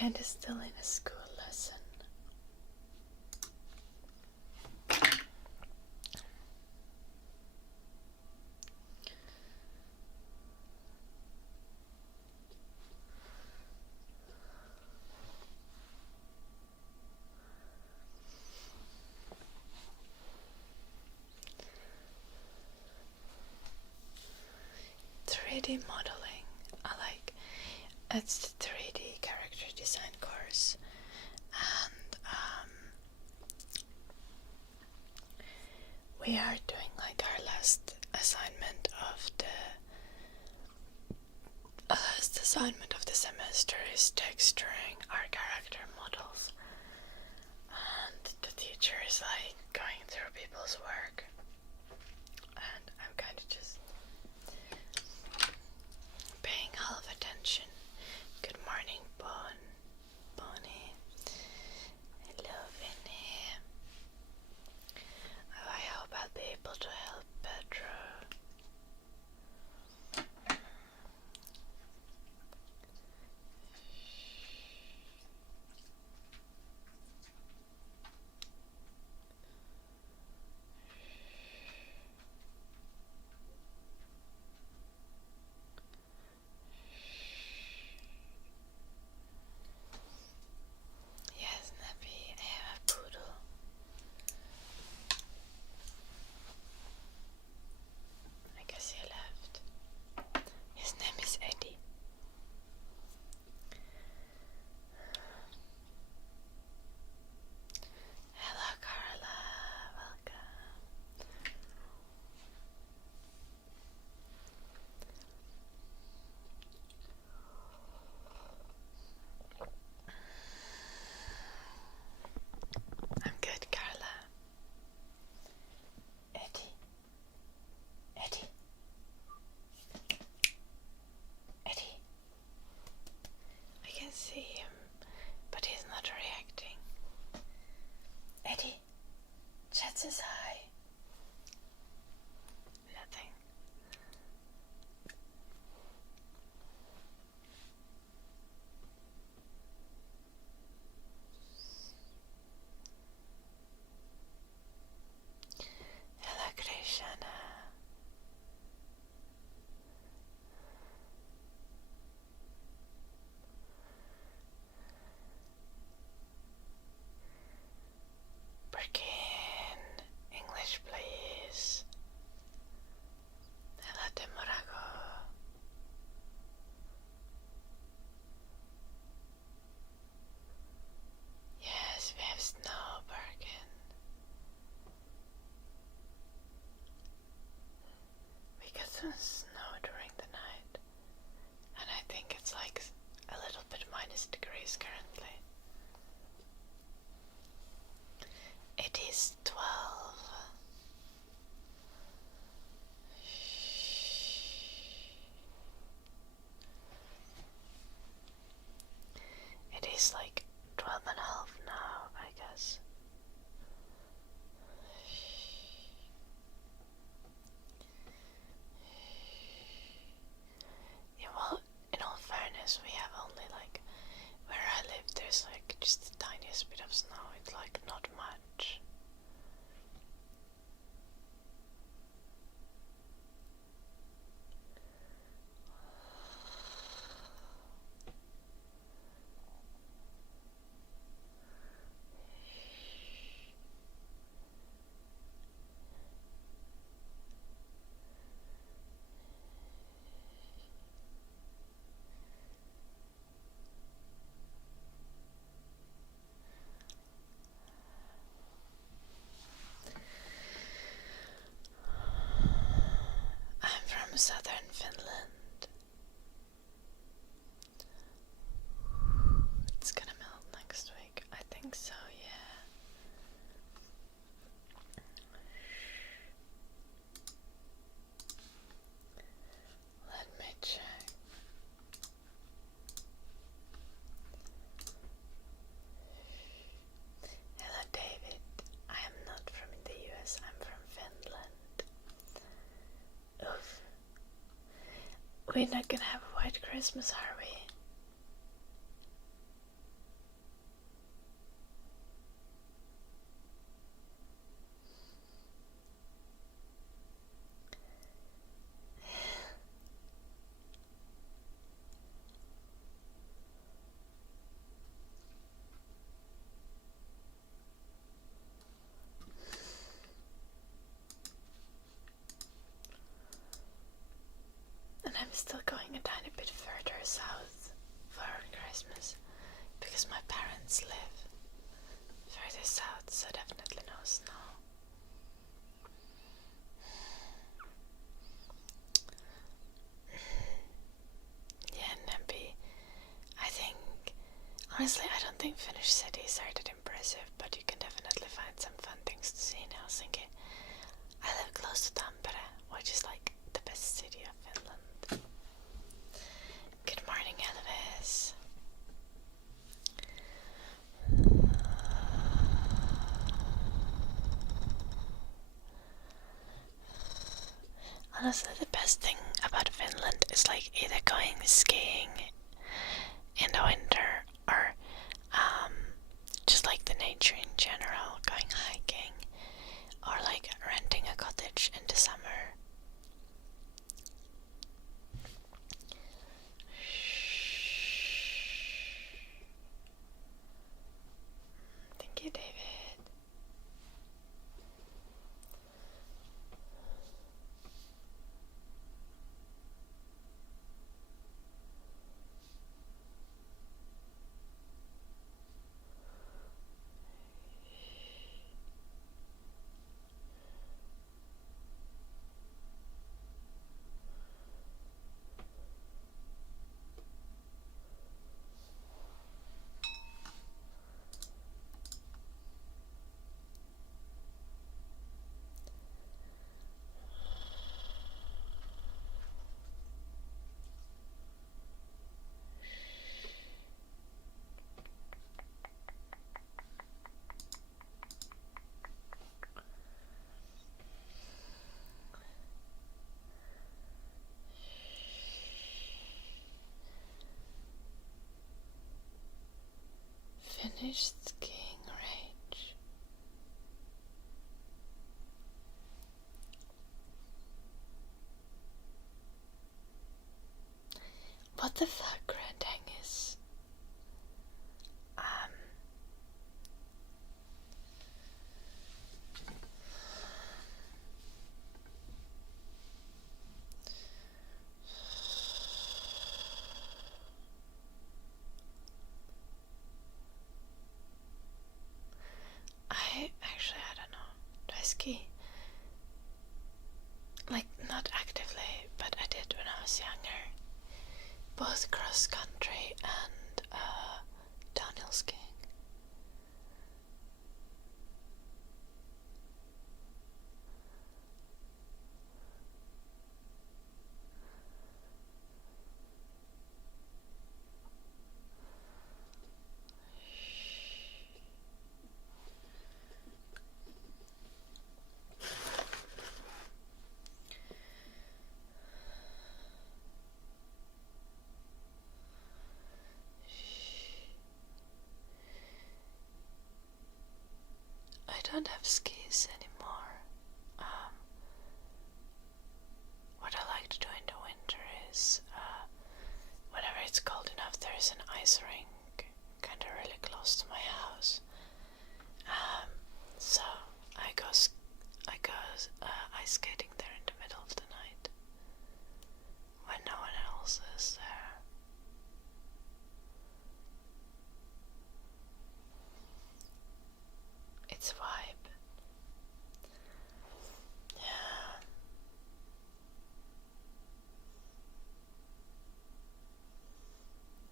kinda still in a school lesson. Modeling. It's the 3D character design course, and we are doing like our last assignment of the semester is texturing our character models, and the teacher is like going through people's work, and I'm kind of just paying half attention. Good morning, Bonnie. Hello, Vinny. Oh, I hope I'll be able to help Pedro. Yes, Nappy, I have a poodle. I guess he left. His name is Eddie. Hello, Carla. Welcome. I'm good, Carla. Eddie. I can see him, but he's not reacting. Eddie, chat says hi. Nothing. Hello, Krishana. Birkin, English please. Hello, Demorago. Yes, we have snow, Birkin. We got some snow during the night, and I think it's like a little bit minus degrees currently. It is 12. It is like 12 and a half now, I guess. Yeah, well, in all fairness, we have only like, where I live, there's like just the tiniest bit of snow. It's like not much. I'm from southern Finland. It's gonna melt next week. I think so, yeah. Let me check. Hello, David. I am not from the US, I'm from Finland. Oof. We're not gonna have a white Christmas, are we? I'm still going a tiny bit further south for Christmas because my parents live further south, so definitely no snow. Yeah, Nemby. I think, honestly, I don't think Finnish cities are that impressive, but you can definitely find some fun things to see in Helsinki. I live close to Tampere, which is like the best city of Finland. Good morning, Elvis. Honestly, the best thing about Finland is like either going skiing in the winter or just like the nature in general, going hiking or like renting a cottage in the summer. Thank you, David. Finished skiing range. What the fuck, Grandang is? I don't know. Do I ski? Like, not actively, but I did when I was younger. Both cross country and downhill skiing. I don't have skis anymore. What I like to do in the winter is, whenever it's cold enough, there's an ice rink kind of really close to my house. So I go ice skating there in the middle of the night when no one else is there. It's a vibe. Yeah.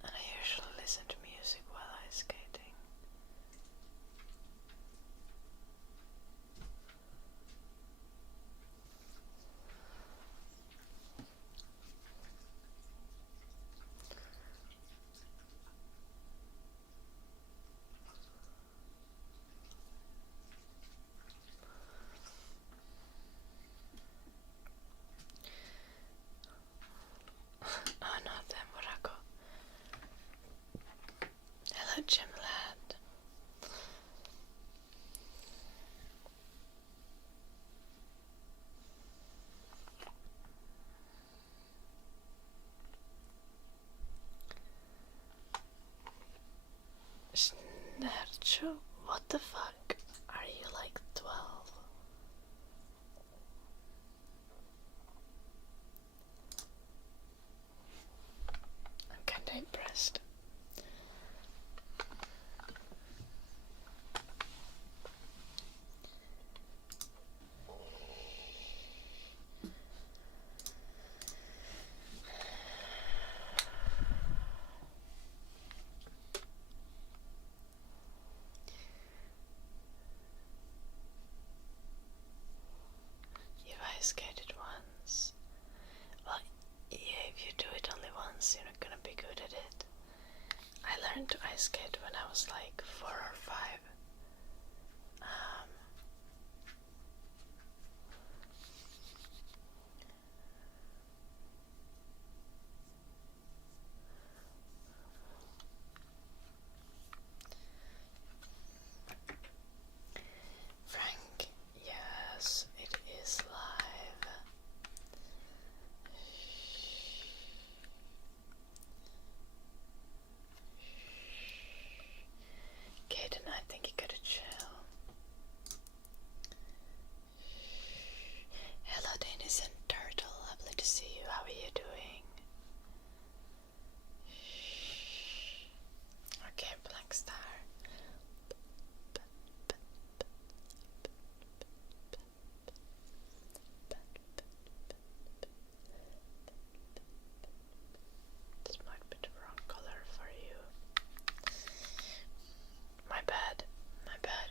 And I usually listen to music while ice skating. Oh, not them, Morocco. Hello, Jim Lad. Nercho, what the fuck? Are you like 12? learned to ice skate when I was like 4 or 5. Frank, yes, it is live. Kaden, I think you gotta chill. Hello, Dennis and Turtle. Lovely to see you. How are you doing? Okay, blank star. This might be the wrong color for you. My bad. My bad.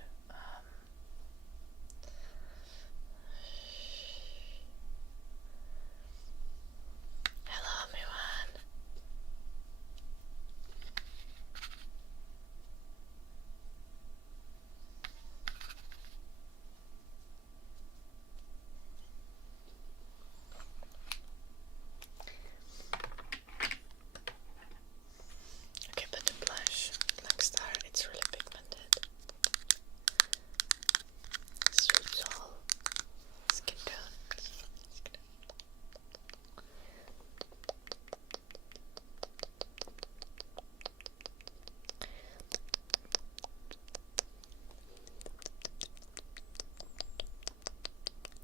Hello, everyone. Okay, but the blush, Black Star, it's really pigmented. Suits all skin tones.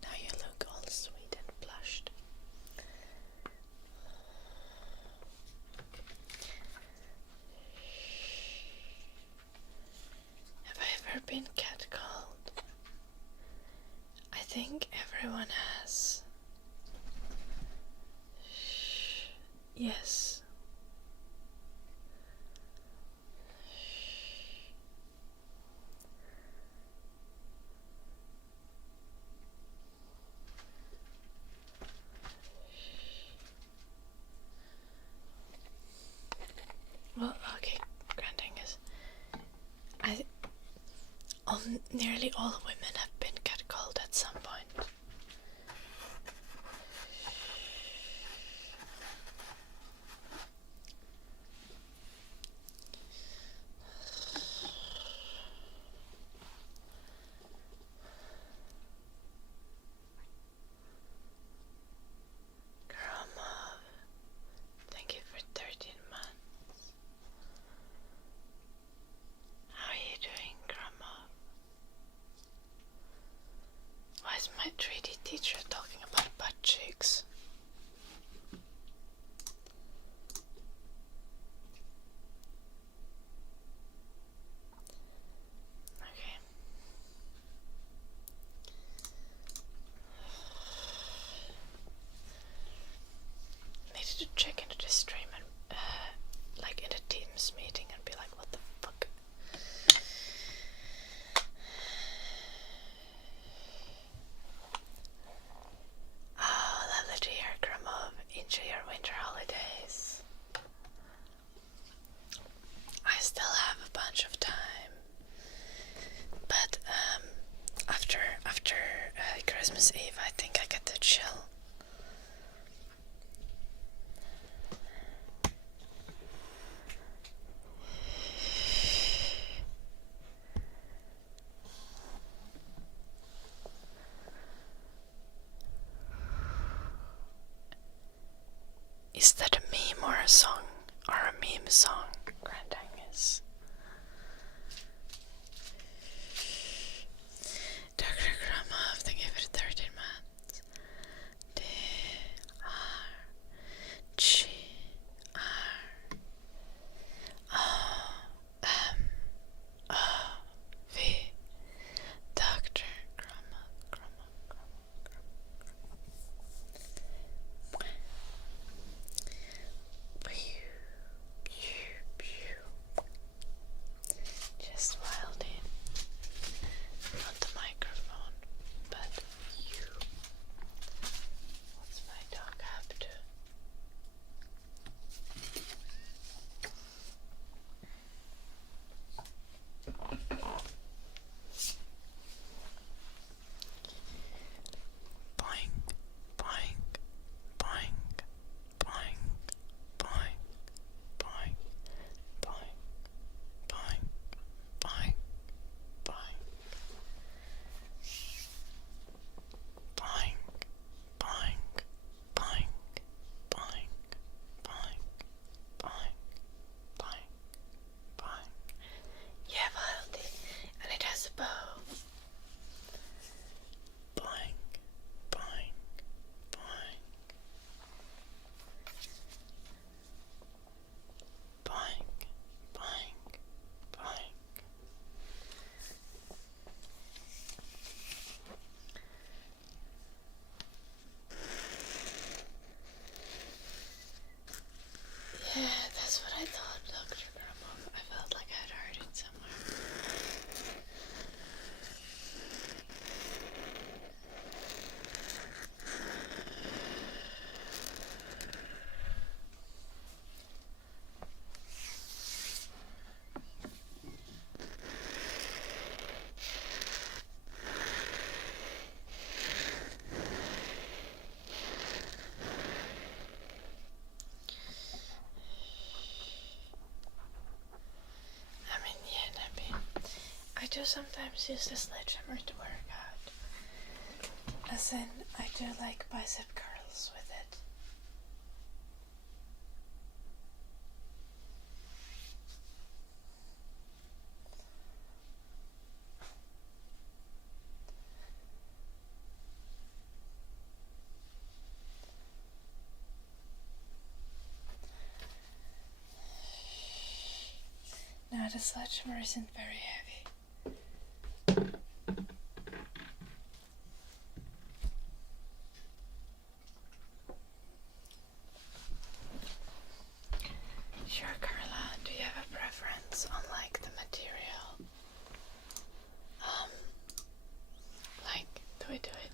Now you look all sweet and blushed. Have I ever been catcalled? I think everyone has. Yes. Well, okay, granting is nearly all women have been catcalled at some point. Grandma, thank you for 13 months. How are you doing, Grandma? Why is my 3D teacher talking about butt cheeks? Okay. Needed to check into the stream and like in the Teams meeting and be like, what the fuck? Oh, lovely to hear, Grandma. Enjoy your winter holidays. I still have a bunch of time, but after Christmas Eve, I think I get to chill. Is that a meme or a song? Or a meme song? Grand Angus. Dr. Grandma, thank you for the 13 months. sometimes use the sledgehammer to work out. As in, I do like bicep curls with it. Now the sledgehammer isn't very heavy. Sure, Carla, do you have a preference on like the material? Like, do we do it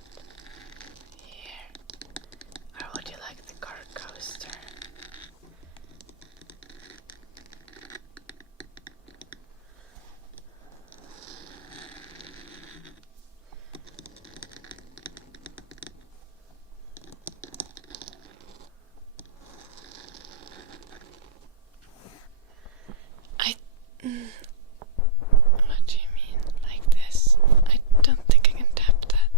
here? Or would you like the car coaster? What do you mean, like this? I don't think I can tap that.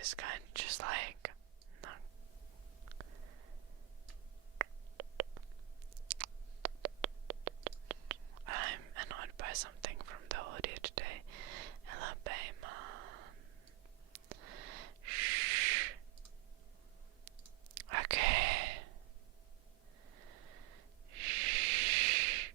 is kind of just like, no. I'm annoyed by something from the audio today. Hello, Bayman. Shh. Okay. Shh.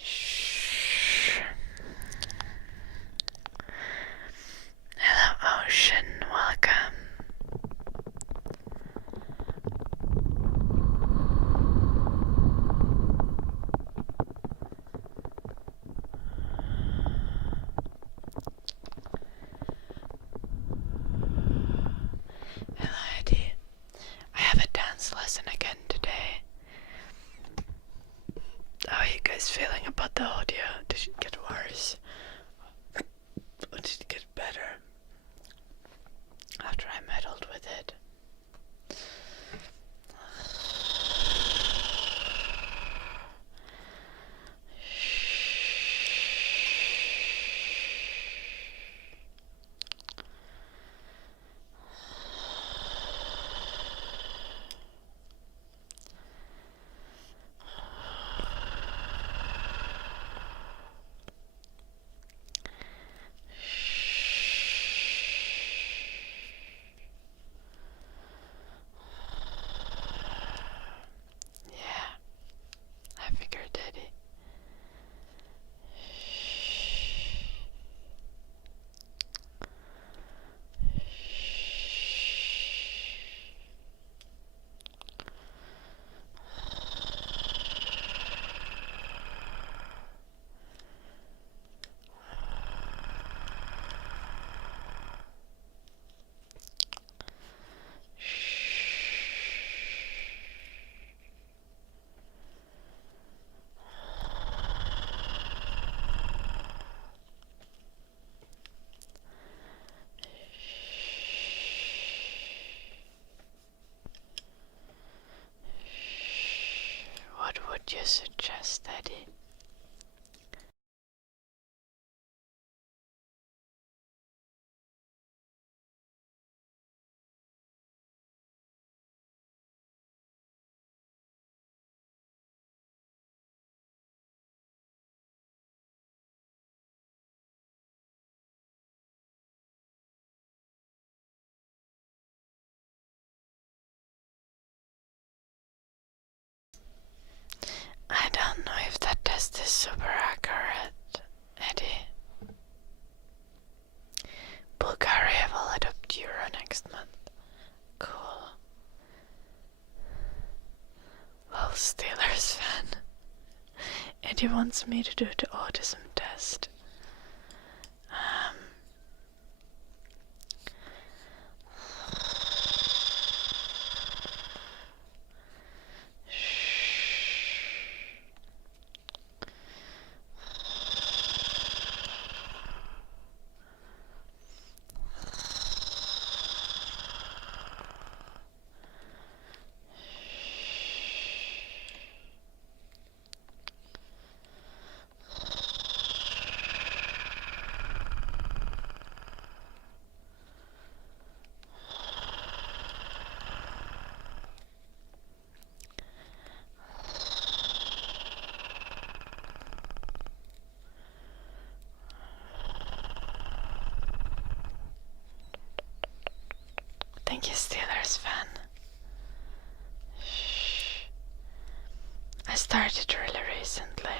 Shh. Hello, Ocean. Welcome. Hello, Eddie. I have a dance lesson again today. How are you guys feeling about the audio? Did it get worse? Or did it get better after I meddled with it? Yeah, I figured, Daddy. What would you suggest, Daddy? I don't know if that test is super accurate, Eddie. Bulgaria will adopt Euro next month. Cool. Well, Steelers fan. Eddie wants me to do the autism test. Thank you, Steelers fan. I started really recently.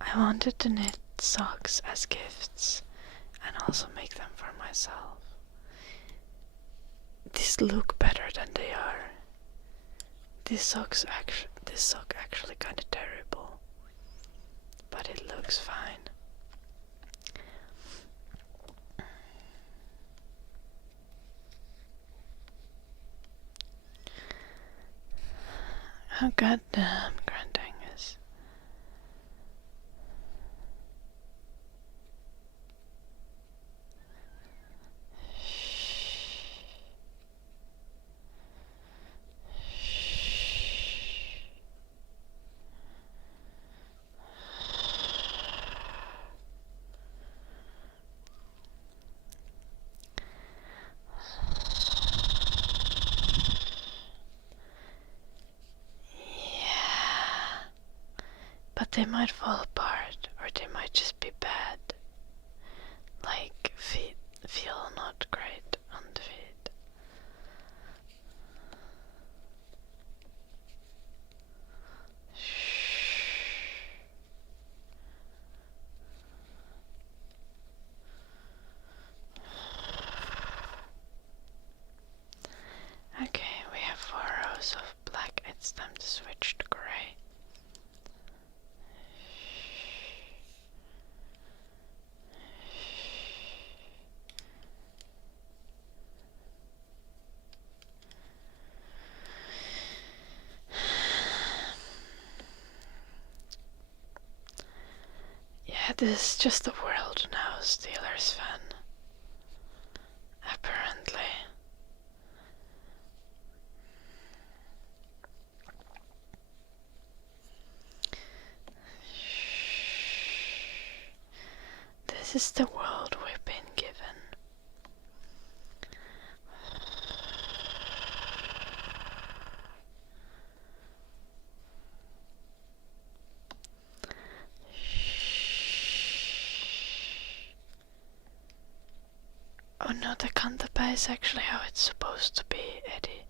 I wanted to knit socks as gifts and also make them for myself. These look better than they are. This sock actually kinda terrible, but it looks fine. How goddamn grunting is. But they might fall apart, or they might just be bad. Like, feet feel not great on the feet. Okay, we have 4 rows of black. It's time to switch to gray. Yeah, this is just the world now, Steelers fan. Apparently. This is the world we've been given. Oh no, the cantapa is actually how it's supposed to be, Eddie.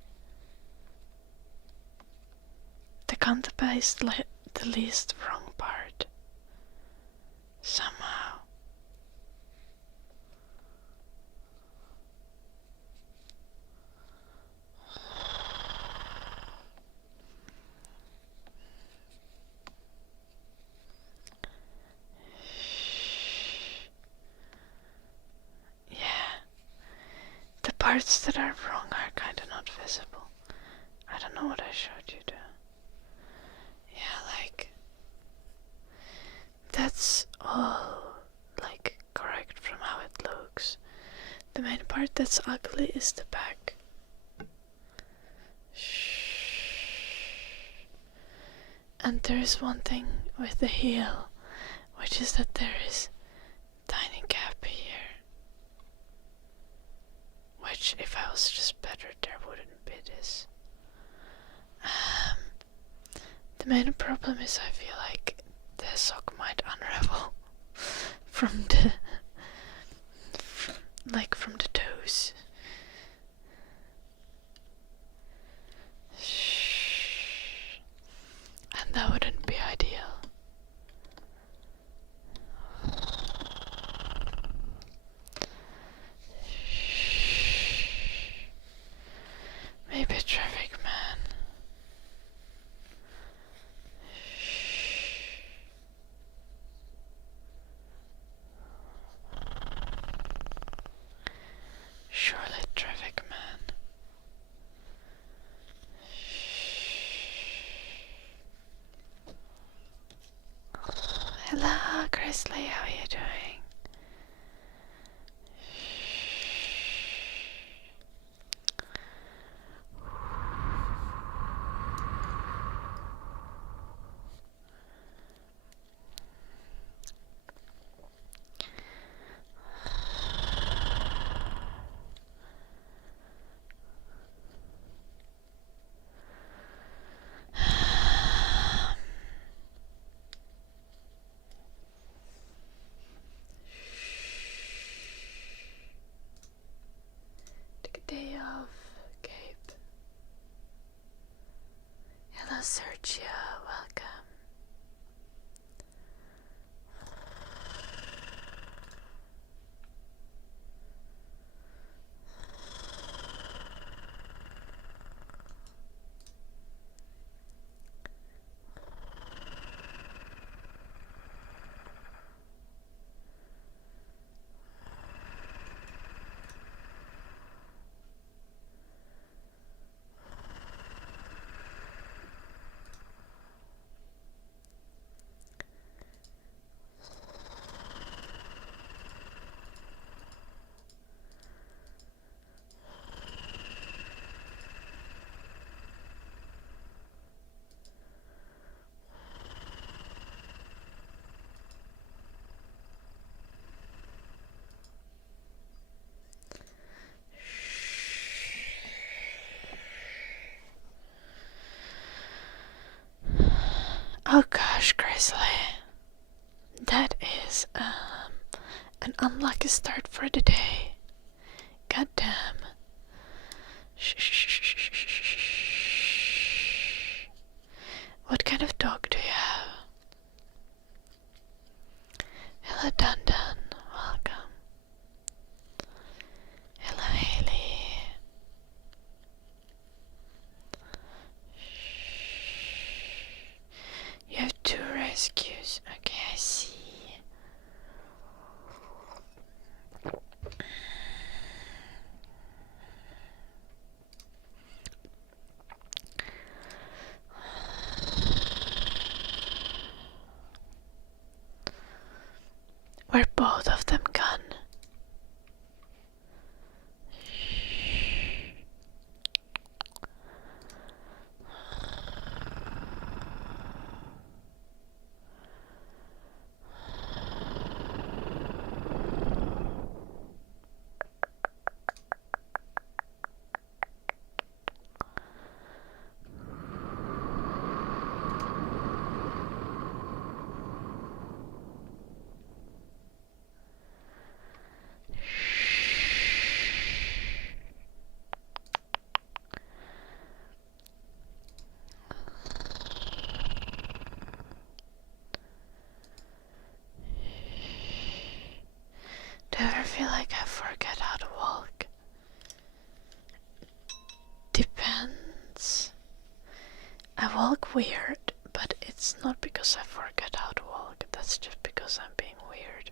The cantapa is the least wrong part. Somehow. Yeah. The parts that are wrong are kinda not visible. I don't know what I showed you there. Yeah, like... That's all, like, correct from how it looks. The main part that's ugly is the back. And there is one thing with the heel, which is that there is a tiny gap here. Which, if I was just better, there wouldn't be this. The main problem is I feel like the sock might unravel from the from the toes. And that wouldn't be ideal. Maybe a traffic man. Surely traffic man. Hello, Grizzly, how are you doing? Seriously, that is an unlucky start for the day. God damn. Shh. What kind of dog do you have? Hello, Dun Dun. Welcome. Hello, Haley. You have 2 rescues. Okay, I see. Were both of them gone? Do you ever feel like I forget how to walk? Depends. I walk weird, but it's not because I forget how to walk. That's just because I'm being weird.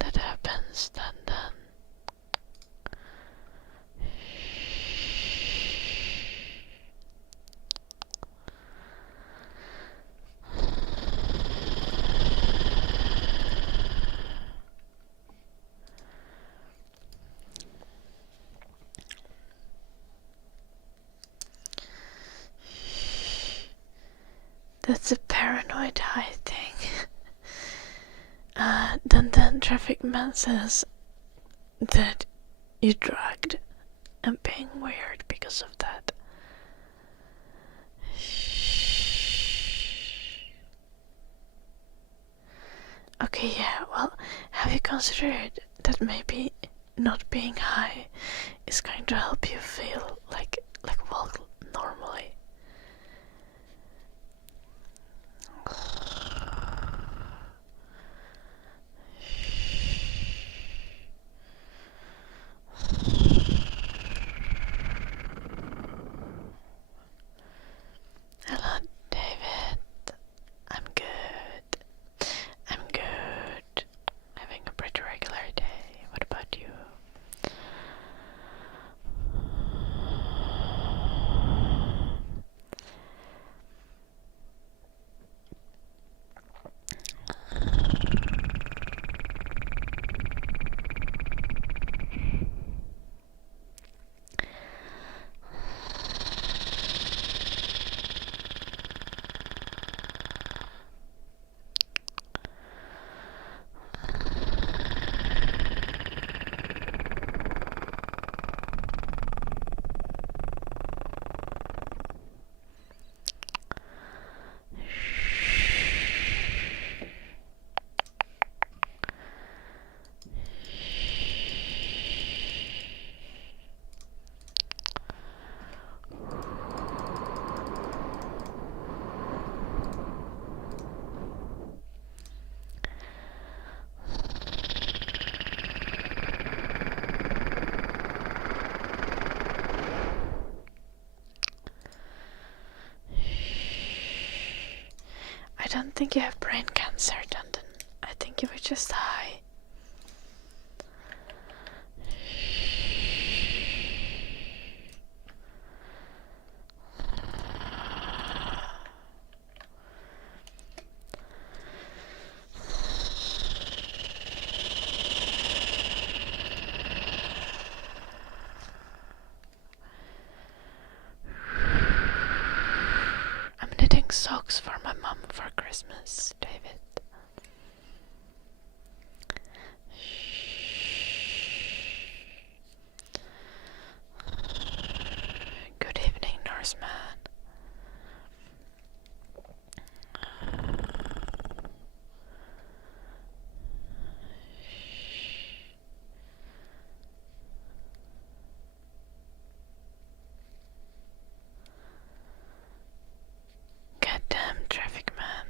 That happens then. That's a paranoid high thing. Then traffic man says that you drugged and being weird because of that. Okay, yeah, well, have you considered that maybe not being high is going to help you feel like walk normally? Hello, David. I'm good. Having a pretty regular day. What about you? I don't think you have brain cancer, Dundon. I think you were just high. box for my mom for Christmas, David. Good evening, Norseman. Goddamn traffic man.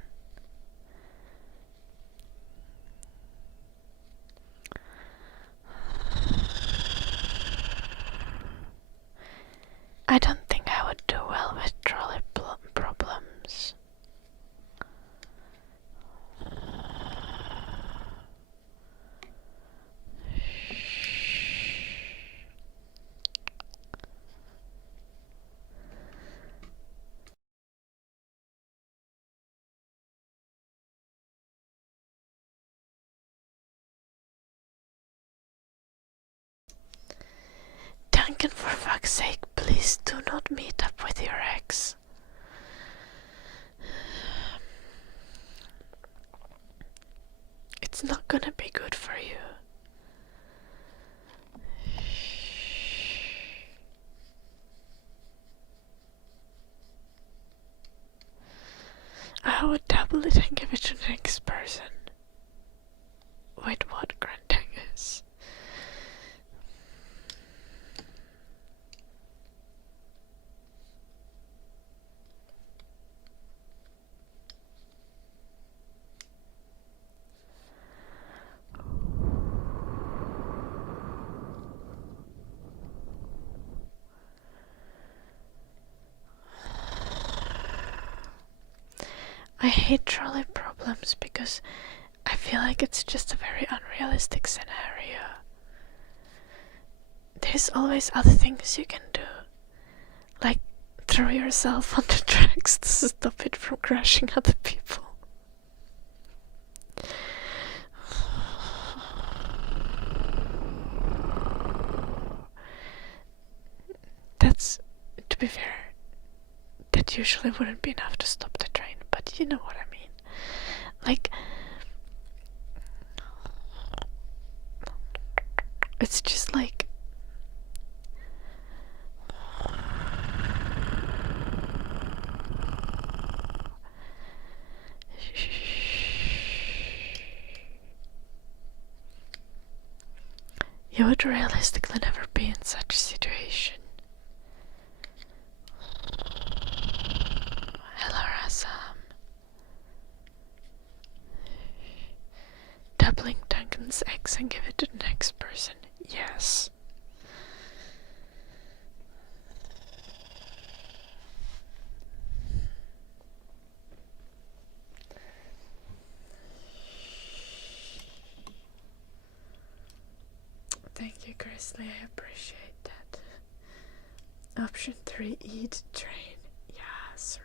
I don't think I would do well with trolley problems. Duncan, for fuck's sake, please do not meet up with your ex. It's not gonna be good for you. I would double it and give it to the next person. Wait, what? Grantangus? I hate trolley problems because I feel like it's just a very unrealistic scenario. There's always other things you can do, like throw yourself on the tracks to stop it from crashing other people. That's, to be fair, that usually wouldn't be enough to stop the train, but you know what I mean. Like, it's just like, you would realistically never be in such a situation. Hello, Razam. Doubling Duncan's eggs and give it to the next person. Yes. Thank you, Grizzly. I appreciate that. Option 3, eat train. Yes, Raya.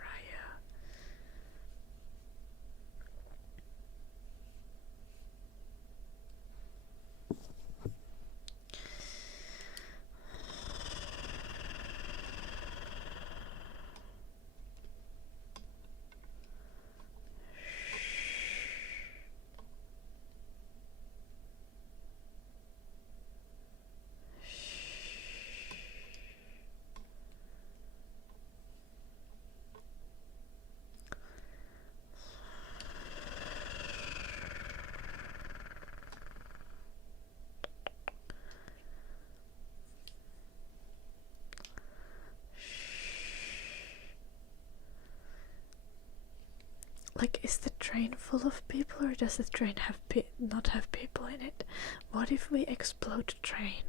Like, is the train full of people or does the train have not have people in it? What if we explode the train?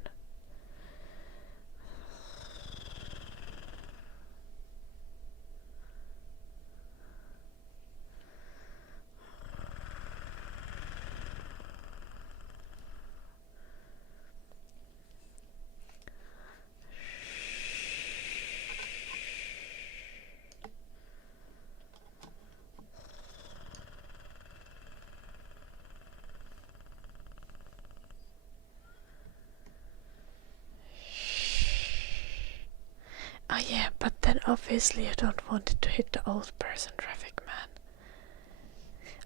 Oh yeah, but then obviously you don't want it to hit the old person traffic man.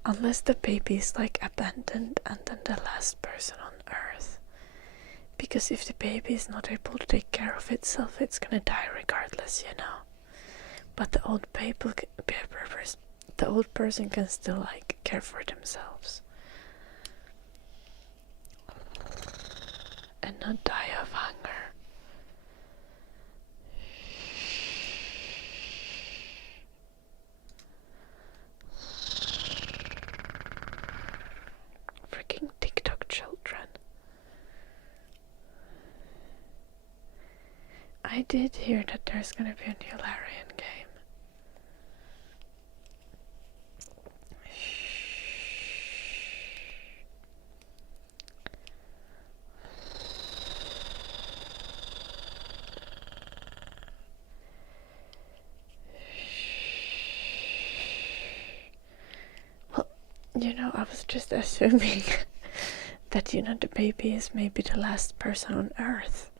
Unless the baby is like abandoned and then the last person on earth. Because if the baby is not able to take care of itself, it's gonna die regardless, you know. But the old person can still like care for themselves. And not die of hunger. Freaking TikTok children. I did hear that there's gonna be a new Larian game. You know, I was just assuming that, you know, the baby is maybe the last person on Earth.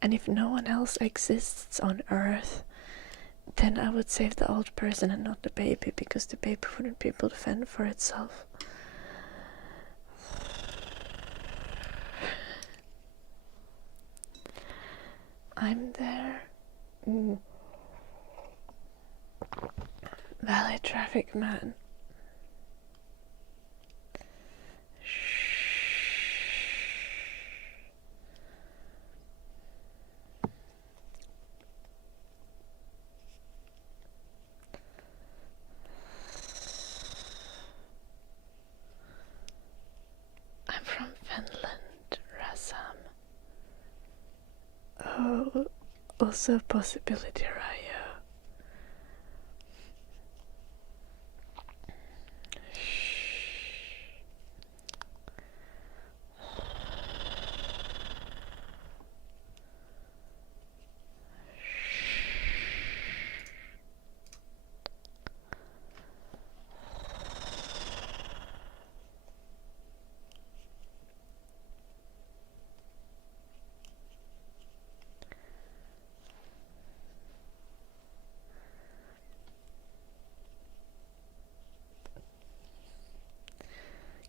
And if no one else exists on Earth, then I would save the old person and not the baby, because the baby wouldn't be able to fend for itself. I'm there. Valet traffic man. I'm from Finland, Razam. Oh, also a possibility, Raya.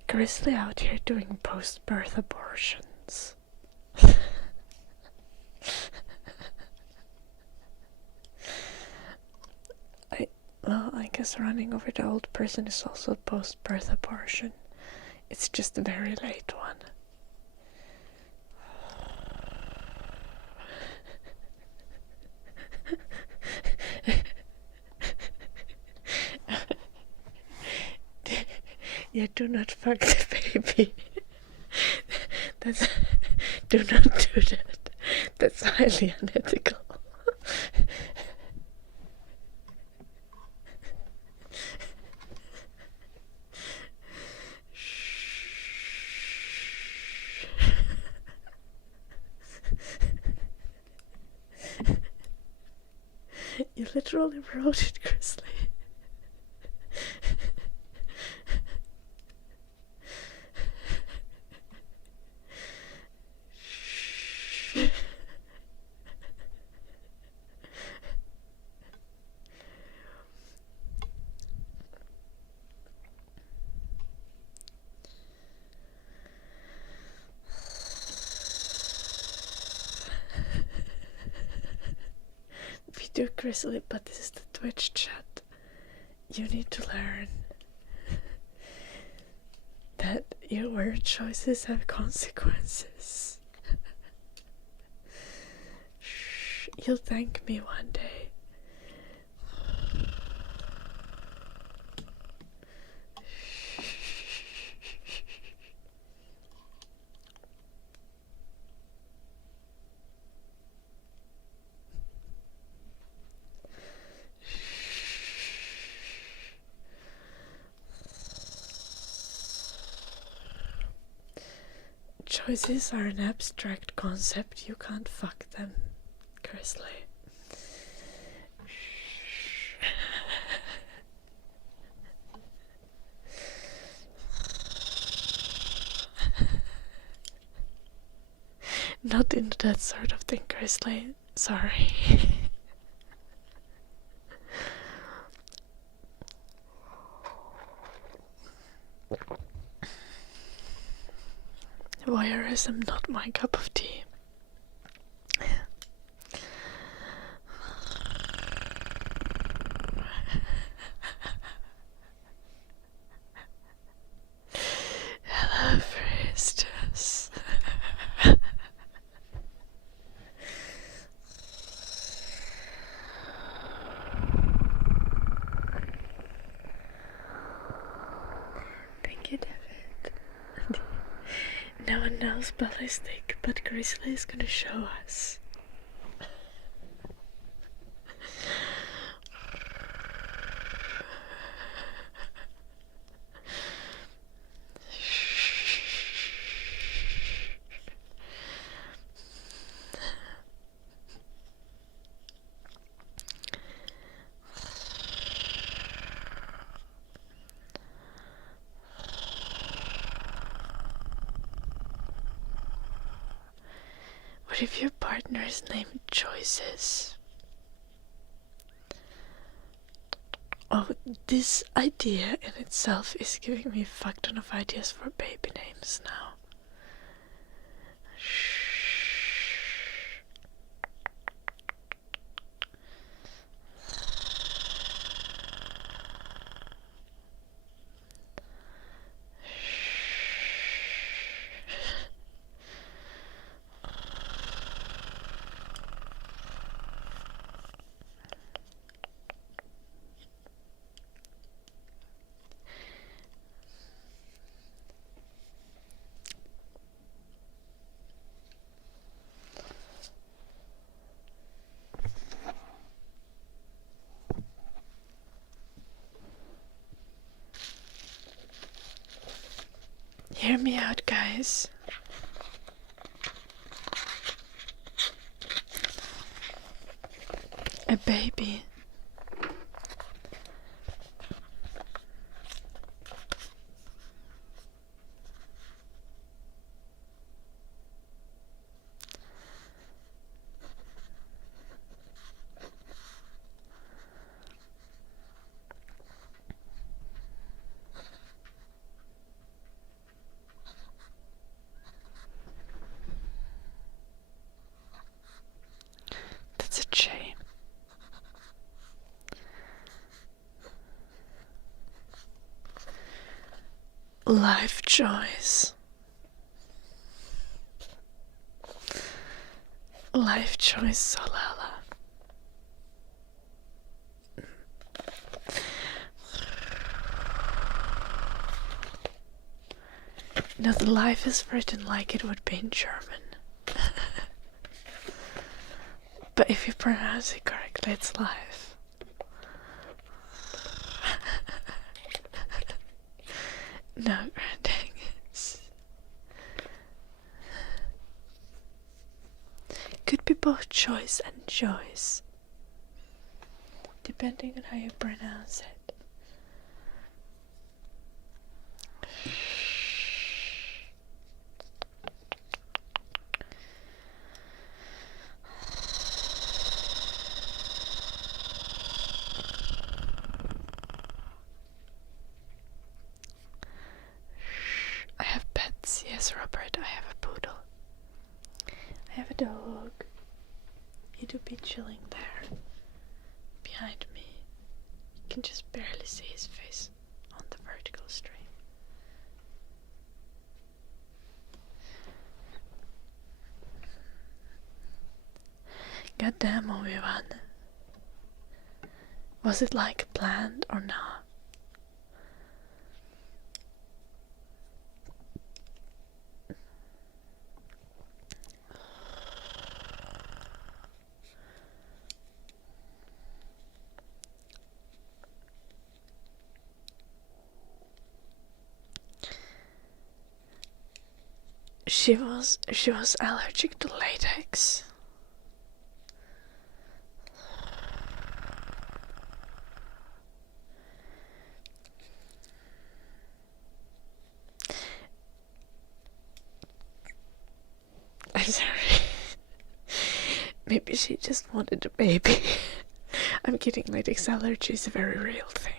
Grizzly out here doing post-birth abortions. I guess running over the old person is also a post-birth abortion. It's just a very late one. Yeah, do not fuck the baby. Do not do that. That's highly unethical. You literally wrote it, Grizzly. We do, Grizzly, but this is the Twitch chat. You need to learn that your word choices have consequences. You'll thank me one day. Choices are an abstract concept. You can't fuck them, Grizzly. Not into that sort of thing, Grizzly. Sorry. Voyeurism, not my cup of tea. Hello, priestess. Thank you, David. No one knows ballistic, but Grizzly is gonna show us. What if your partner's name Choices? Oh, this idea in itself is giving me a fuck ton of ideas for baby names now. Hear me out, guys. A baby. That's a shame. Life choice. Life choice Solala. No, the life is written like it would be in German. But if you pronounce it correctly, it's life. No, granting it's... Could be both choice and choice, depending on how you pronounce it. I have pets, yes, Robert, I have a poodle. I have a dog. He do be chilling there, behind me. You can just barely see his face on the vertical stream. Goddamn, Obi-Wan. Was it like planned or not? She was allergic to latex. I'm sorry. Maybe she just wanted a baby. I'm kidding, latex allergy is a very real thing.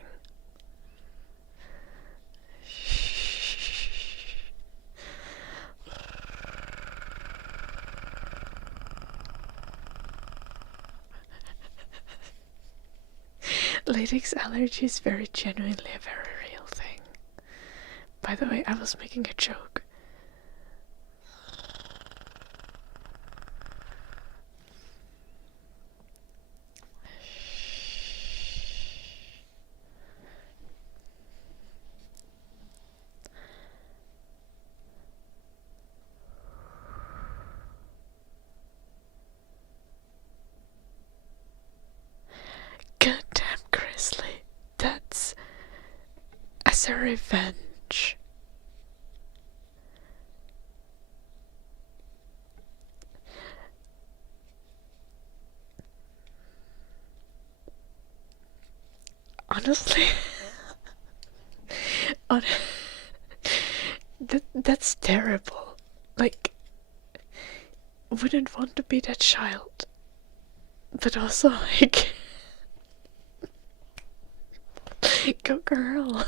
Latex allergy is very genuinely a very real thing. By the way, I was making a joke. Goddamn, Grizzly. That's as a revenge. Honestly, that's terrible. Like, wouldn't want to be that child. But also, like, go girl.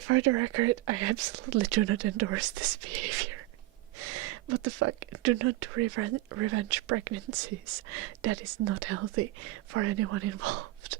For the record, I absolutely do not endorse this behavior. What the fuck? Do not do revenge pregnancies. That is not healthy for anyone involved.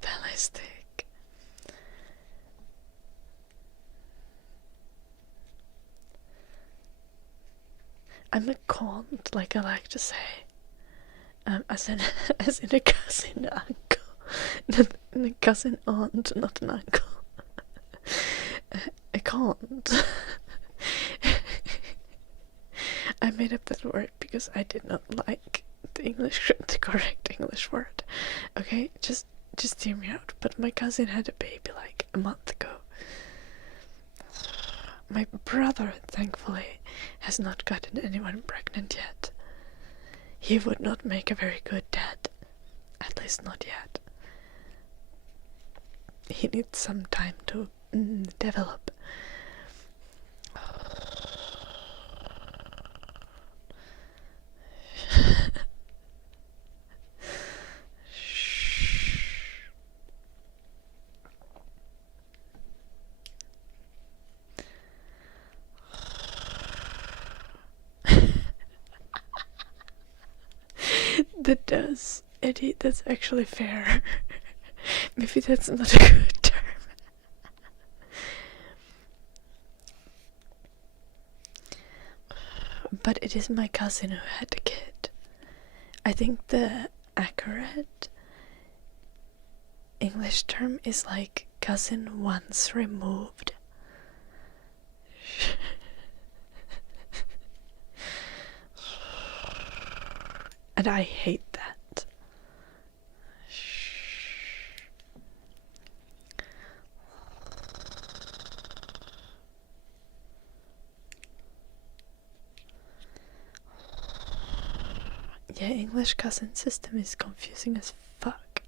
Ballistic. I'm a cunt, like I like to say. As in a cousin uncle. Not a cousin aunt, not an uncle. I can't. I made up that word because I did not like the correct English word. Okay, just hear me out. But my cousin had a baby like a month ago. My brother, thankfully, has not gotten anyone pregnant yet. He would not make a very good dad. At least not yet. He needs some time to develop. That does, Eddie, that's actually fair. Maybe that's not a good term. But it is my cousin who had the kid. I think the accurate English term is like cousin once removed. And I hate that. Yeah, English cousin system is confusing as fuck.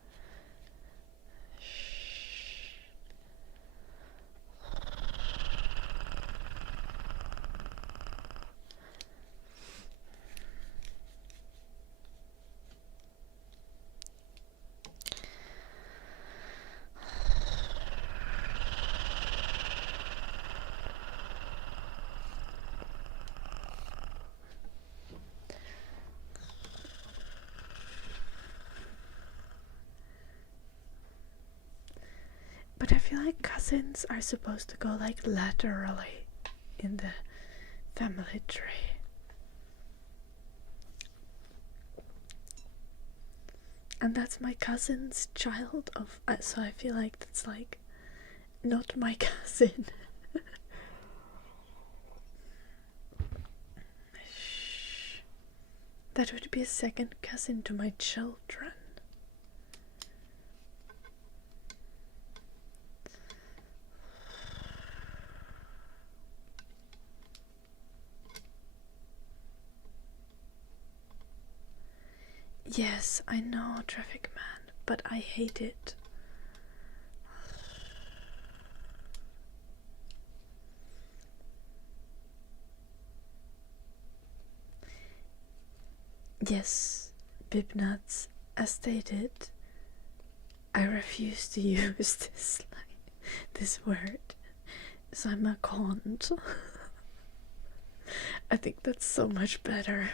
But I feel like cousins are supposed to go like laterally in the family tree. And that's my cousin's child so I feel like that's like not my cousin. That would be a second cousin to my children. Yes, I know, Traffic Man, but I hate it. Yes, Bibnuts, as stated, I refuse to use this word, so I'm a cunt. I think that's so much better.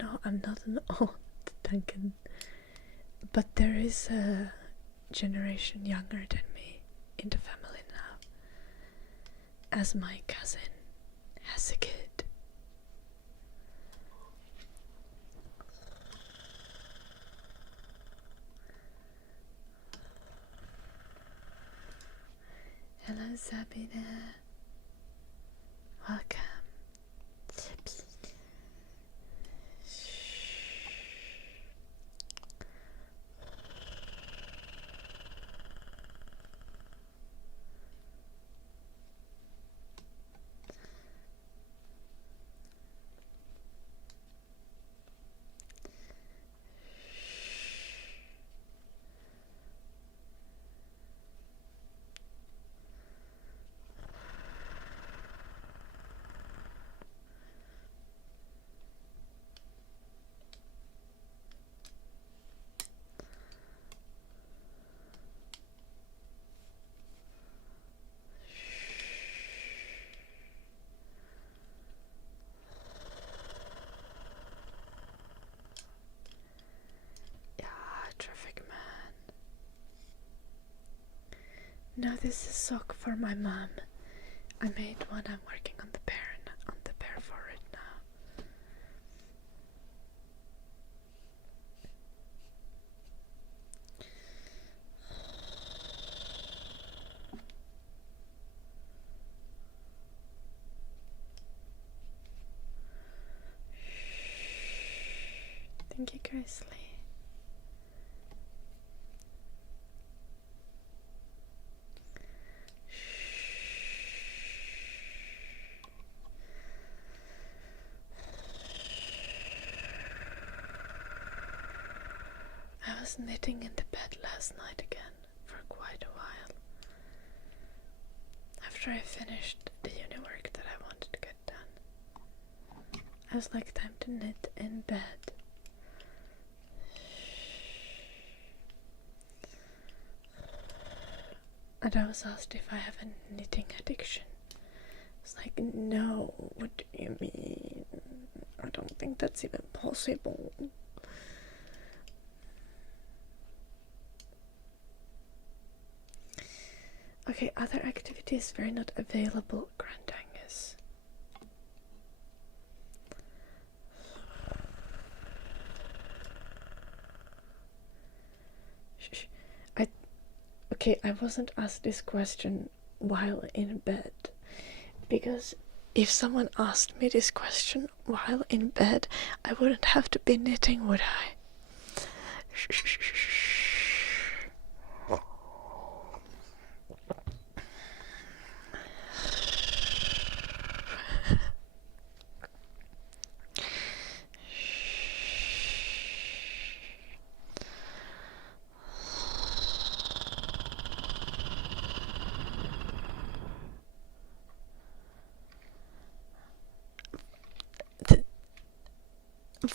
No, I'm not an old Duncan, but there is a generation younger than me in the family now, as my cousin has a kid. Hello, Sabina. Welcome. Traffic Man. No, this is sock for my mom. I made one. I'm working on the pair for it now. Thank you, Grizzly. I was knitting in the bed last night again for quite a while. After I finished the uni work that I wanted to get done, I was like, time to knit in bed. And I was asked if I have a knitting addiction. It's like, no, what do you mean? I don't think that's even possible. Okay, other activities were not available, Grand Angus. Okay, I wasn't asked this question while in bed, because if someone asked me this question while in bed, I wouldn't have to be knitting, would I?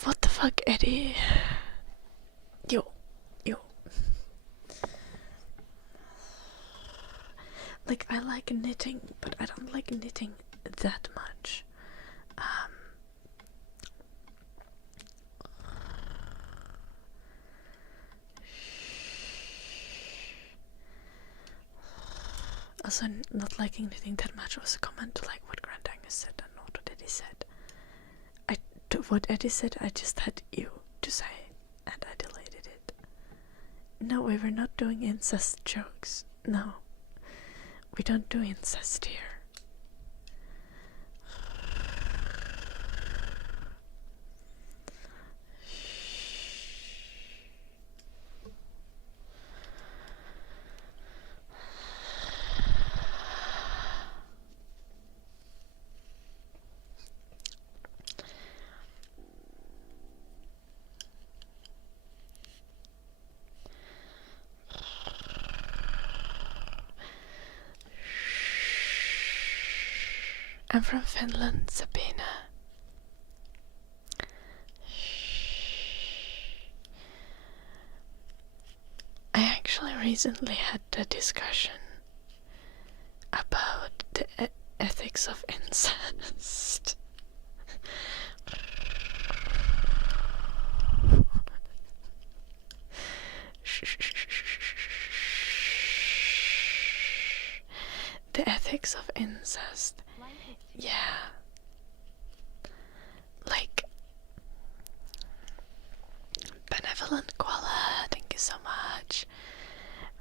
What the fuck, Eddie? Yo. Like, I like knitting, but I don't like knitting that much. Also, not liking knitting that much was a comment to like what Grand Angus said and not what Eddie said. What Eddie said, I just had you to say, and I deleted it. No, we were not doing incest jokes. No. We don't do incest here. I'm from Finland, Sabina. I actually recently had a discussion about the ethics of incest. The ethics of incest. Yeah. Like, benevolent koala, thank you so much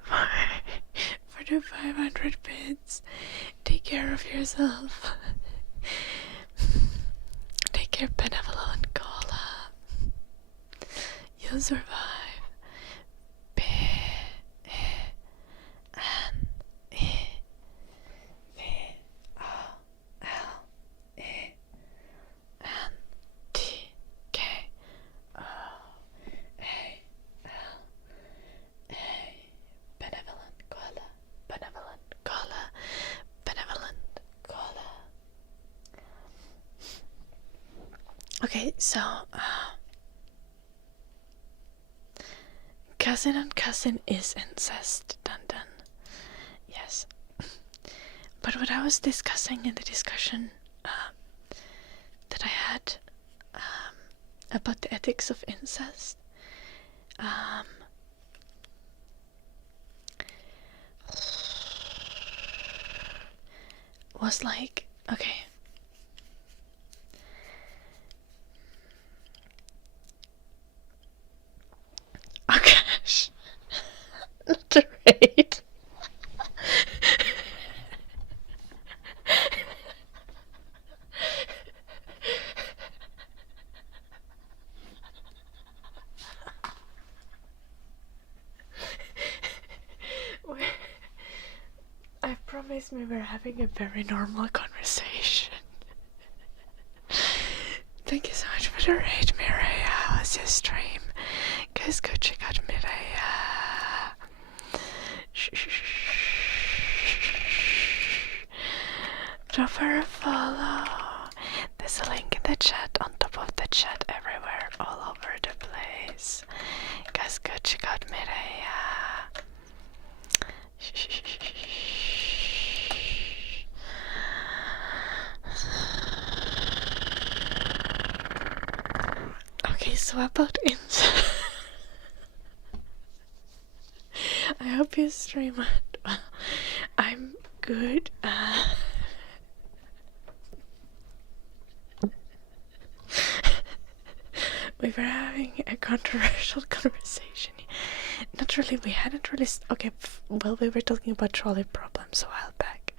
for the 500 bits. Take care of yourself. Take care, benevolent koala. You'll survive. Okay, so cousin and cousin is incest. Dun dun. Yes. But what I was discussing in the discussion that I had about the ethics of incest, was like, okay, oh gosh, not to rate. I promise me we're having a very normal conversation. Thank you so much for the raid, Mireia. How was your stream? Guys, go check out Mireia. Drop her a follow. There's a link in the chat, on top of the chat, everywhere, all over the place. Guys, go check out Mireia. Okay, so about incest. I hope your stream went well. I'm good. We were having a controversial conversation. Not really, we hadn't really. Okay, well, we were talking about trolley problems a while back.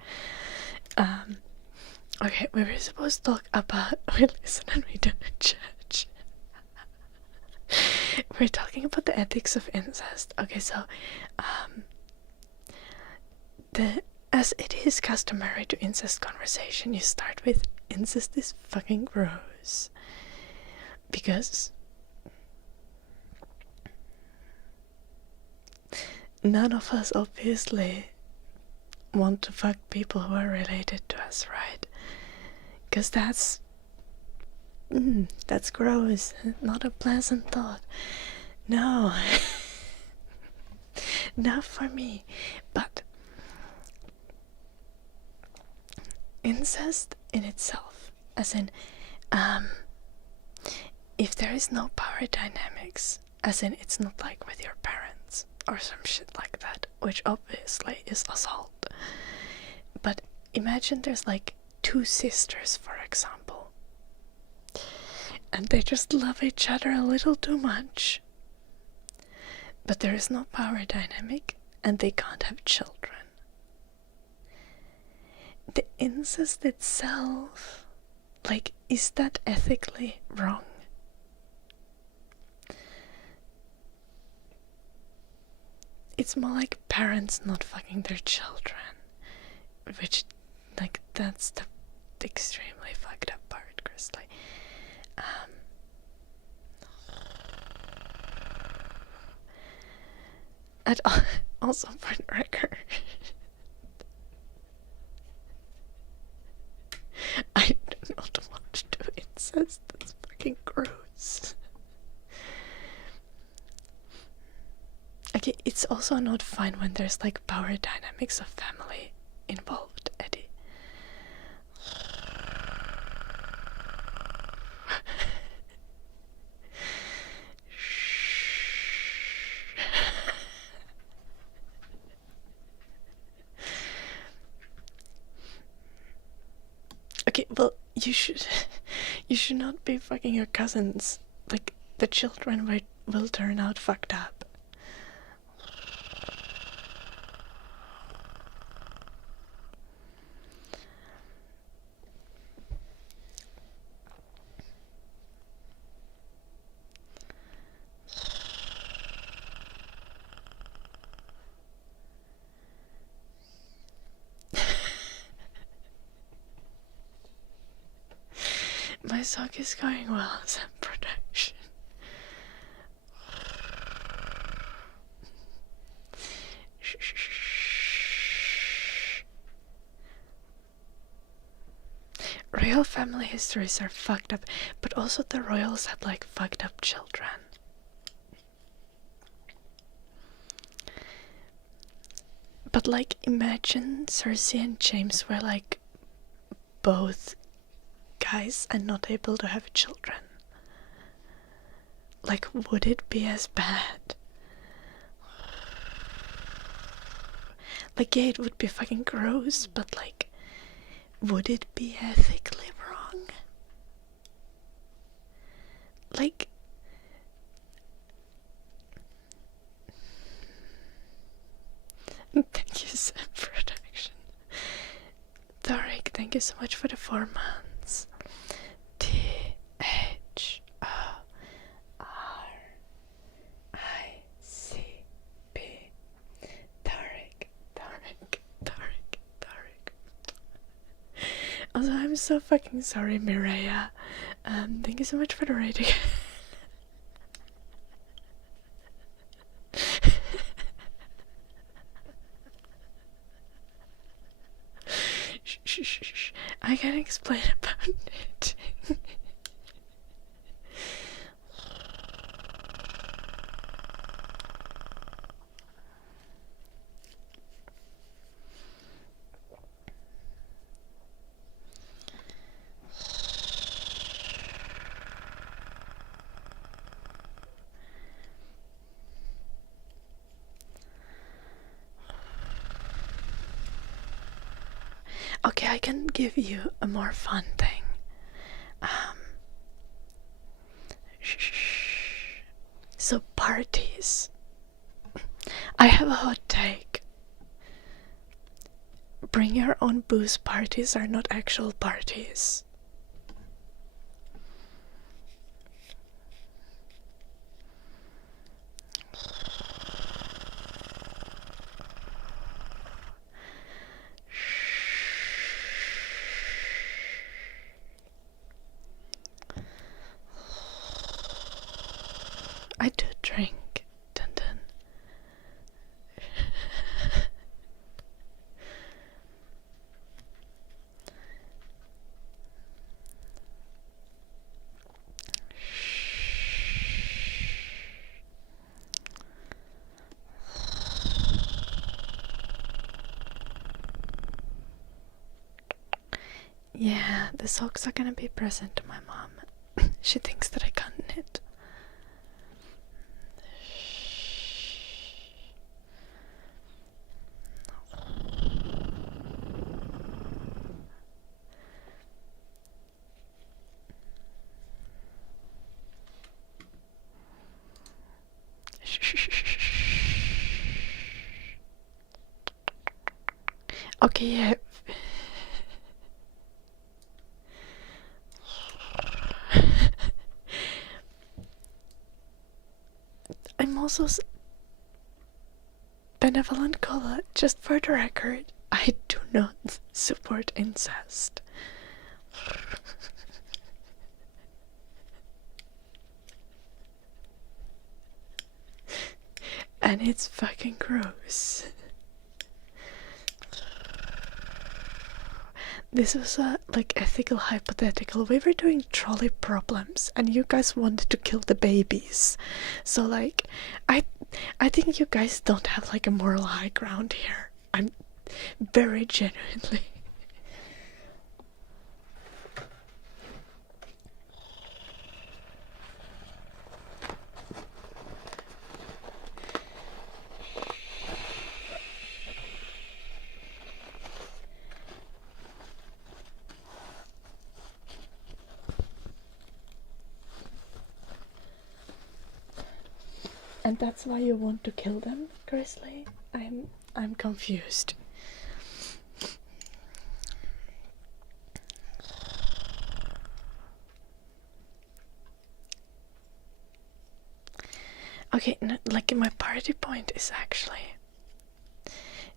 Okay, we were supposed to talk about. We listen and we don't judge. We're talking about the ethics of incest. Okay, so, as it is customary to incest conversation, you start with incest is fucking gross. Because none of us obviously want to fuck people who are related to us, right? Because that's gross. Not a pleasant thought. No. Not for me. But incest in itself, as in, if there is no power dynamics, as in it's not like with your parents or some shit like that, which obviously is assault. But imagine there's like two sisters, for example, and they just love each other a little too much. but there is no power dynamic, and they can't have children. The incest itself, like, is that ethically wrong? It's more like parents not fucking their children, which, like, that's the extremely fucked up part, Chris. Like, and also for the record, I do not want to do incest. That's fucking gross. Okay, it's also not fine when there's like power dynamics of family involved, Eddie. Okay, well, you should not be fucking your cousins. Like, the children will turn out fucked up. My sock is going well as a production. Royal family histories are fucked up, but also the royals had like fucked up children. But like, imagine Cersei and James were like both guys and not able to have children. Like, would it be as bad? Like, yeah, it would be fucking gross, but like, would it be ethically wrong? Like, thank you, Sam Production. Tariq, thank you so much for the 4 months. THORICP. Tariq. Also, I'm so fucking sorry, Mireya. Thank you so much for the rating. Shh. I can explain about it. Okay, I can give you a more fun thing. So parties. I have a hot take. Bring your own booze parties are not actual parties. I do drink. Dun dun. Yeah, the socks are gonna be a present to my mom. She thinks that I can't knit. Okay, yeah. I'm also benevolent caller, just for the record. I do not support incest. And it's fucking gross. This was a ethical hypothetical. We were doing trolley problems and you guys wanted to kill the babies. So I think you guys don't have a moral high ground here. I'm very genuinely. And that's why you want to kill them, Grizzly? I'm confused. Okay, my party point is actually...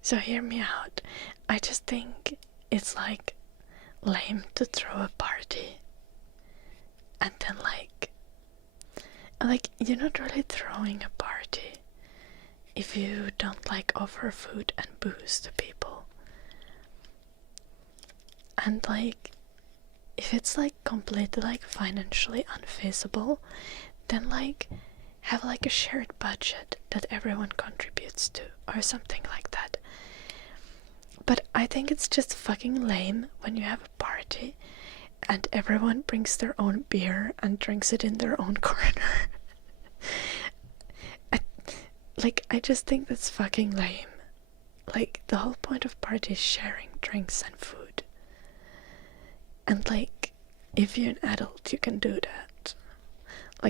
So hear me out. I just think it's lame to throw a party and then you're not really throwing a party if you don't offer food and booze to people. And if it's completely financially unfeasible, then have a shared budget that everyone contributes to or something like that. But I think it's just fucking lame when you have a party and everyone brings their own beer and drinks it in their own corner. I just think that's fucking lame. The whole point of party is sharing drinks and food. And if you're an adult, you can do that.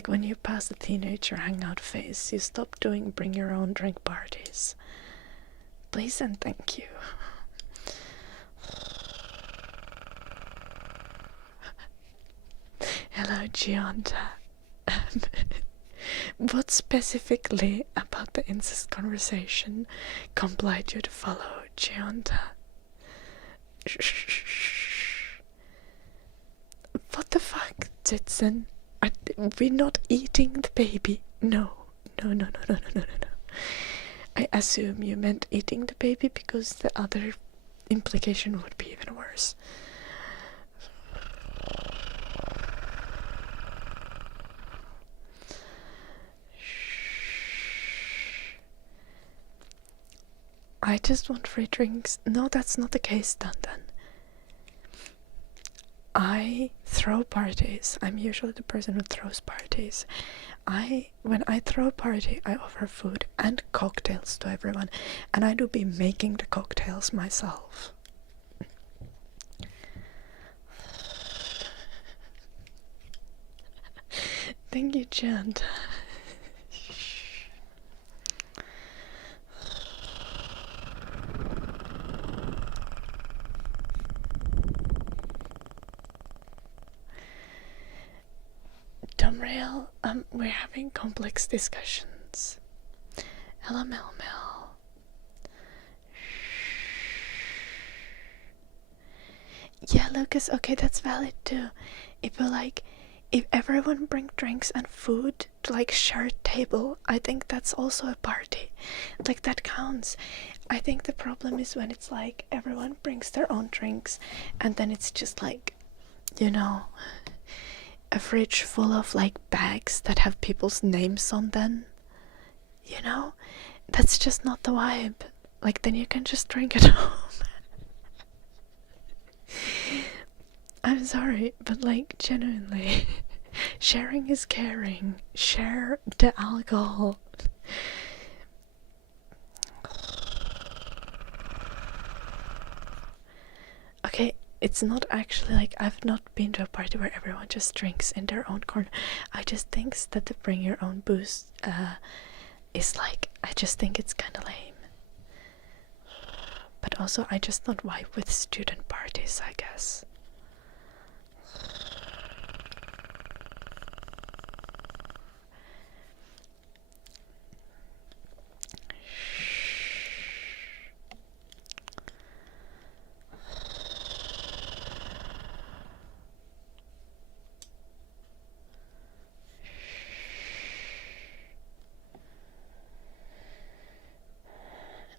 When you pass the teenager hangout phase, you stop doing bring your own drink parties. Please and thank you. Hello, Gianta. What specifically about the incest conversation compelled you to follow, Gianta? What the fuck, Titson? We're not eating the baby. No. I assume you meant eating the baby because the other implication would be even worse. I just want free drinks. No, that's not the case, Dandan. I throw parties. I'm usually the person who throws parties. When I throw a party, I offer food and cocktails to everyone, and I do be making the cocktails myself. Thank you, Chant. Dumbrail, we're having complex discussions. Hello, Mel. Yeah, Lucas, okay, that's valid too. If everyone bring drinks and food to share a table, I think that's also a party. That counts. I think the problem is when it's everyone brings their own drinks and then it's just a fridge full of bags that have people's names on them. That's just not the vibe. Then you can just drink at home. I'm sorry, but genuinely, sharing is caring. Share the alcohol. Okay, it's not actually I've not been to a party where everyone just drinks in their own corner. I just think that the bring your own booze is I just think it's kind of lame. But but also I just don't vibe with student parties, I guess.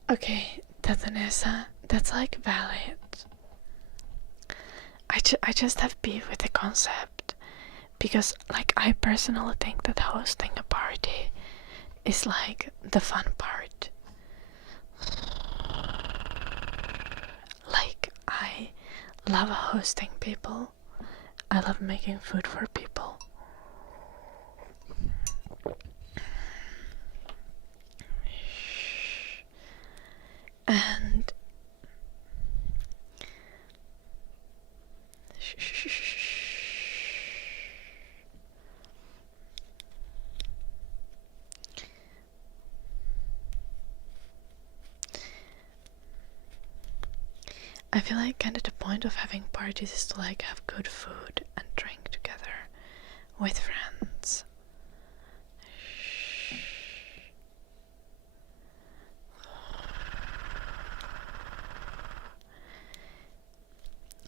Okay, Tatanesa, that's like valid. I just have beef with the concept because like I personally think that hosting a party is like the fun part. Like I love hosting people. I love making food for people. And I feel like kind of the point of having parties is to like have good food and drink together with friends.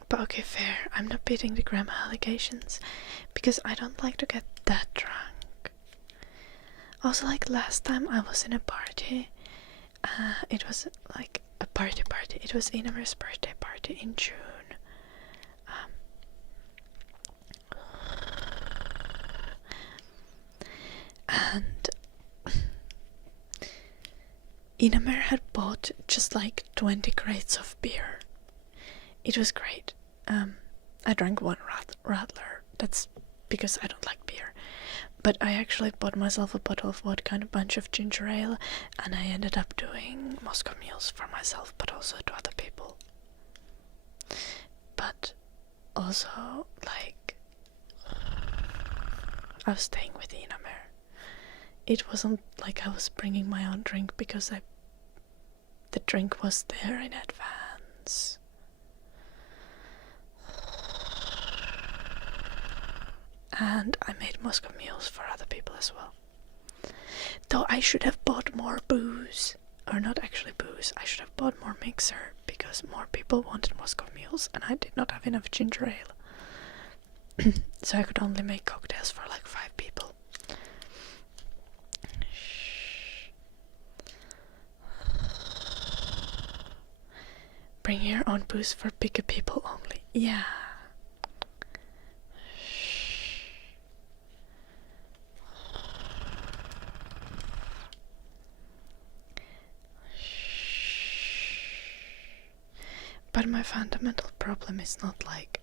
But okay, fair. I'm not beating the grammar allegations because I don't like to get that drunk. Also, like last time I was in a party, it was like a party. It was Inamer's birthday party in June. And Inamer had bought just like 20 crates of beer. It was great. I drank one Radler. That's because I don't like beer. But I actually bought myself a bottle of vodka and a bunch of ginger ale, and I ended up doing Moscow mules for myself, but also to other people. But also, like, I was staying with Inamer. It wasn't like I was bringing my own drink because the drink was there in advance. And I made Moscow mules for other people as well. Though I should have bought more booze. Or not actually booze, I should have bought more mixer because more people wanted Moscow mules and I did not have enough ginger ale. So I could only make cocktails for like 5 people. Bring your own booze for bigger people only. Yeah. But my fundamental problem is not like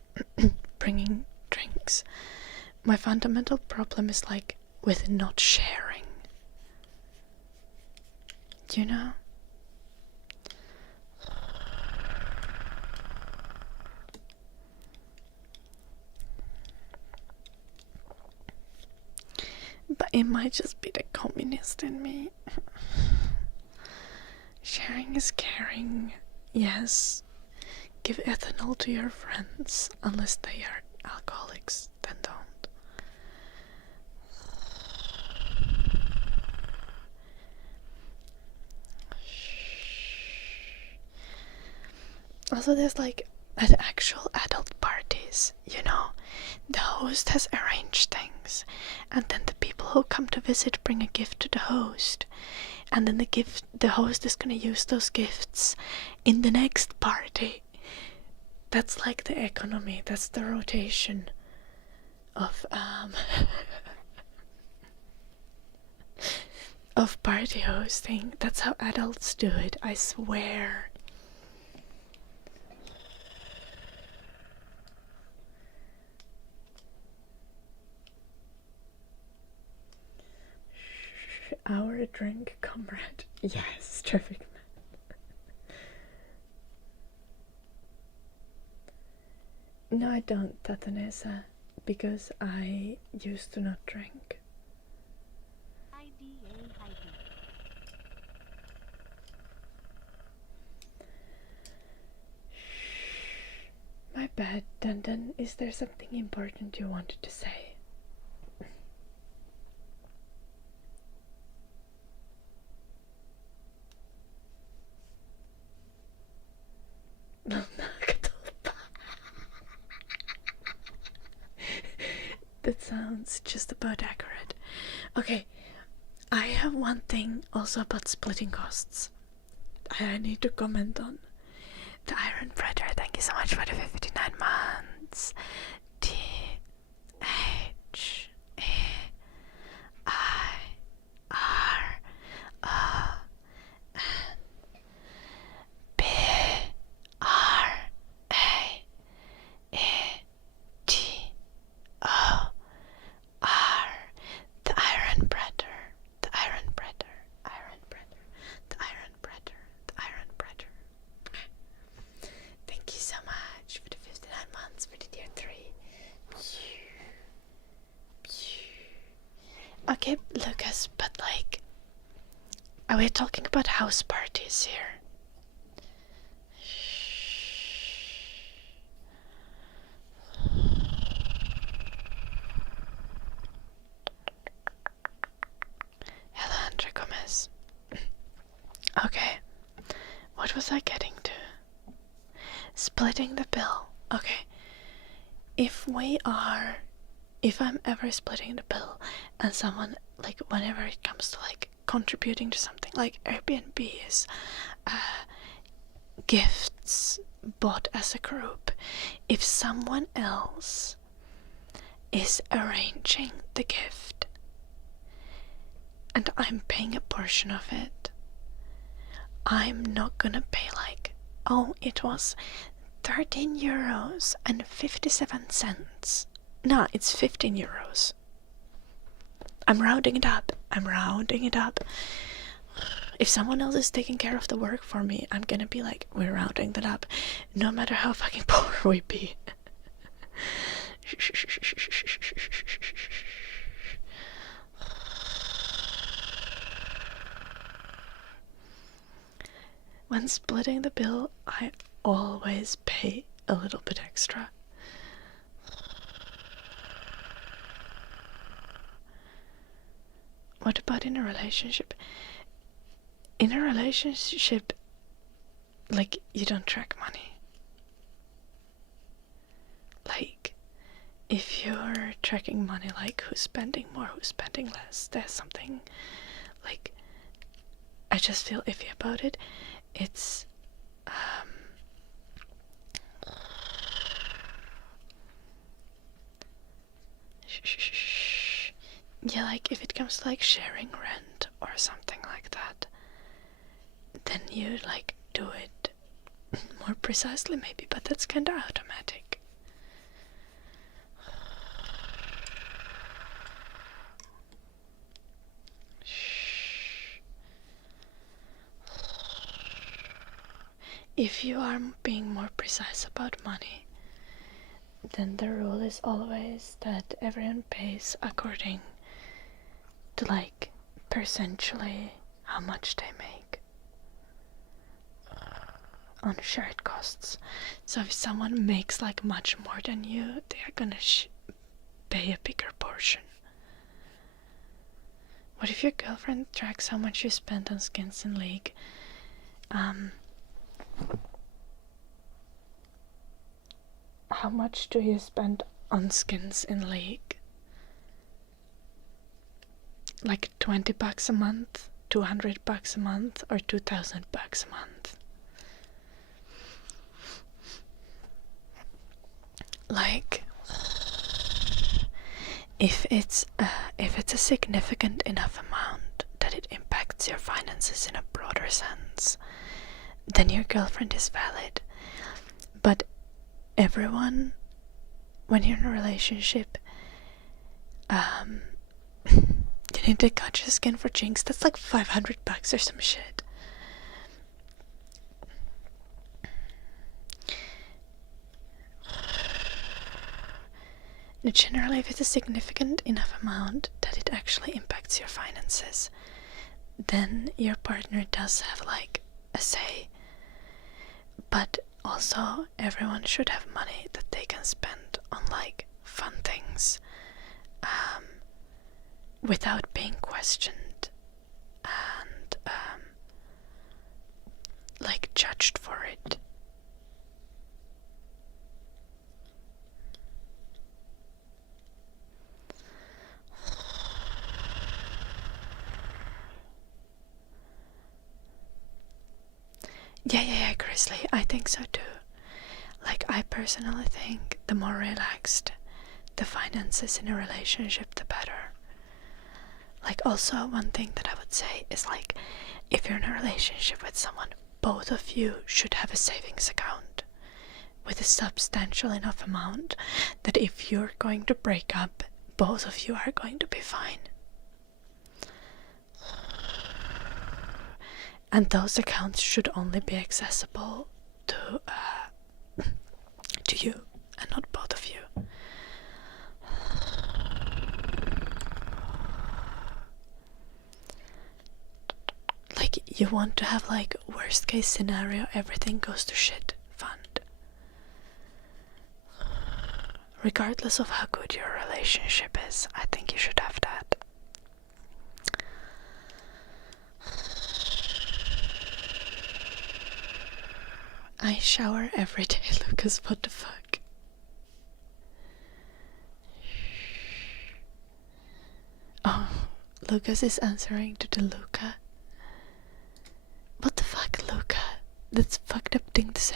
bringing drinks. My fundamental problem is like with not sharing. You know? But it might just be the communist in me. Sharing is caring. Yes. Give ethanol to your friends, unless they are alcoholics, then don't. Also, there's like at actual adult parties, you know, the host has arranged things, and then the people who come to visit bring a gift to the host, and then the host is gonna use those gifts in the next party. That's like the economy, that's the rotation of of party hosting. That's how adults do it, I swear. Our drink comrade. Yes, traffic man. No, I don't, Tatanesa, because I used to not drink. bed, then is there something important you wanted to say? That sounds just about accurate. Okay, I have one thing also about splitting costs I need to comment on. The Iron Predator, thank you so much for the 59 months. Okay, Lucas, but like, are we talking about house parties here? Hello, Andre Gomez. Okay, what was I getting to? Splitting the bill. Okay, if I'm ever splitting the bill and someone, like, whenever it comes to like contributing to something like Airbnb is gifts bought as a group, if someone else is arranging the gift and I'm paying a portion of it, I'm not gonna pay like, oh, it was 13 euros and 57 cents. No, it's 15 euros. I'm rounding it up. If someone else is taking care of the work for me, I'm gonna be like, we're rounding that up, no matter how fucking poor we be. When splitting the bill, I always pay a little bit extra. What about in a relationship? In a relationship, like, you don't track money. Like, if you're tracking money, like who's spending more, who's spending less, there's something, like, I just feel iffy about it. It's yeah, like if it comes to like sharing rent or something like that, then you like do it more precisely maybe, but that's kind of automatic. If you are being more precise about money, then the rule is always that everyone pays according to like percentually how much they make on shared costs. So if someone makes like much more than you, they are gonna pay a bigger portion. What if your girlfriend tracks how much you spend on skins in League? How much do you spend on skins in League? Like $20 a month, $200 a month, or $2,000 a month? Like, if it's a significant enough amount that it impacts your finances in a broader sense, then your girlfriend is valid. But everyone, when you're in a relationship, you need to cut your skin for Jinx. That's like $500 or some shit. Generally, if it's a significant enough amount that it actually impacts your finances, then your partner does have like a say. But Also, everyone should have money that they can spend on like fun things without being questioned and like judged for it. Yeah, Grizzly, I think so too. Like, I personally think the more relaxed the finances in a relationship, the better. Like, also, one thing that I would say is, like, if you're in a relationship with someone, both of you should have a savings account with a substantial enough amount that if you're going to break up, both of you are going to be fine. And those accounts should only be accessible to you and not both of you. Like, you want to have like worst case scenario, everything goes to shit fund. Regardless of how good your relationship is, I think you should have that. I shower every day, Lucas, what the fuck? Oh, Lucas is answering to the Luca. What the fuck, Luca? That's a fucked up thing to say.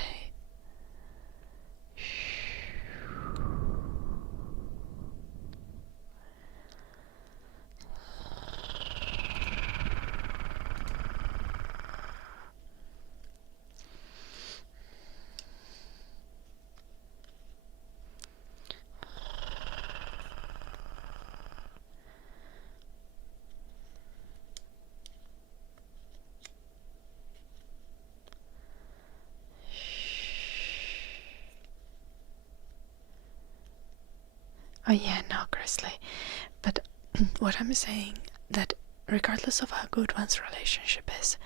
Oh yeah, no, Grizzly. But what I'm saying, that regardless of how good one's relationship is,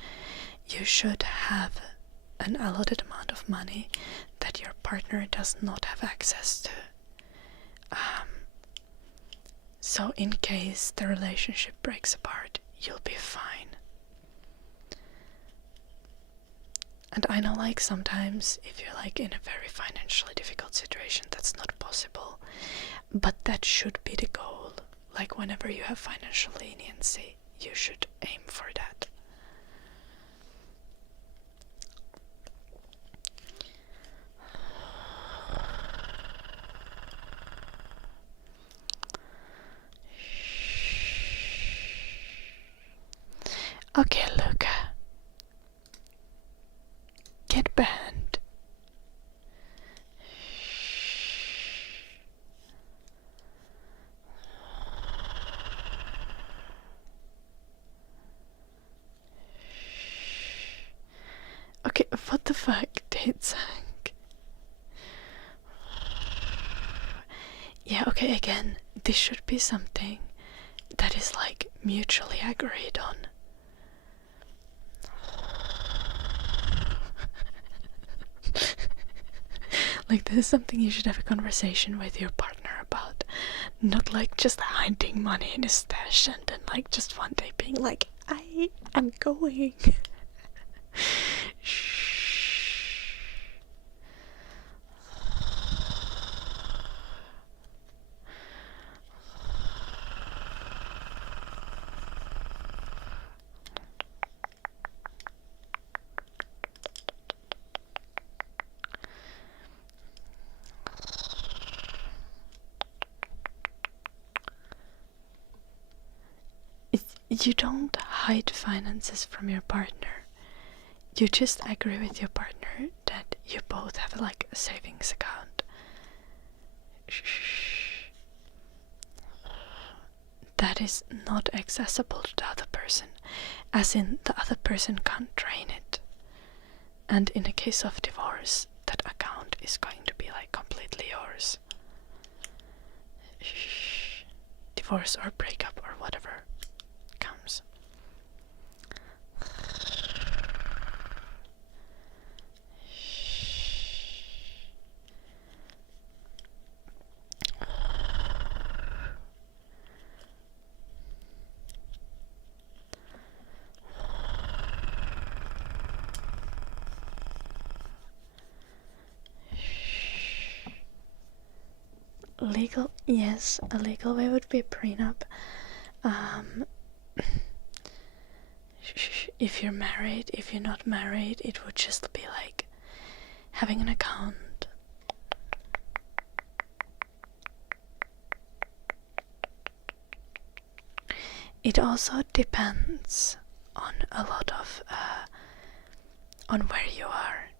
you should have an allotted amount of money that your partner does not have access to. So in case the relationship breaks apart, you'll be fine. And I know, like, sometimes if you're like in a very financially difficult situation, that's not possible. But that should be the goal. Like, whenever you have financial leniency, you should aim for that. Okay, Luca. Get banned. Okay, what the fuck, Datesang? Yeah, okay, again, this should be something that is like mutually agreed on. Like, this is something you should have a conversation with your partner about. Not like just hiding money in a stash and then like just one day being like, I'm going. Shh. You don't hide finances from your partner. You just agree with your partner that you both have like a savings account. Shh. That is not accessible to the other person, as in the other person can't drain it. And in a case of divorce, that account is going to be like completely yours. Shh. Divorce or breakup or whatever comes. a legal way would be a prenup. If you're married, if you're not married, it would just be like having an account. It also depends on a lot of on where you are.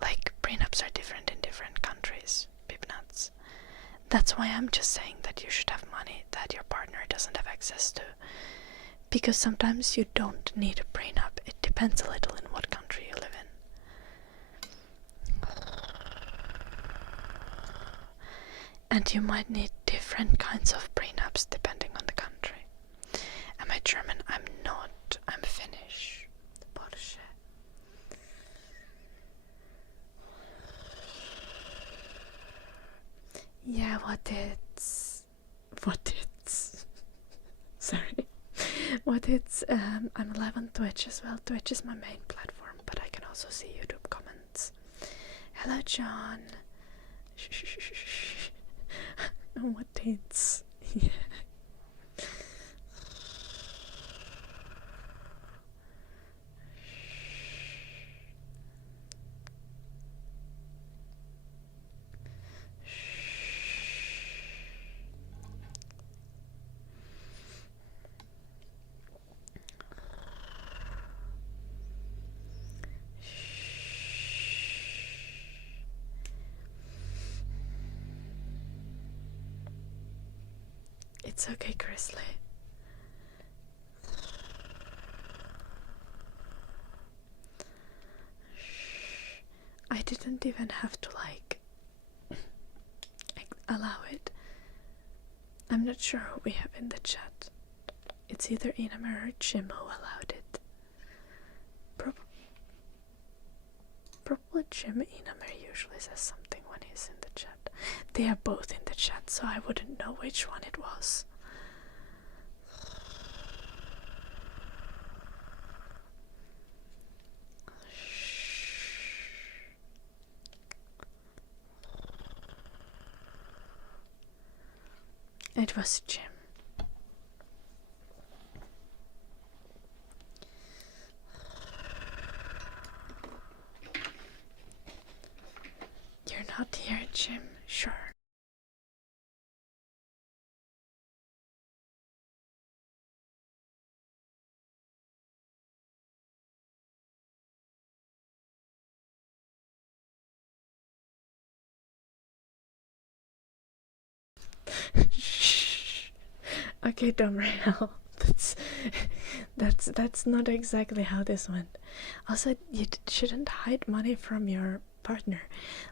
Like, prenups are different in different countries. Beep nuts. That's why I'm just saying that you should have money that your partner doesn't have access to. Because sometimes you don't need a prenup. It depends a little in what country you live in. And you might need different kinds of prenups depending on the country. Am I German? I'm not. I'm Finnish. Bullshit. Yeah, sorry. I'm live on Twitch as well. Twitch is my main platform, but I can also see YouTube comments. Hello, John. What it's? Yeah. It's okay, Chrisley. I didn't even have to like allow it. I'm not sure who we have in the chat. It's either Inamer or Jim who allowed it. Probably Jim. Inamer usually says something when he's in the chat. They are both in the chat, so I wouldn't know which one it was. It was Jim. You're not here, Jim? Sure. Okay, Domrael. That's not exactly how this went. Also, you shouldn't hide money from your partner.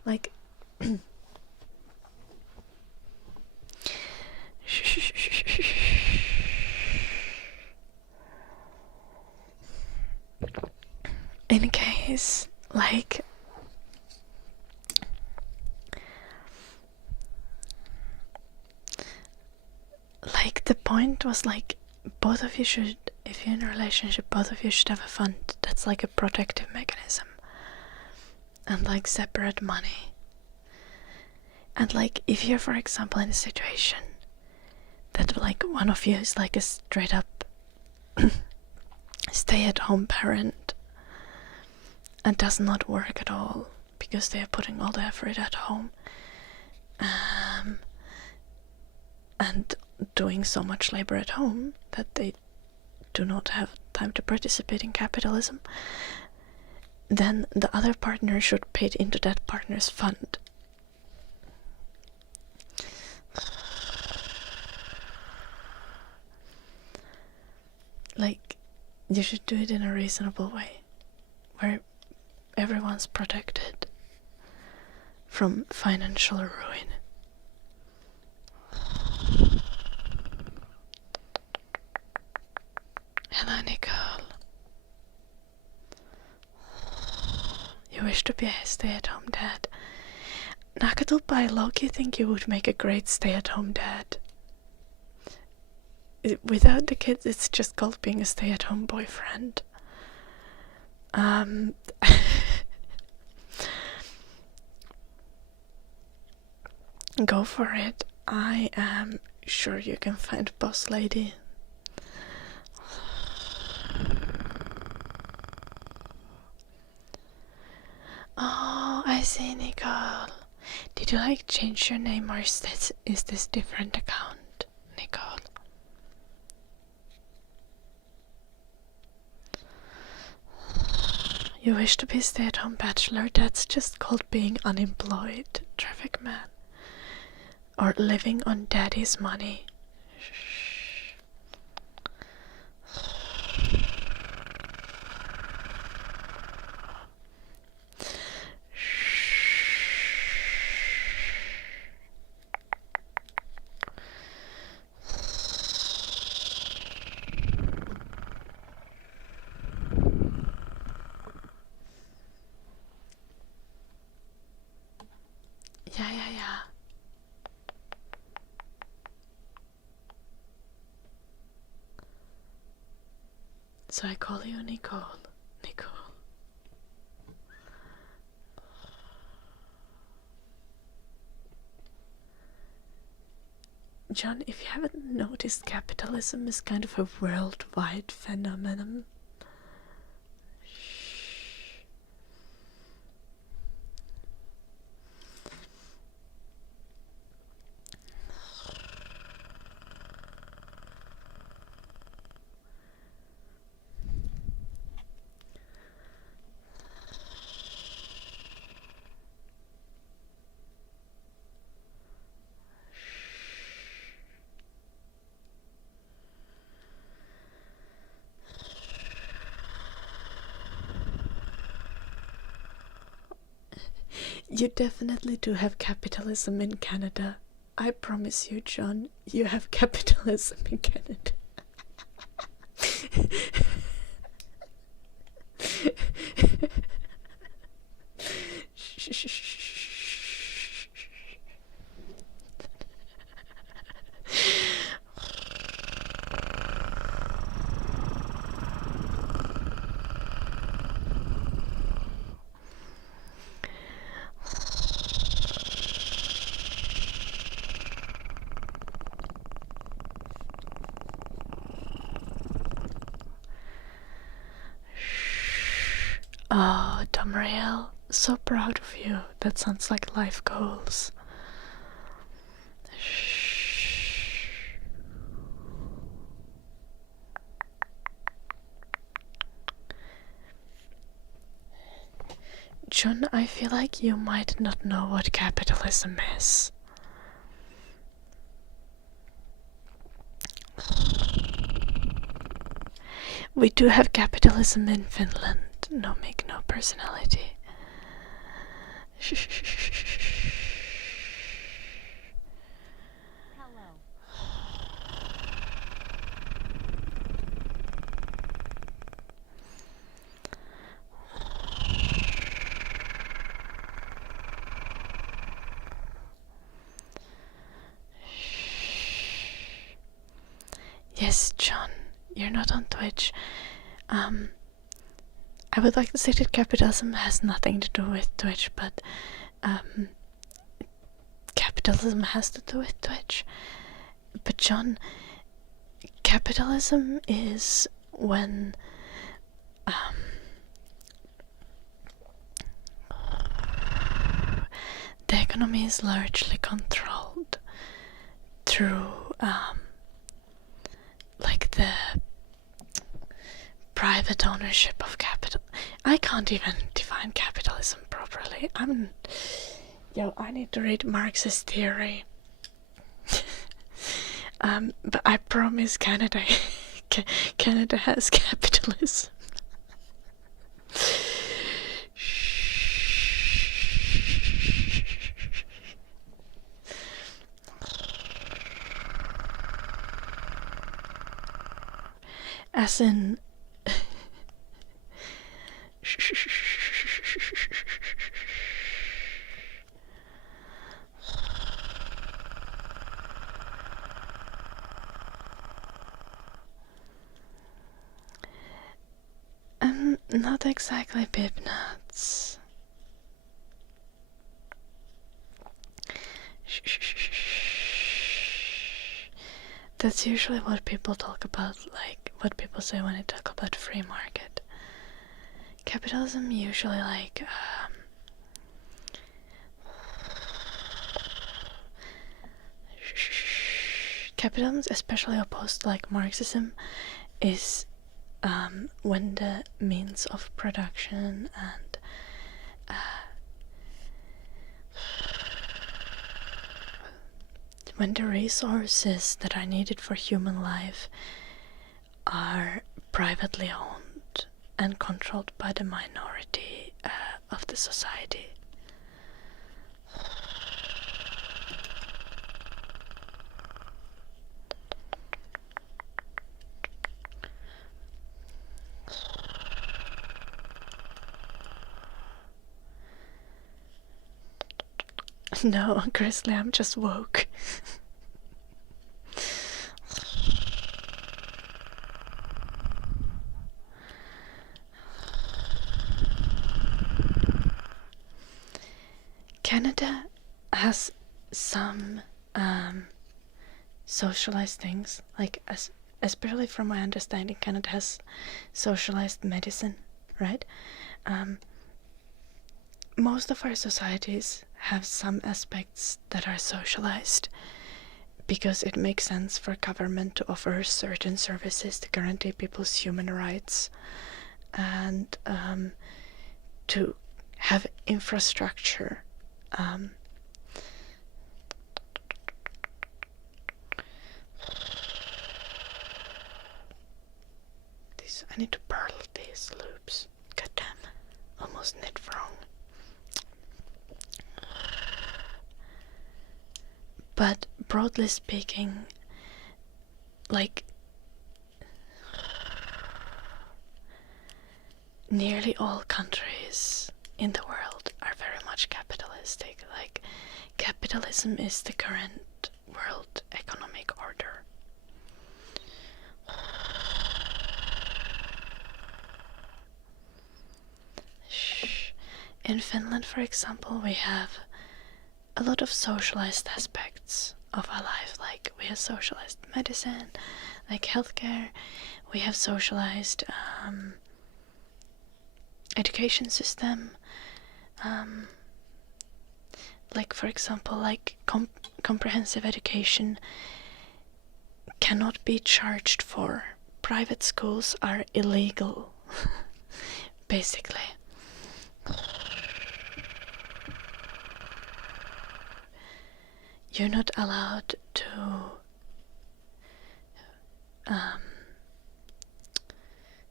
Like, in case, like, the point was like, both of you should, if you're in a relationship, both of you should have a fund that's like a protective mechanism. And like separate money. And like, if you're, for example, in a situation that like one of you is like a straight up stay-at-home parent and does not work at all because they are putting all the effort at home and doing so much labor at home that they do not have time to participate in capitalism, then the other partner should pay it into that partner's fund. Like, you should do it in a reasonable way, where everyone's protected from financial ruin. Hello, Nicole. You wish to be a stay-at-home dad. Nakatulpa, I low-key think you would make a great stay-at-home dad. Without the kids, it's just called being a stay-at-home boyfriend. Go for it. I am sure you can find boss lady. Oh, I see, Nicole. Did you like change your name, or is this different account, Nicole? You wish to be stay-at-home bachelor? That's just called being unemployed, traffic man. Or living on daddy's money. Yeah. So I call you Nicole. John, if you haven't noticed, capitalism is kind of a worldwide phenomenon. You definitely do have capitalism in Canada. I promise you, John, you have capitalism in Canada. Oh, Damriel, so proud of you. That sounds like life goals. John, I feel like you might not know what capitalism is. We do have capitalism in Finland. No make, no personality. Hello. Yes, John, you're not on Twitch. I would like to say that capitalism has nothing to do with Twitch, but capitalism has to do with Twitch. But John, capitalism is when the economy is largely controlled through like the private ownership of capital. I can't even define capitalism properly. I need to read Marx's theory. But I promise Canada Canada has capitalism. As in not exactly bib nuts. That's usually what people talk about, like what people say when they talk about free market. Capitalism usually capitalism, especially opposed to like Marxism, is when the means of production and when the resources that are needed for human life are privately owned and controlled by the minority of the society. No, Grizzly, I'm just woke. Canada has some socialized things, like especially from my understanding, Canada has socialized medicine, right? Most of our societies have some aspects that are socialized because it makes sense for government to offer certain services to guarantee people's human rights and to have infrastructure. I need to purl these loops. Goddamn, almost knit wrong. But broadly speaking, like nearly all countries in the world are very much capitalistic. Like capitalism is the current world economic order. In Finland, for example, we have a lot of socialized aspects of our life. Like we have socialized medicine, like healthcare. We have socialized education system. Like for example, like comprehensive education cannot be charged for. Private schools are illegal, basically. You're not allowed to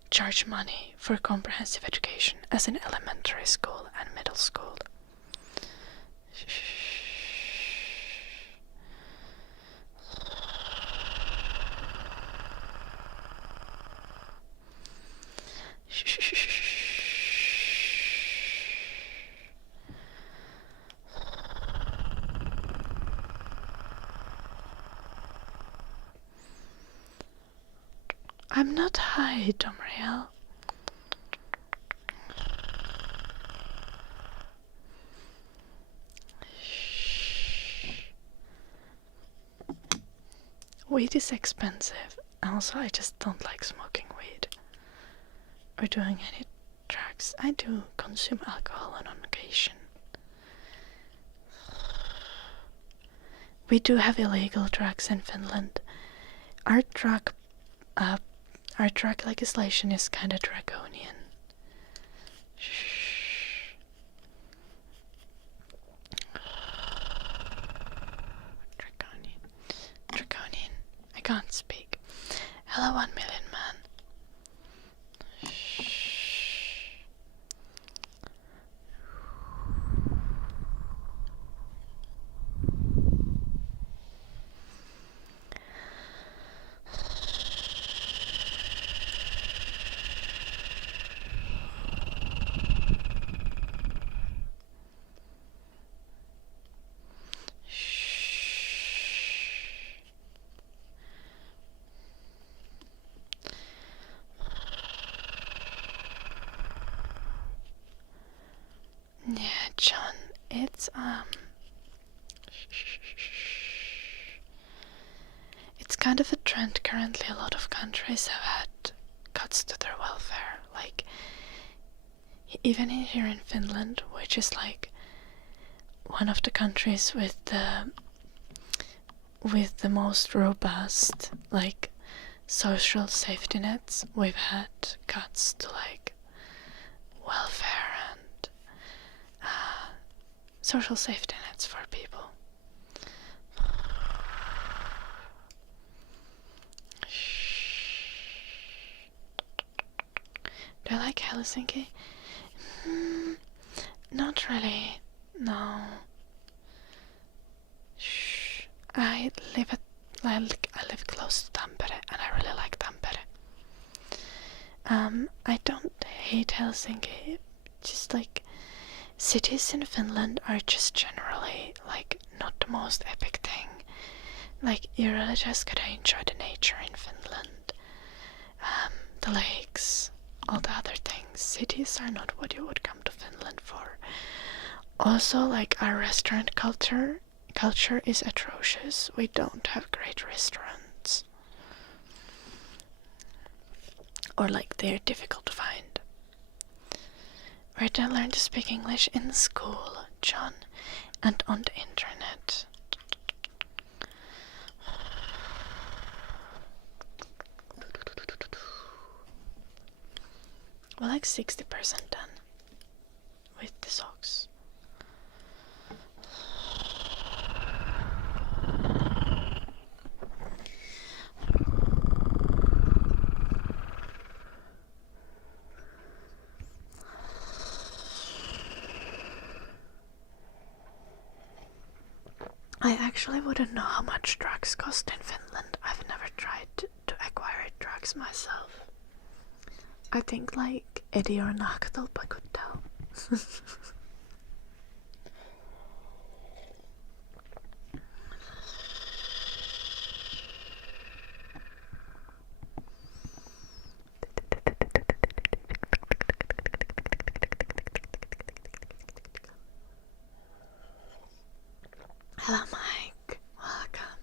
charge money for comprehensive education as in elementary school and middle school. I'm not high, Domriel. Weed is expensive. Also, I just don't like smoking weed or doing any drugs. I do consume alcohol on occasion. We do have illegal drugs in Finland. Our drug legislation is kind of draconian. Draconian. I can't speak. Hello, 1 million man. Yeah, John, it's kind of a trend currently. A lot of countries have had cuts to their welfare. Like, even here in Finland, which is like one of the countries with the most robust like social safety nets, we've had cuts to like welfare and social safety nets for people. Do I like Helsinki? Not really. No. I live close to Tampere, and I really like Tampere. I don't hate Helsinki. Just like cities in Finland are just generally like not the most epic thing. Like, you really just gotta enjoy the nature in Finland. The lakes, all the other things. Cities are not what you would come to Finland for. Also, like, our restaurant culture is atrocious. We don't have great restaurants. Or like, they're difficult to find. Where did I learn to speak English? In school, John, and on the internet. We're like 60% done with the socks. I actually wouldn't know how much drugs cost in Finland. I've never tried to acquire drugs myself. I think like Eddie or Nachtolpa could tell. Hello, Mike. Welcome.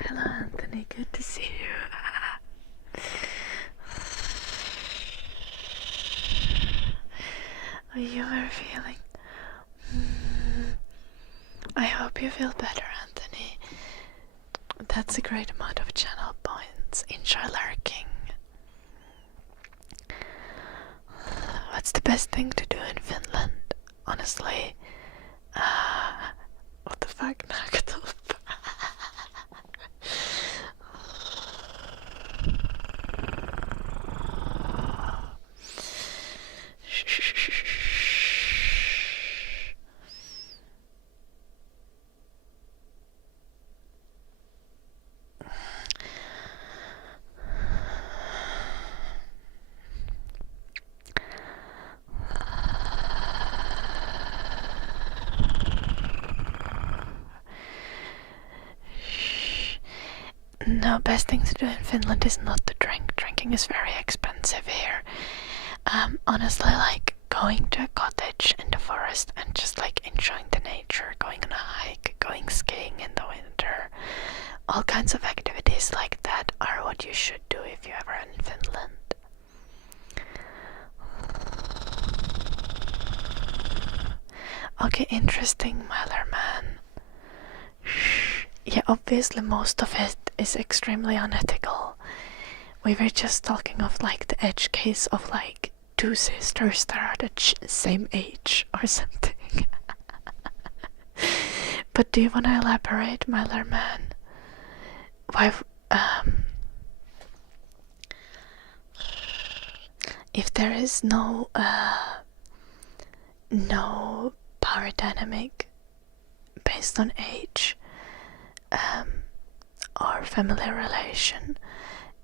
Hello, Anthony. Good to see you. How you are feeling? I hope you feel better, Anthony. That's a great amount of channel points. Enjoy lurking. What's the best thing to do in Finland? Honestly, what the fuck, Nagatop? No, best thing to do in Finland is not to drink. Drinking is very expensive here. Honestly, like going to a cottage in the forest and just like enjoying the nature, going on a hike, going skiing in the winter, all kinds of activities like that are what you should do if you're ever in Finland. Okay, interesting, Mylerman. Yeah, obviously most of it is extremely unethical. We were just talking of like the edge case of like two sisters that are the same age or something. But do you want to elaborate, Mylerman? Why? If there is no power dynamic based on age, or family relation,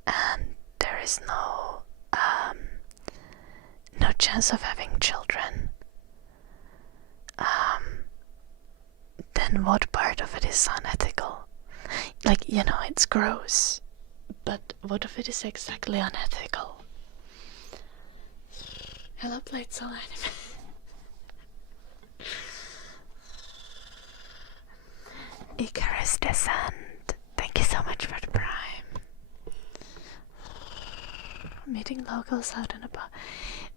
and there is no chance of having children, then what part of it is unethical? Like, it's gross, but what if it is exactly unethical? Hello, Bladesall Anime. Icarus Descent. Thank you so much for the prime. Meeting locals out and about.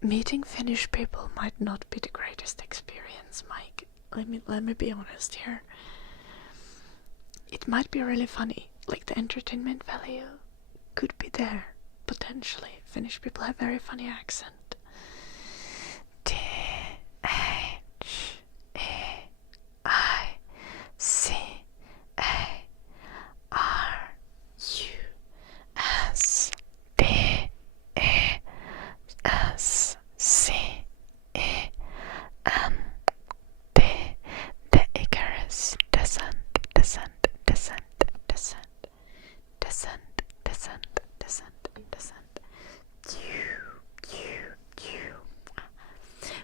Meeting Finnish people might not be the greatest experience, Mike. Let me be honest here. It might be really funny. Like, the entertainment value could be there, potentially. Finnish people have very funny accent. The Icarus Descent.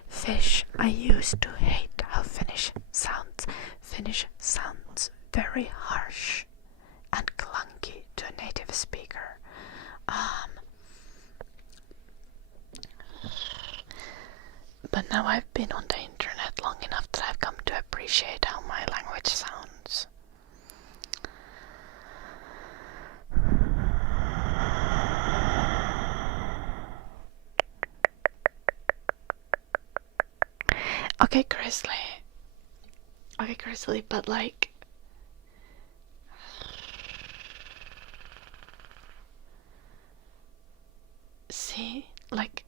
Fish. I used to hate how Finnish sounds. Finnish sounds very harsh and clunky to a native speaker. But now I've been on the internet long enough that I've come to appreciate how my language sounds. Okay, Grizzly, but like... See? Like...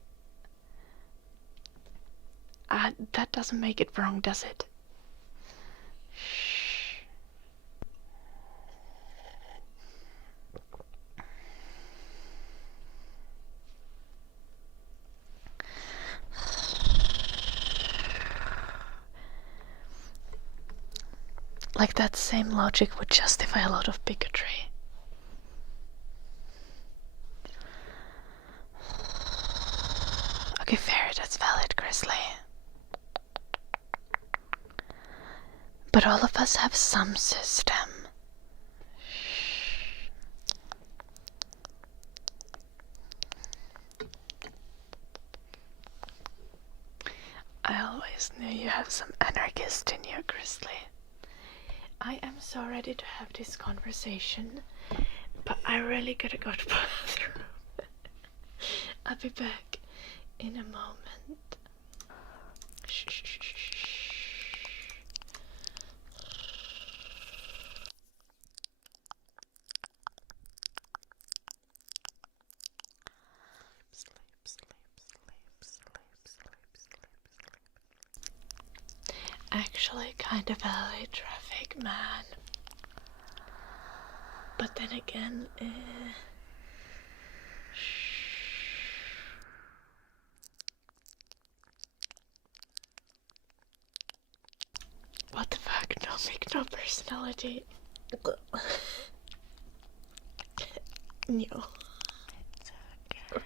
that doesn't make it wrong, does it? Shh. Like, that same logic would justify a lot of bigotry. Okay, fair, that's valid, Grizzly. But all of us have some system. I always knew you have some anarchist in you, Grizzly. I am so ready to have this conversation, but I really gotta go to the bathroom. I'll be back in a moment. Shh, shh, shh, shh. Actually, kind of LA traffic, man. But then again, what the fuck? No make no personality. No. It's okay. It's okay.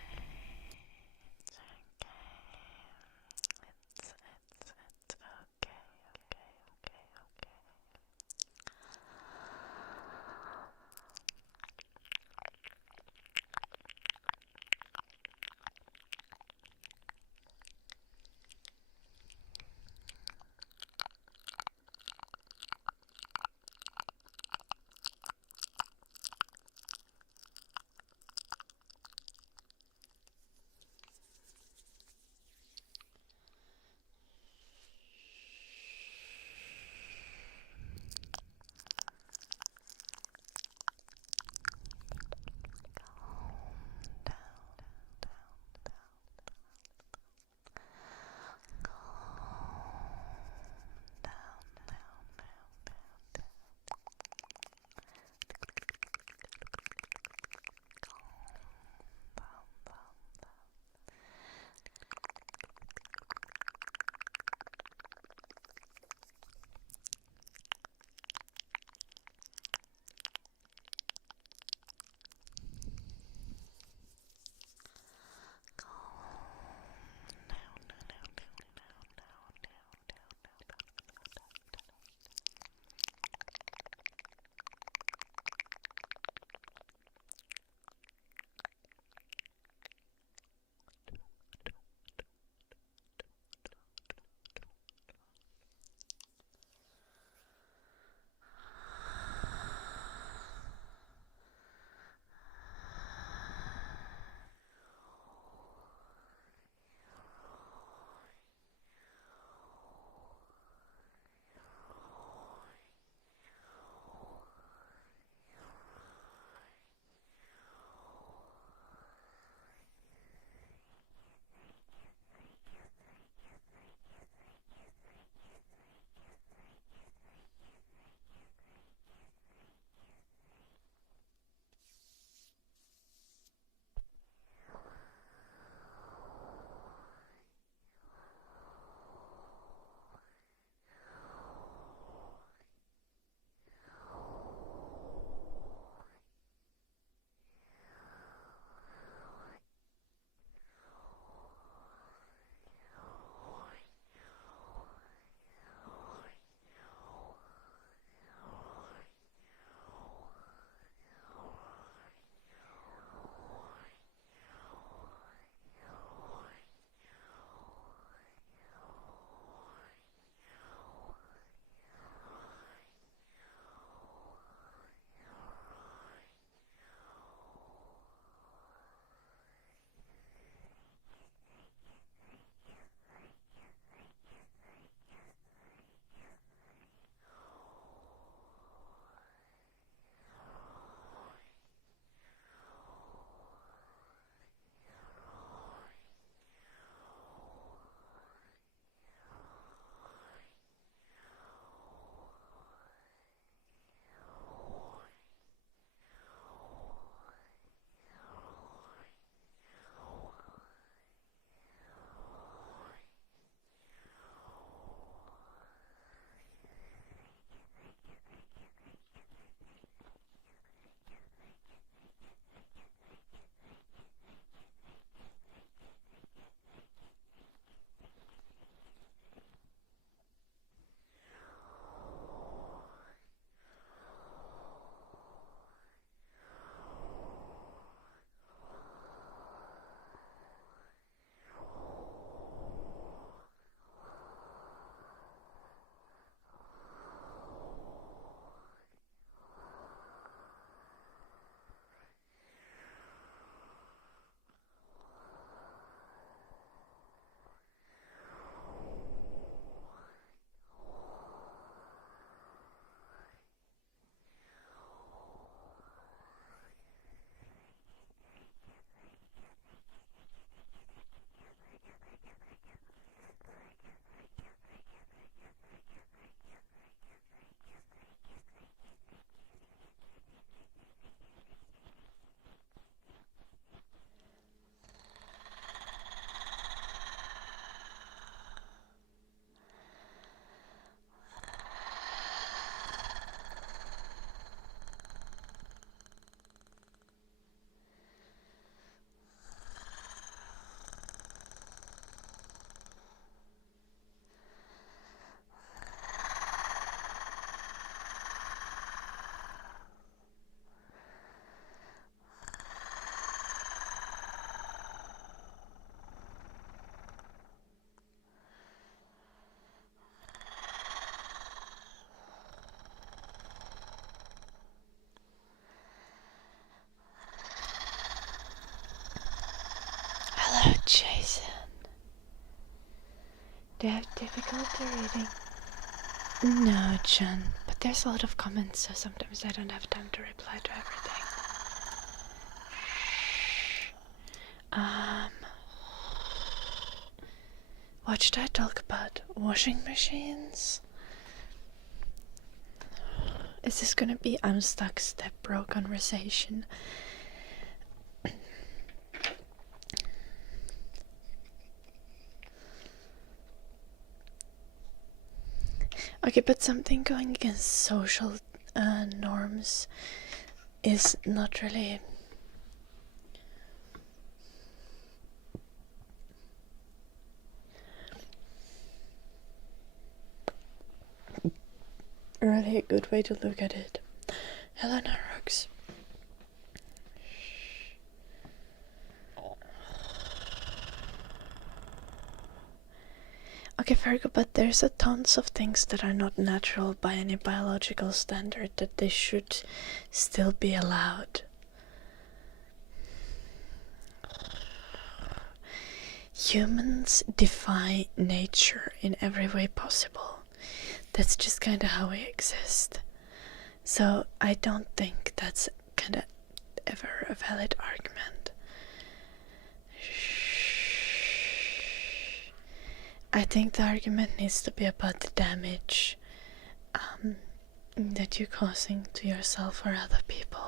Jason. Do you have difficulty reading? No, Jen, but there's a lot of comments, so sometimes I don't have time to reply to everything. What should I talk about? Washing machines? Is this gonna be I'm stuck step bro conversation? Okay, but something going against social norms is not really... really a good way to look at it. Helena Rocks. Okay, Virgo, but there's a tons of things that are not natural by any biological standard that they should still be allowed. Humans defy nature in every way possible. That's just kind of how we exist. So I don't think that's kind of ever a valid argument. I think the argument needs to be about the damage that you're causing to yourself or other people.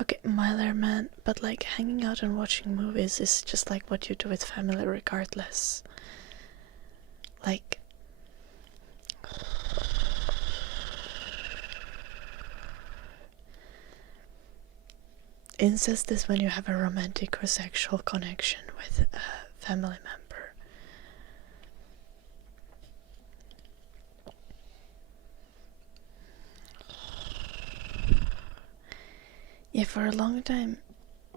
Okay, Myler, man, but like hanging out and watching movies is just like what you do with family regardless. Like, incest is when you have a romantic or sexual connection with a family member. Yeah, for a long time,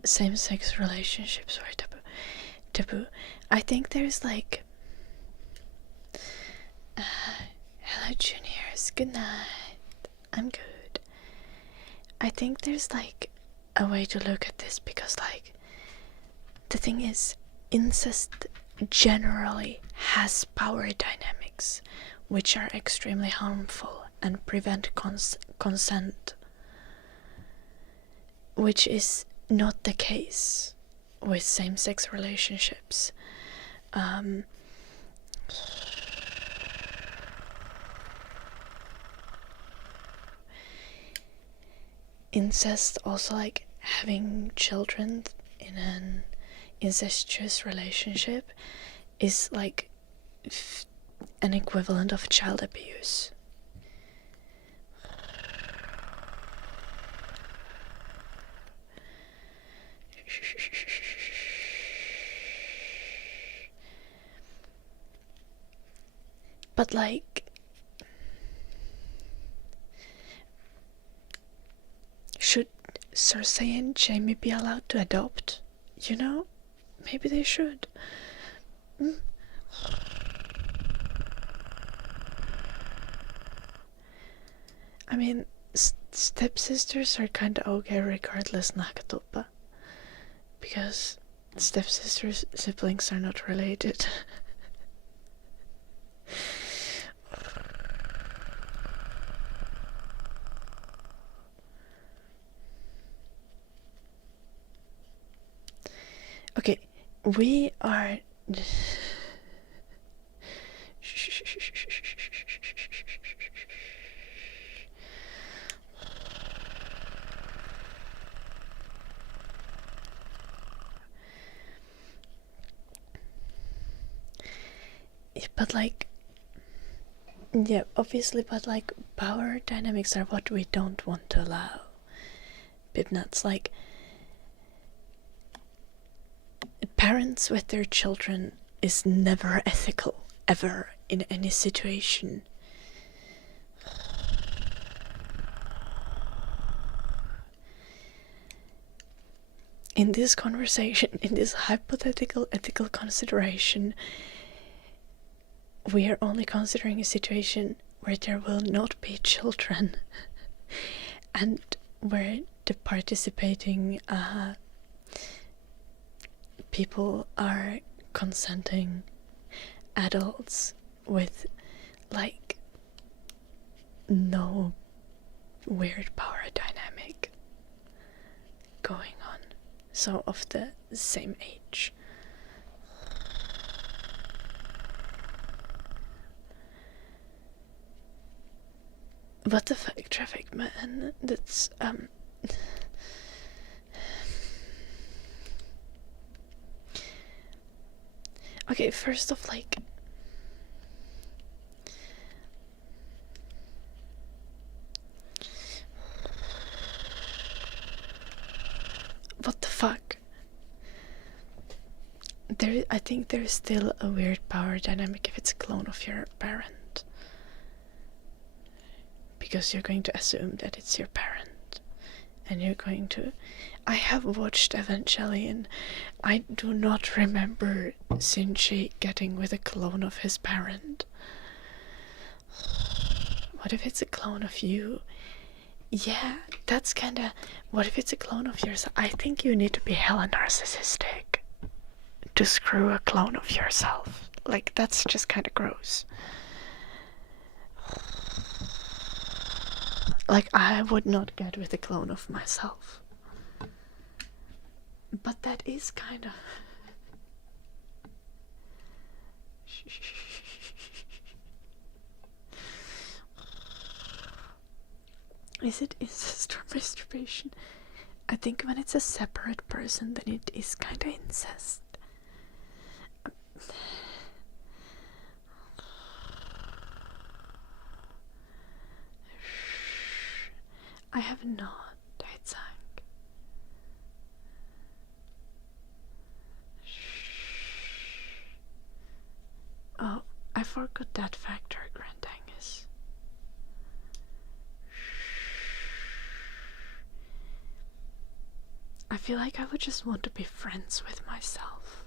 same-sex relationships were taboo. I think there's like... hello, juniors. Good night. I'm good. I think there's like a way to look at this because, like, the thing is, incest generally has power dynamics which are extremely harmful and prevent consent, which is not the case with same-sex relationships. Incest, also like having children in an incestuous relationship, is like an equivalent of child abuse. But like, should Cersei and Jaime be allowed to adopt? You know? Maybe they should. I mean, stepsisters are kinda okay regardless, Nakatopa. Because stepsisters' siblings are not related. Okay, we are... But like... Yeah, obviously, but like, power dynamics are what we don't want to allow. Bibnuts, like... Parents with their children is never ethical, ever, in any situation. In this conversation, in this hypothetical ethical consideration, we are only considering a situation where there will not be children and where the participating people are consenting adults with like no weird power dynamic going on, so of the same age. What the fuck, traffic man? That's okay, first off, like, what the fuck? I think there's still a weird power dynamic if it's a clone of your parent, because you're going to assume that it's your parent, and you're going to... I have watched Evangelion. I do not remember Shinji getting with a clone of his parent. What if it's a clone of you? Yeah, that's kinda... What if it's a clone of yours? I think you need to be hella narcissistic to screw a clone of yourself. Like, that's just kinda gross. Like, I would not get with a clone of myself. But that is kind of... Is it incest or masturbation? I think when it's a separate person, then it is kind of incest. I have not died sang. Oh, I forgot that factor, Grand Angus. I feel like I would just want to be friends with myself.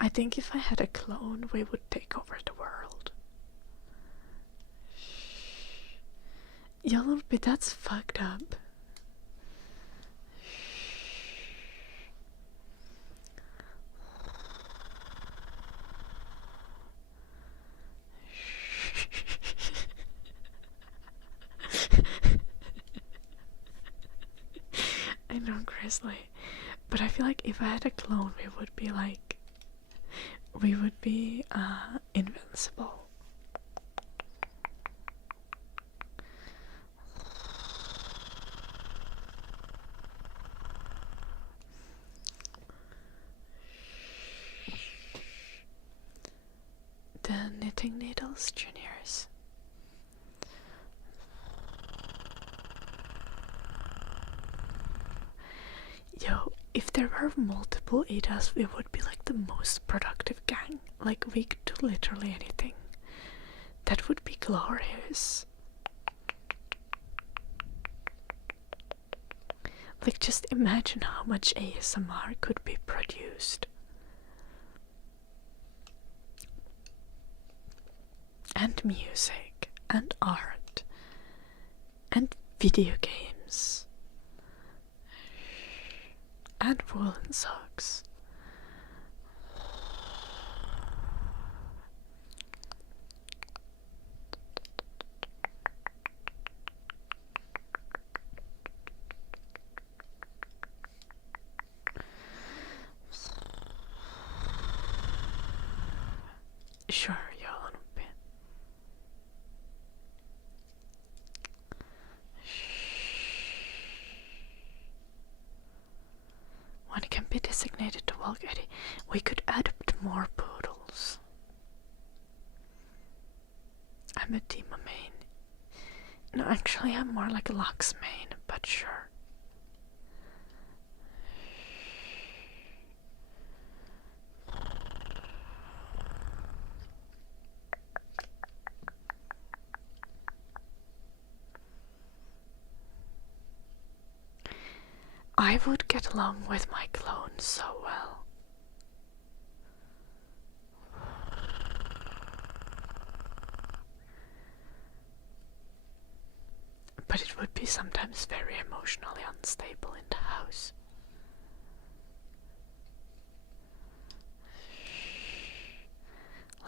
I think if I had a clone, we would take over the world. Y'all, but that's fucked up. I know, Grizzly, but I feel like if I had a clone, we would be invincible. The Knitting Needles Juniors. Yo, if there were multiple Adas, we would be like the most productive gang. Like, we could do literally anything. That would be glorious. Like, just imagine how much ASMR could be produced. And music, and art, and video games, and woolen socks. Sure, y'all. One can be designated to walk Eddie. We could adopt more poodles. I'm a Dima main. No, actually I'm more like a Lux main, but sure. I would get along with my clone so well. But it would be sometimes very emotionally unstable in the house.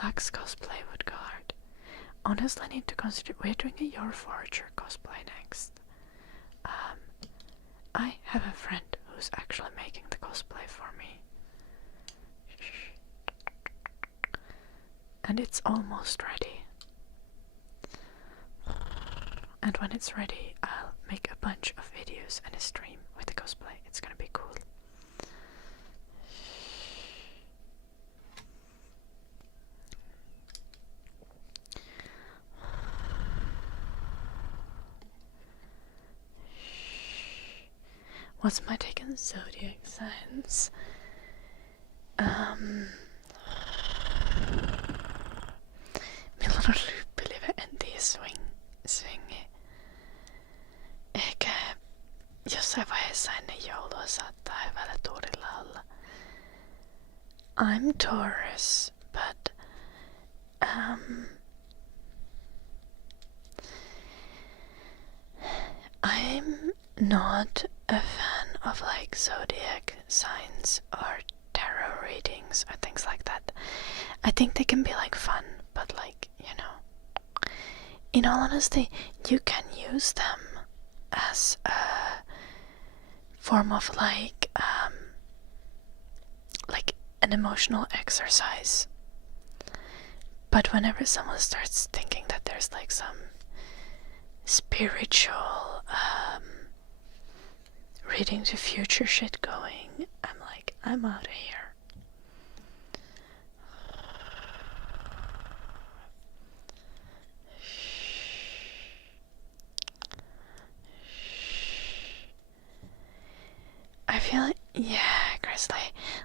Lax cosplay would go hard. Honestly, I need to consider. We're doing a Your Forager cosplay next. I have a friend who's actually making the cosplay for me. And it's almost ready. And when it's ready, I'll make a bunch of videos and a stream with the cosplay. It's gonna be cool. What's my take on zodiac signs? Milloin on lyyppilevä, en tiedä swingi. Ehkä jossain vaiheessa ennen joulua saattaa hyvällä tuurilla olla. I'm Taurus, but I'm not a fan of like zodiac signs or tarot readings or things like that. I think they can be like fun, but like, you know, in all honesty, you can use them as a form of like an emotional exercise. But whenever someone starts thinking that there's like some spiritual reading the future shit going, I'm like, I'm out of here. I feel like, yeah, Grizzly,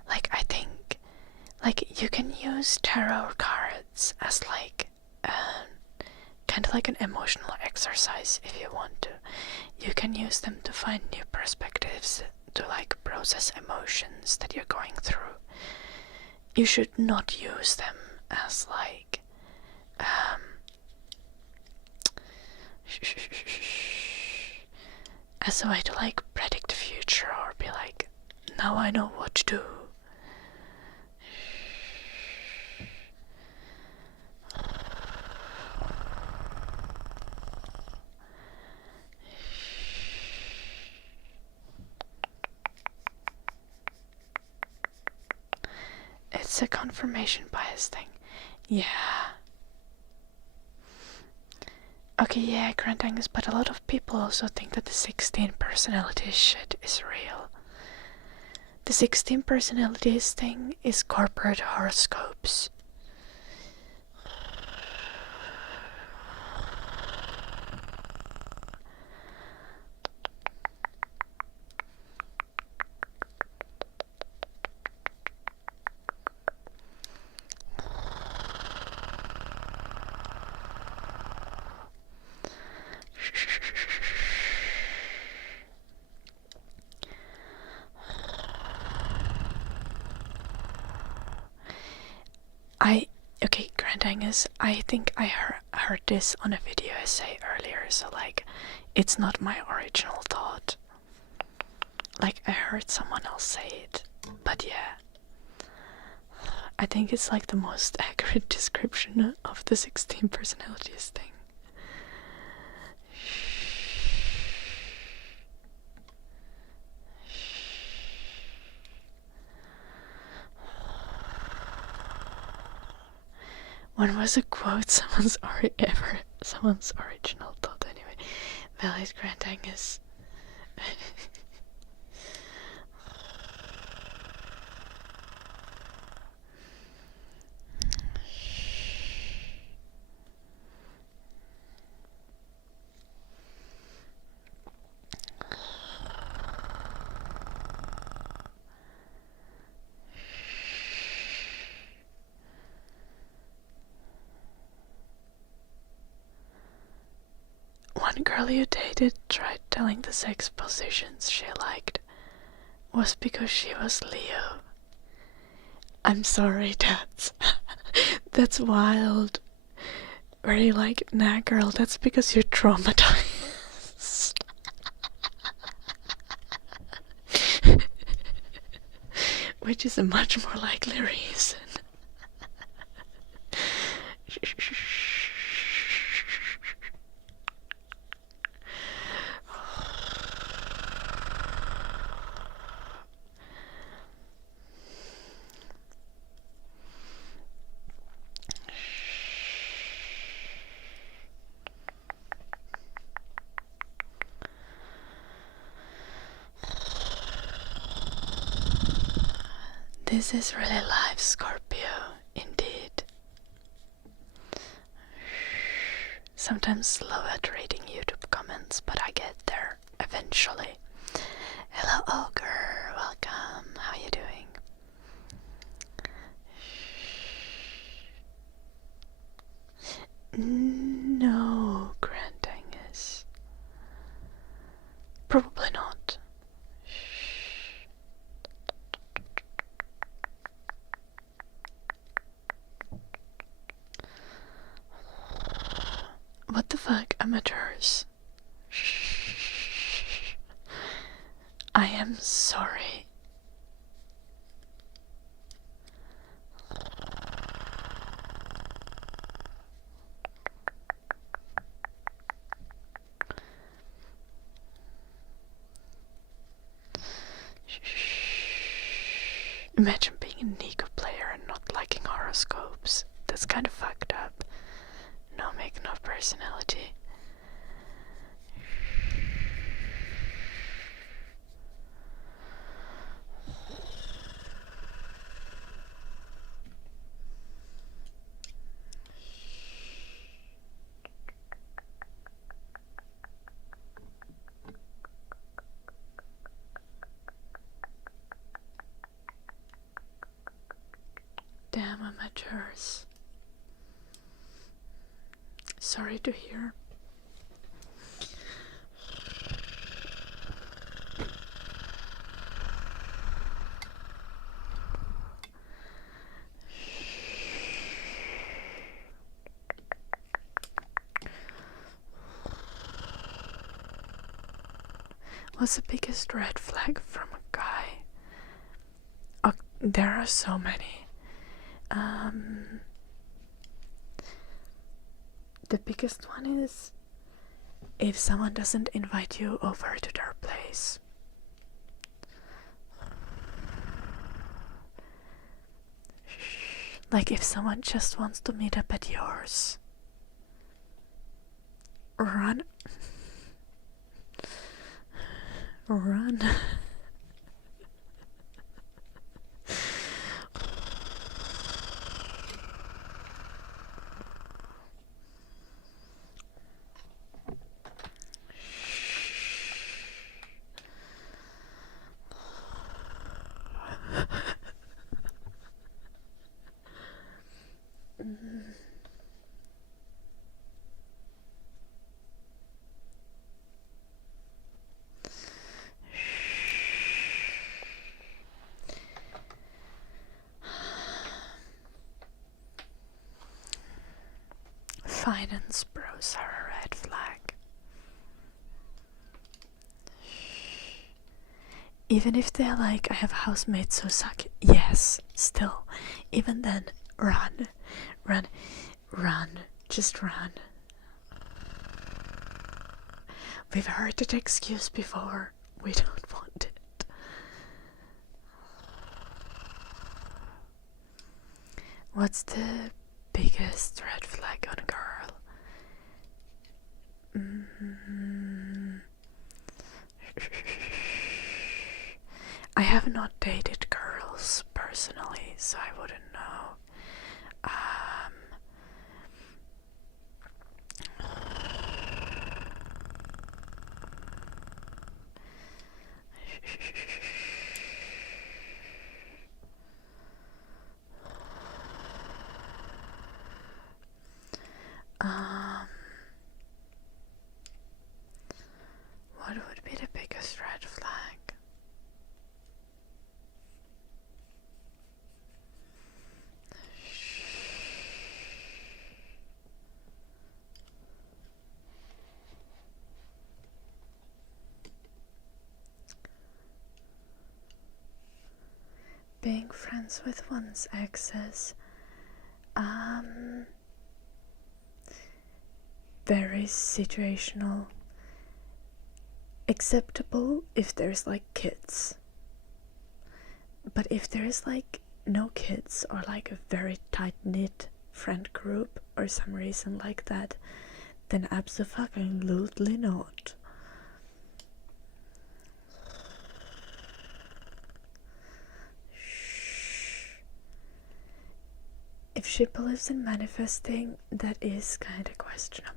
like I think like you can use tarot cards as like kind of like an emotional exercise if you want to. You can use them to find new perspectives, to like process emotions that you're going through. You should not use them as like as a way to like predict the future or be like, now I know what to do. It's a confirmation bias thing. Yeah. Okay, yeah, Grand Angus, but a lot of people also think that the 16 personalities shit is real. The 16 personalities thing is corporate horoscopes. Okay, Grand Angus, I think I heard this on a video essay earlier, so like, it's not my original thought. Like, I heard someone else say it, but yeah. I think it's like the most accurate description of the 16 personalities thing. When was a quote someone's original thought anyway? Valid Grand Angus. One girl you dated tried telling the sex positions she liked was because she was Leo. I'm sorry, that's wild. Where you like, nah girl, that's because you're traumatized. age is a much more likely reason. This is really live, Scorpio, indeed. Sometimes slow at reading YouTube comments, but I get there eventually. Hello, Ogre, welcome. How you doing? No, Grand Angus. Probably not. What the fuck, amateurs? I am sorry. Imagine being a Nico player and not liking horoscopes. That's kind of fucked up. No make, no personality. Damn amateurs. Sorry to hear. What's the biggest red flag from a guy? Oh, there are so many. The biggest one is if someone doesn't invite you over to their place. Like if someone just wants to meet up at yours. Run. Run. Finance bros are a red flag. Even if they're like, I have housemates who suck. Yes, still. Even then, run. Run. Run. Just run. We've heard that excuse before. We don't want it. What's the biggest red flag on a girl? I have not dated girls personally, so I wouldn't know. What would be the biggest red flag? being friends with one's exes, very situational. Acceptable if there's like kids, but if there's like no kids or like a very tight-knit friend group or some reason like that, then absolutely not. If she believes in manifesting, that is kind of questionable.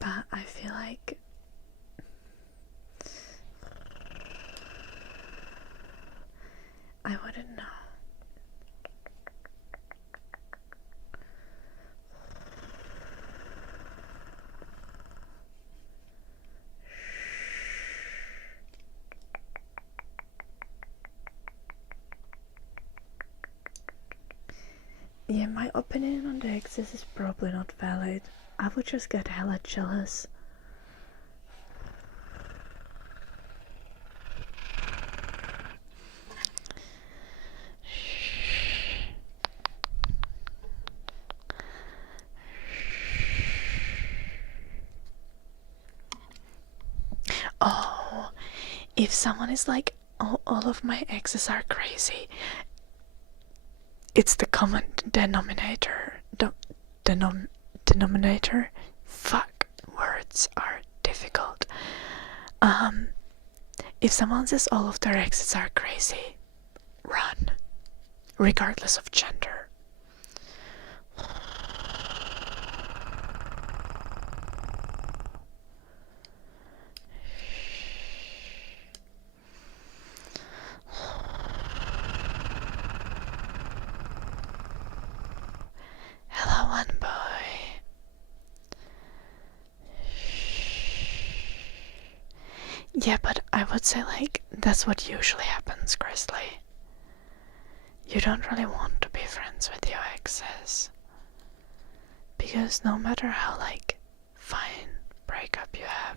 But I feel like I wouldn't know. Yeah, my opinion on the exes is probably not valid. I would just get hella jealous. Oh, if someone is like, oh, all of my exes are crazy, it's the common denominator. Denominator? Fuck, words are difficult. If someone says all of their exes are crazy, run, regardless of gender. Hello, one boy. Yeah, but I would say like that's what usually happens, Grizzly. You don't really want to be friends with your exes. Because no matter how like fine breakup you have,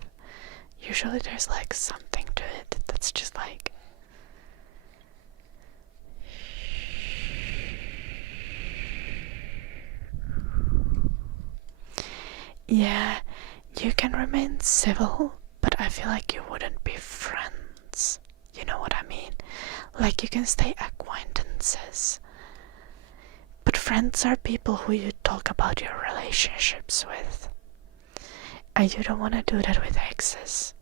usually there's like something to it that's just like yeah, you can remain civil, but I feel like you wouldn't be friends. You know what I mean? Like you can stay acquaintances. But friends are people who you talk about your relationships with. And you don't want to do that with exes.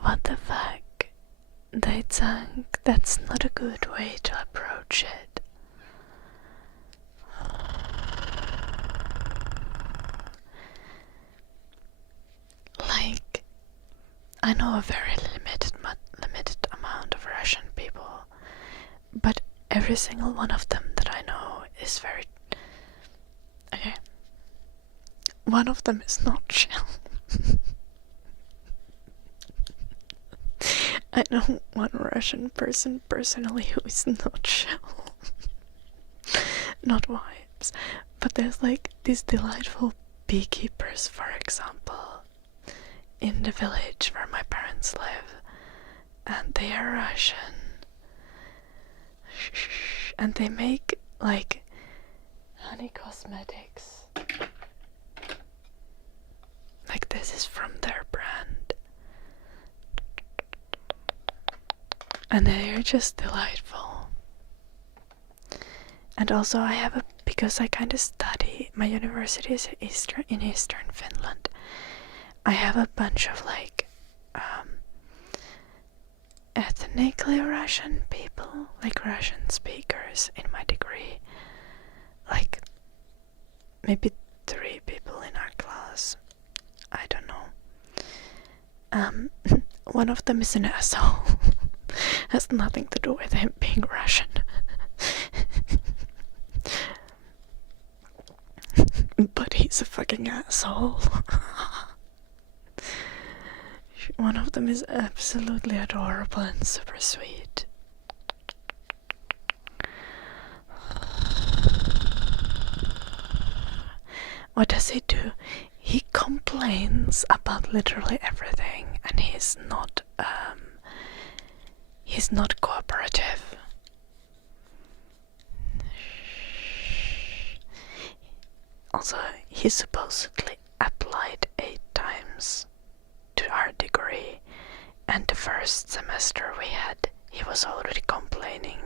What the fuck? Dae-sang, that's not a good way to approach it. Like, I know a very limited amount of Russian people, but every single one of them that I know is very... Okay. One of them is not chill. I know one Russian person personally who is not chill. Not vibes. But there's like these delightful beekeepers, for example, in the village where my parents live. And they are Russian. And they make like honey cosmetics. Like this is from their brand. And they are just delightful. And also I have because I kind of study, my university is in Eastern Finland. I have a bunch of like ethnically Russian people, like Russian speakers in my degree. Like maybe 3 people in our class. I don't know. One of them is an asshole. Has nothing to do with him being Russian. But he's a fucking asshole. One of them is absolutely adorable and super sweet. What does he do? He complains about literally everything, and he's not cooperative. Also, he supposedly applied 8 times to our degree, and the first semester we had, he was already complaining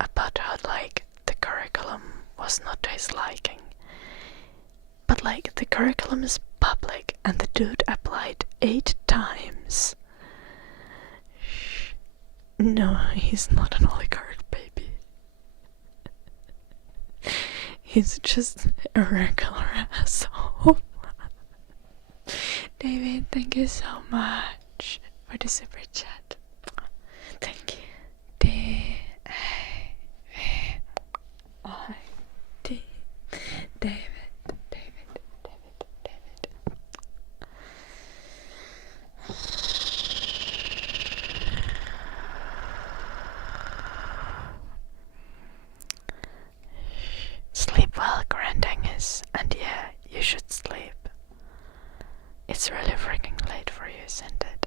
about how, like, the curriculum was not to his liking. But, like, the curriculum is public, and the dude applied 8 times. No, he's not an oligarch, baby. He's just a regular asshole. David, thank you so much for the super chat. Thank you. D-A-V-I-D. David. Sleep well, Grandangus, and yeah, you should sleep. It's really freaking late for you, isn't it?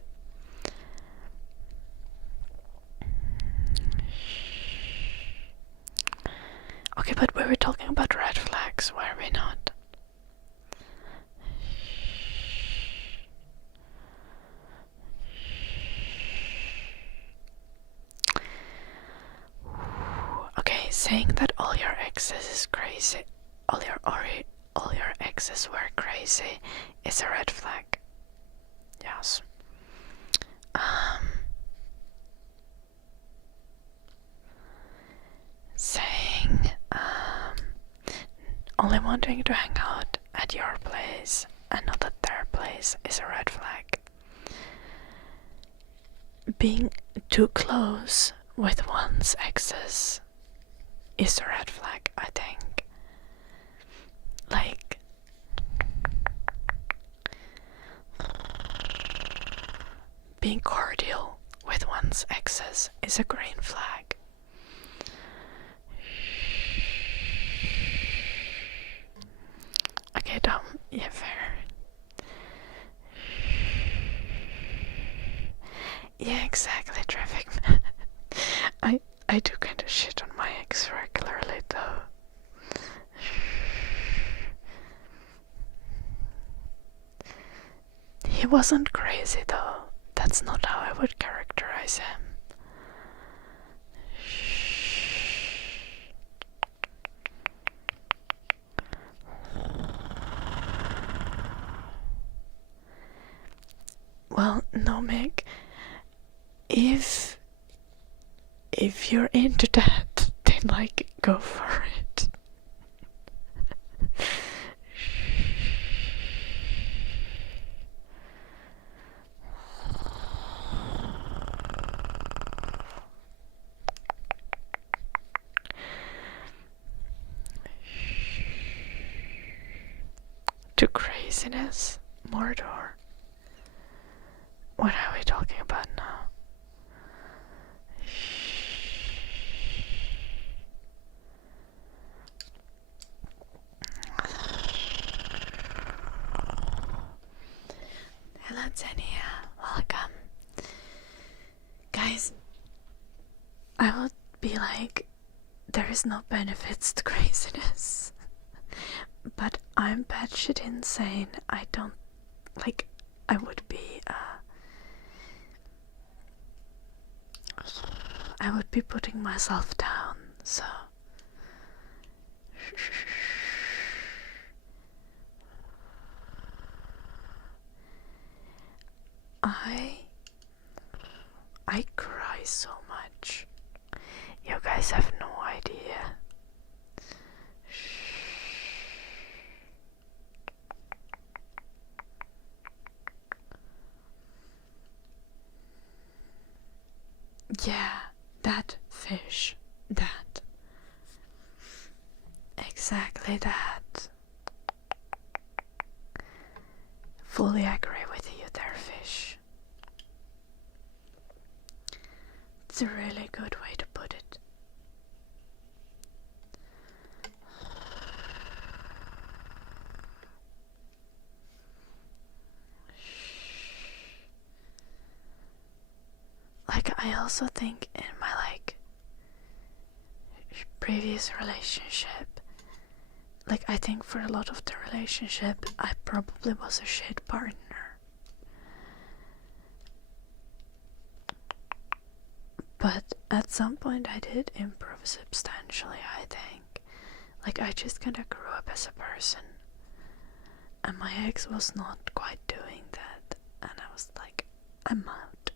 Okay, but we were talking about red flags, were we not? Okay, saying that all your exes is crazy, all your exes were crazy is a red flag. Yes. Saying only wanting to hang out at your place and not at their place is a red flag. Being too close with one's exes is a red flag, I think. Like, being cordial with one's exes is a green flag. Okay, Dom, yeah, fair. Yeah, exactly, traffic man. I do kind of shit on my ex regularly, though. He wasn't crazy, though. That's not how I would characterize him. Well, no, Meg. If you're into that, then, like, go for it. To craziness, Mordor. What are we talking about now? Hello, Tania. Welcome. Guys, I would be like, there is no benefits to craziness. But I'm batshit insane. I don't, like, I would be, putting myself down, so. I cry so much. You guys have no idea. Yeah, that fish. That. Exactly that. Fully agree with you there, fish. It's a really good way to put it. Like, I also think in my previous relationship, like, I think for a lot of the relationship I probably was a shit partner. But at some point I did improve substantially, I think. Like, I just kinda grew up as a person. And my ex was not quite doing that. And I was like, I'm out.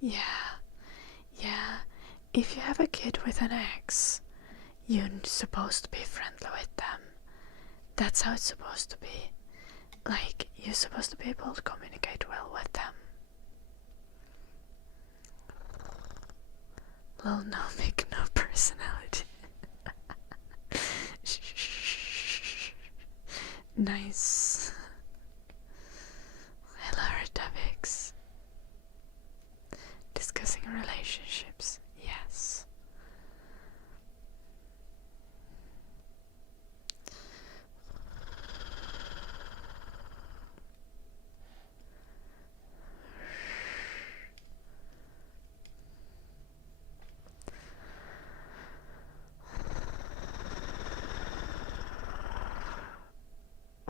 Yeah. If you have a kid with an ex, you're supposed to be friendly with them. That's how it's supposed to be. Like, you're supposed to be able to communicate well with them. Lil no make no personality. Nice. Hello, Artavix. Discussing relationships. Yes.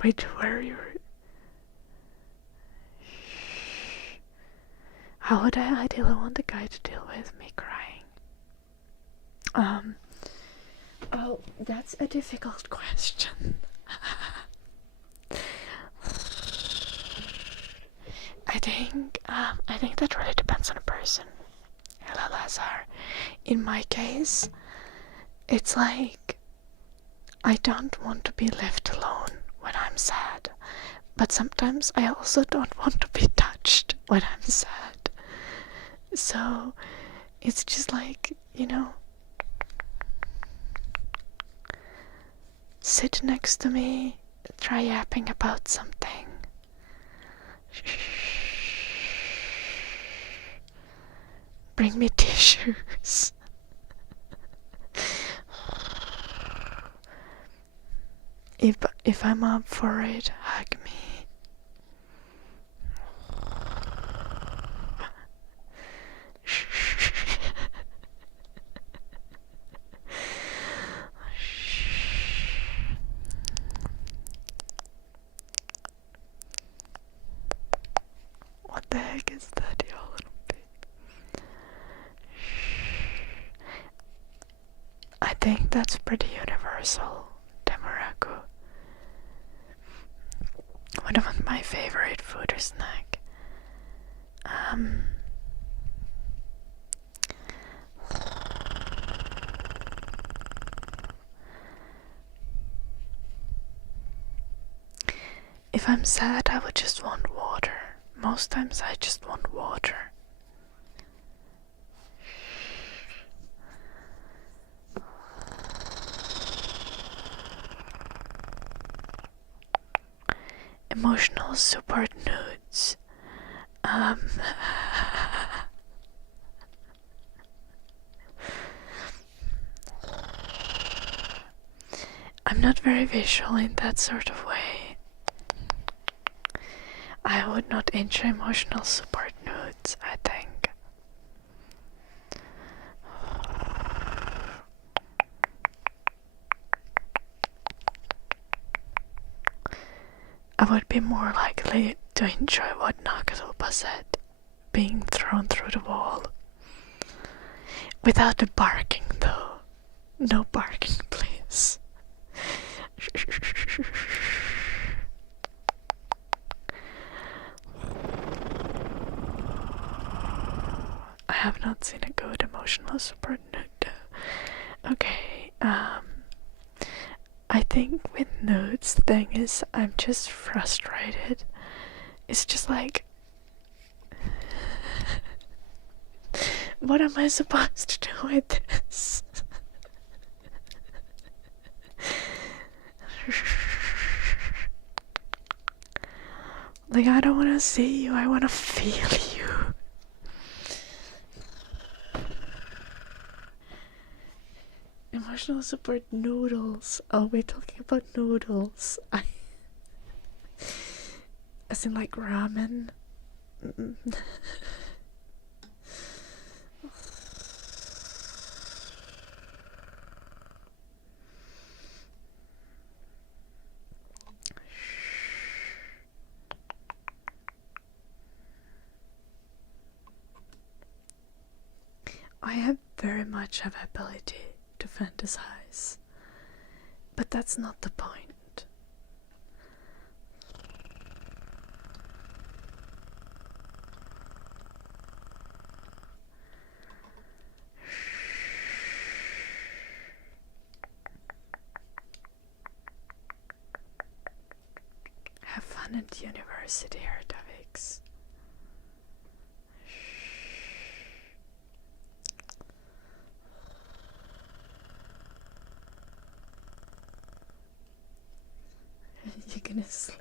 Wait, where are you? How would I ideally want a guy to deal with me crying? Oh, that's a difficult question. I think that really depends on a person. Hello, Lazar. In my case, it's like I don't want to be left alone when I'm sad, but sometimes I also don't want to be touched when I'm sad. So it's just like, sit next to me, try yapping about something. Bring me tissues. If I'm up for it, hug me. What the heck is that, y'all? I think that's pretty universal, Demaraku. One of my favorite food or snack. If I'm sad, I would just want water. Most times I just want water. Emotional support nudes. I'm not very visual in that sort of way. I would not enjoy emotional support nudes, I think. I would be more likely to enjoy what Nakatopa said, being thrown through the wall. Without the barking, though. No barking, please. I have not seen a good emotional support nude though. Okay, I think with nudes the thing is I'm just frustrated. It's just like, what am I supposed to do with this? Like, I don't want to see you, I want to feel you. Emotional support noodles. Oh, we're talking about noodles. As in like ramen. I have very much of ability to fantasize, but that's not the point. Have fun at university, Erdavix. You're gonna sleep.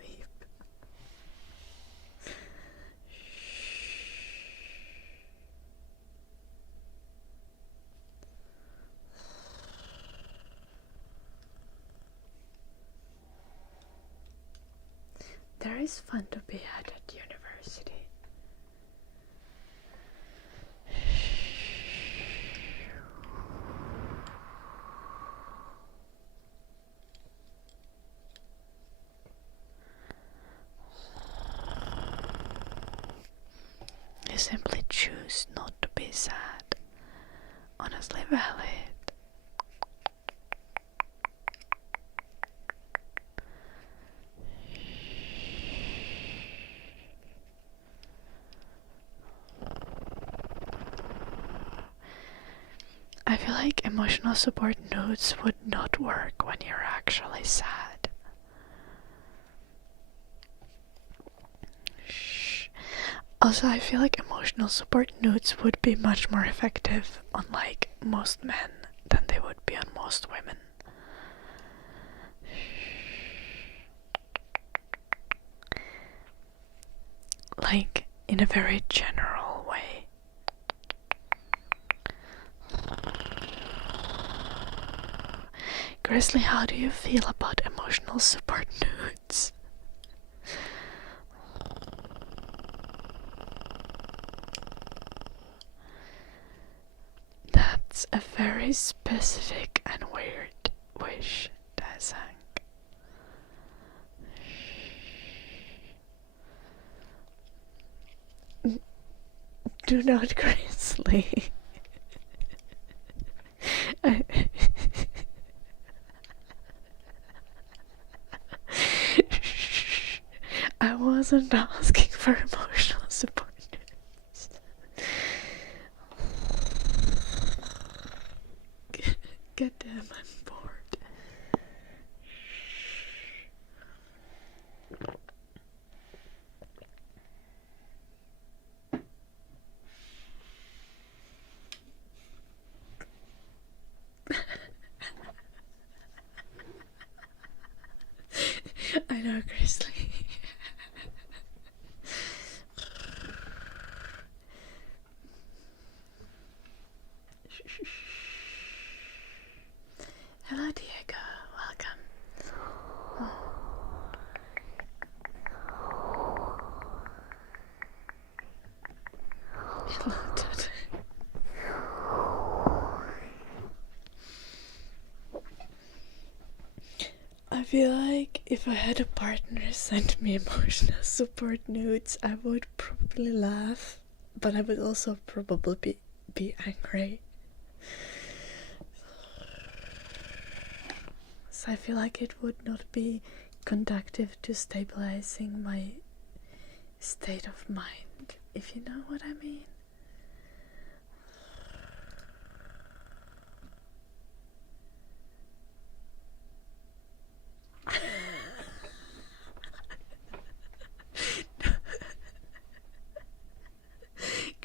There is fun to be had at university. You simply choose not to be sad. Honestly valid. I feel like emotional support notes would not work when you're actually sad. Also, I feel like emotional support notes would be much more effective on like most men than they would be on most women. Like, in a very general way. Grizzly, how do you feel about emotional support nudes? That's a very specific and weird wish, Daesang. Do not, Grizzly. I wasn't asking for emotional support. God damn, I'm bored. I know, Grizzly. Hello, Diego. Welcome. Hello, Dad. I feel like if I had a partner send me emotional support nudes, I would probably laugh, but I would also probably be angry. So I feel like it would not be conducive to stabilizing my state of mind, if you know what I mean.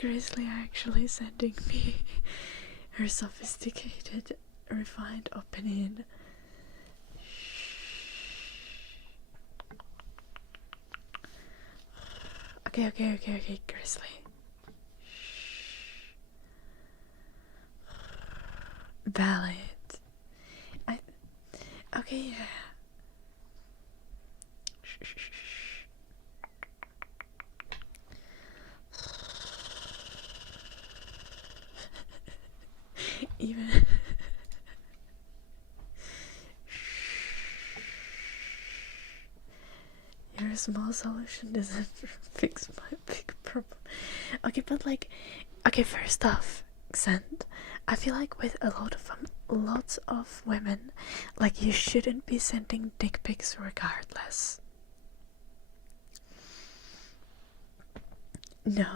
Grizzly actually sending me her sophisticated, refined opinion. Okay, Grizzly. Valid. Okay, yeah. Even your small solution doesn't fix my big problem. Okay, but like, okay, first off, Xend, I feel like with lots of women, like, you shouldn't be sending dick pics regardless. No.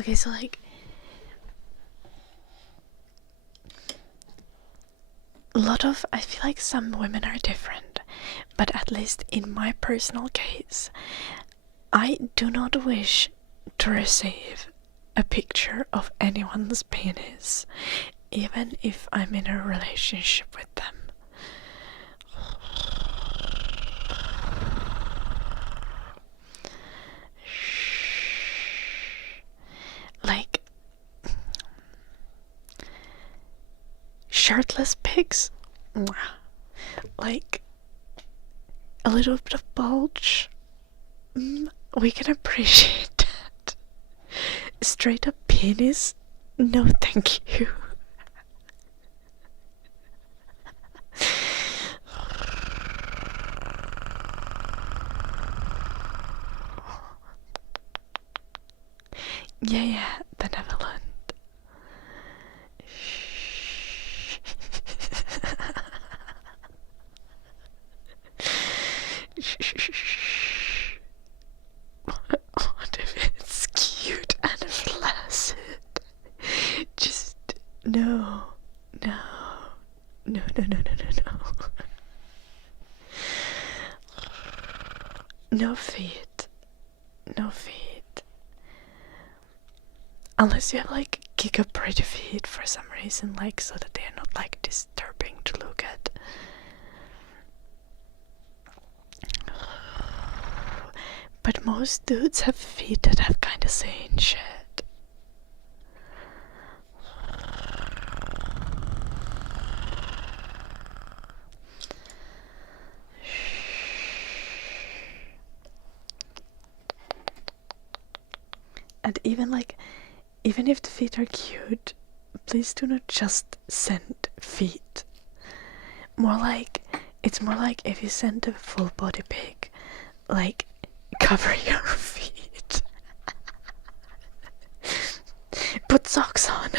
Okay, so like, I feel like some women are different, but at least in my personal case, I do not wish to receive a picture of anyone's penis, even if I'm in a relationship with them. Like, shirtless pics, like a little bit of bulge, we can appreciate that. Straight up penis, no thank you. Yeah, benevolent. What if it's cute and flaccid? Just no. No feet. Unless you have like giga pretty feet for some reason, like so that they're not like disturbing to look at. But most dudes have feet that have kinda seen shit. And even if the feet are cute, please do not just send feet. It's more like if you send a full body pic, like, cover your feet. Put socks on.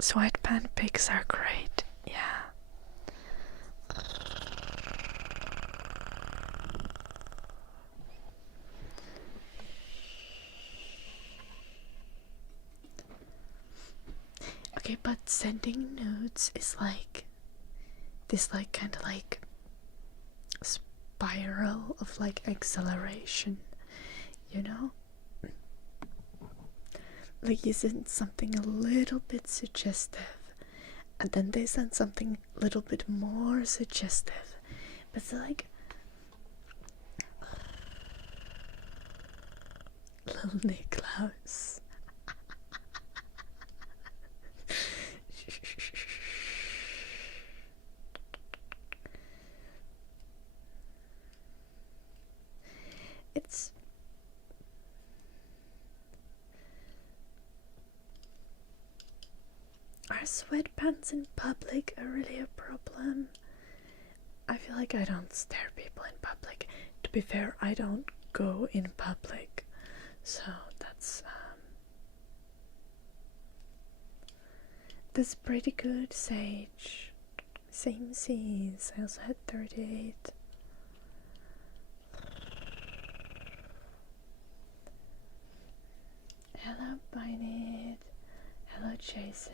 Sweatpant pics are great, yeah. Okay, but sending nudes is like this, like, kind of like spiral of like acceleration, you know? Like, you send something a little bit suggestive, and then they send something a little bit more suggestive, but it's like little Niklaus. sweatpants in public really a problem? I feel like I don't stare people in public. To be fair, I don't go in public, so that's pretty good. Sage, same seas. I also had 38. Hello, Binit. Hello, Jason.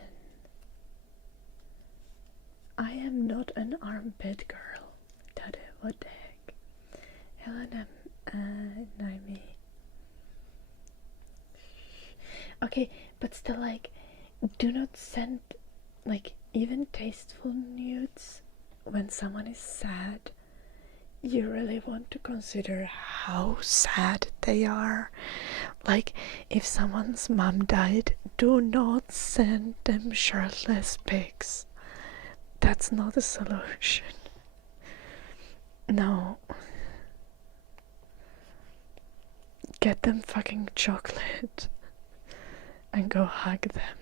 I am not an armpit girl. Tade, what the heck? Hello, Naimi. Okay, but still, like, do not send, like, even tasteful nudes when someone is sad. You really want to consider how sad they are. Like, if someone's mom died, do not send them shirtless pics. That's not a solution. No. Get them fucking chocolate and go hug them.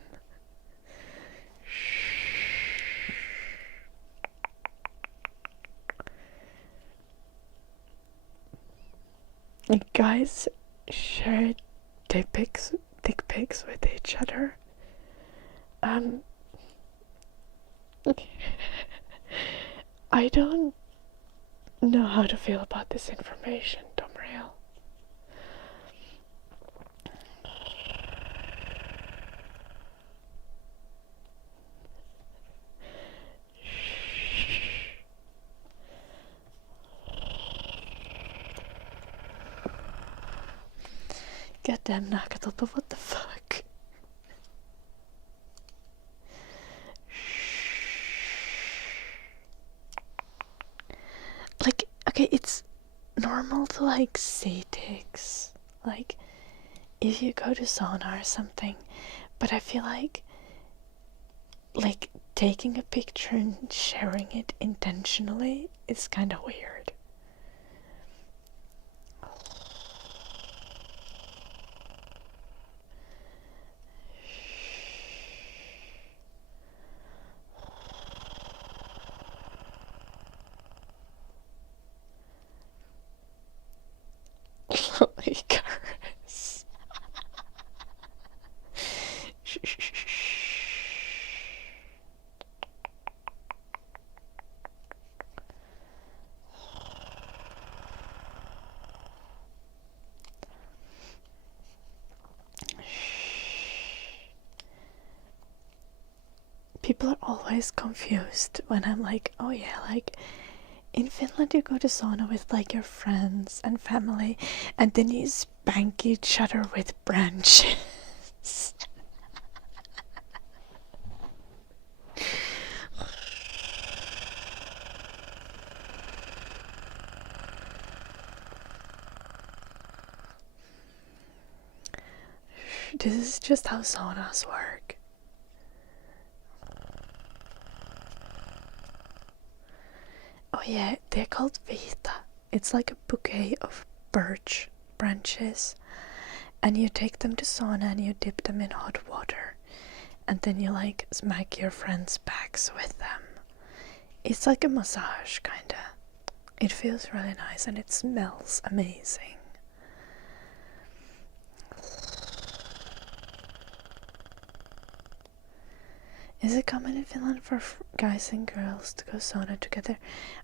Guys share dick pics with each other. I don't know how to feel about this information, Tomriel. Goddamn Nakatopa, what the fuck? Like, okay, it's normal to like see dicks, like if you go to sauna or something, but I feel like taking a picture and sharing it intentionally is kind of weird. Icarus. People are always confused when I'm like, oh yeah, like in Finland you go to sauna with like your friends and family and then you spank each other with branches. This is just how saunas work. Oh yeah, they're called vita. It's like a bouquet of birch branches, and you take them to sauna and you dip them in hot water, and then you like smack your friends' backs with them. It's like a massage, kinda. It feels really nice and it smells amazing. Is it common in Finland for guys and girls to go sauna together?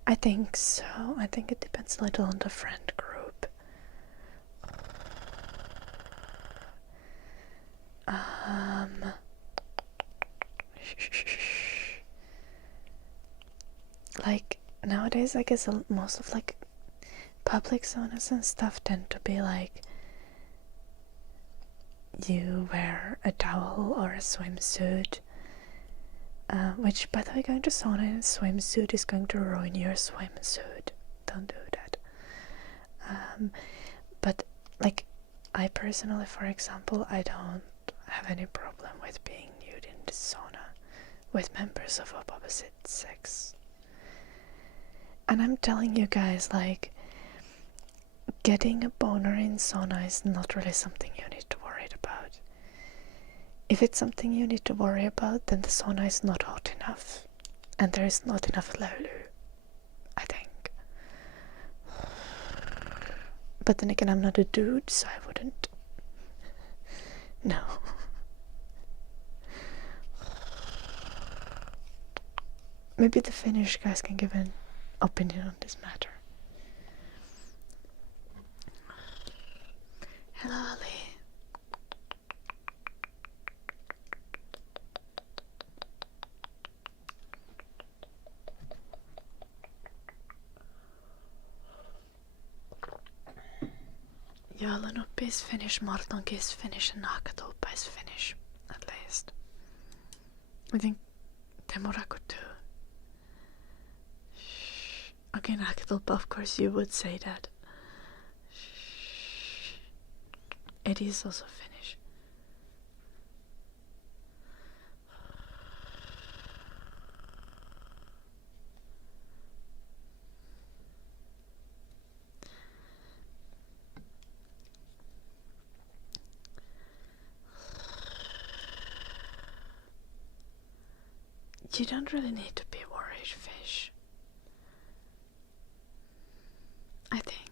I think so. I think it depends a little on the friend group. Like nowadays, I guess most of like public saunas and stuff tend to be like you wear a towel or a swimsuit. Which, by the way, going to sauna in a swimsuit is going to ruin your swimsuit. Don't do that. But, like, I personally, for example, I don't have any problem with being nude in the sauna with members of opposite sex. And I'm telling you guys, like, getting a boner in sauna is not really something you need to worry about. If it's something you need to worry about, then the sauna is not hot enough. And there is not enough lulu, I think. But then again, I'm not a dude, so I wouldn't. No. Maybe the Finnish guys can give an opinion on this matter. Hello, Ali. Joulunoppi is Finnish, Martonki is Finnish, and Naakatulppa is Finnish, at least. I think Temuraku too. Okay, Naakatulppa, of course you would say that. Eddie is also Finnish. You don't really need to be worried, fish. I think.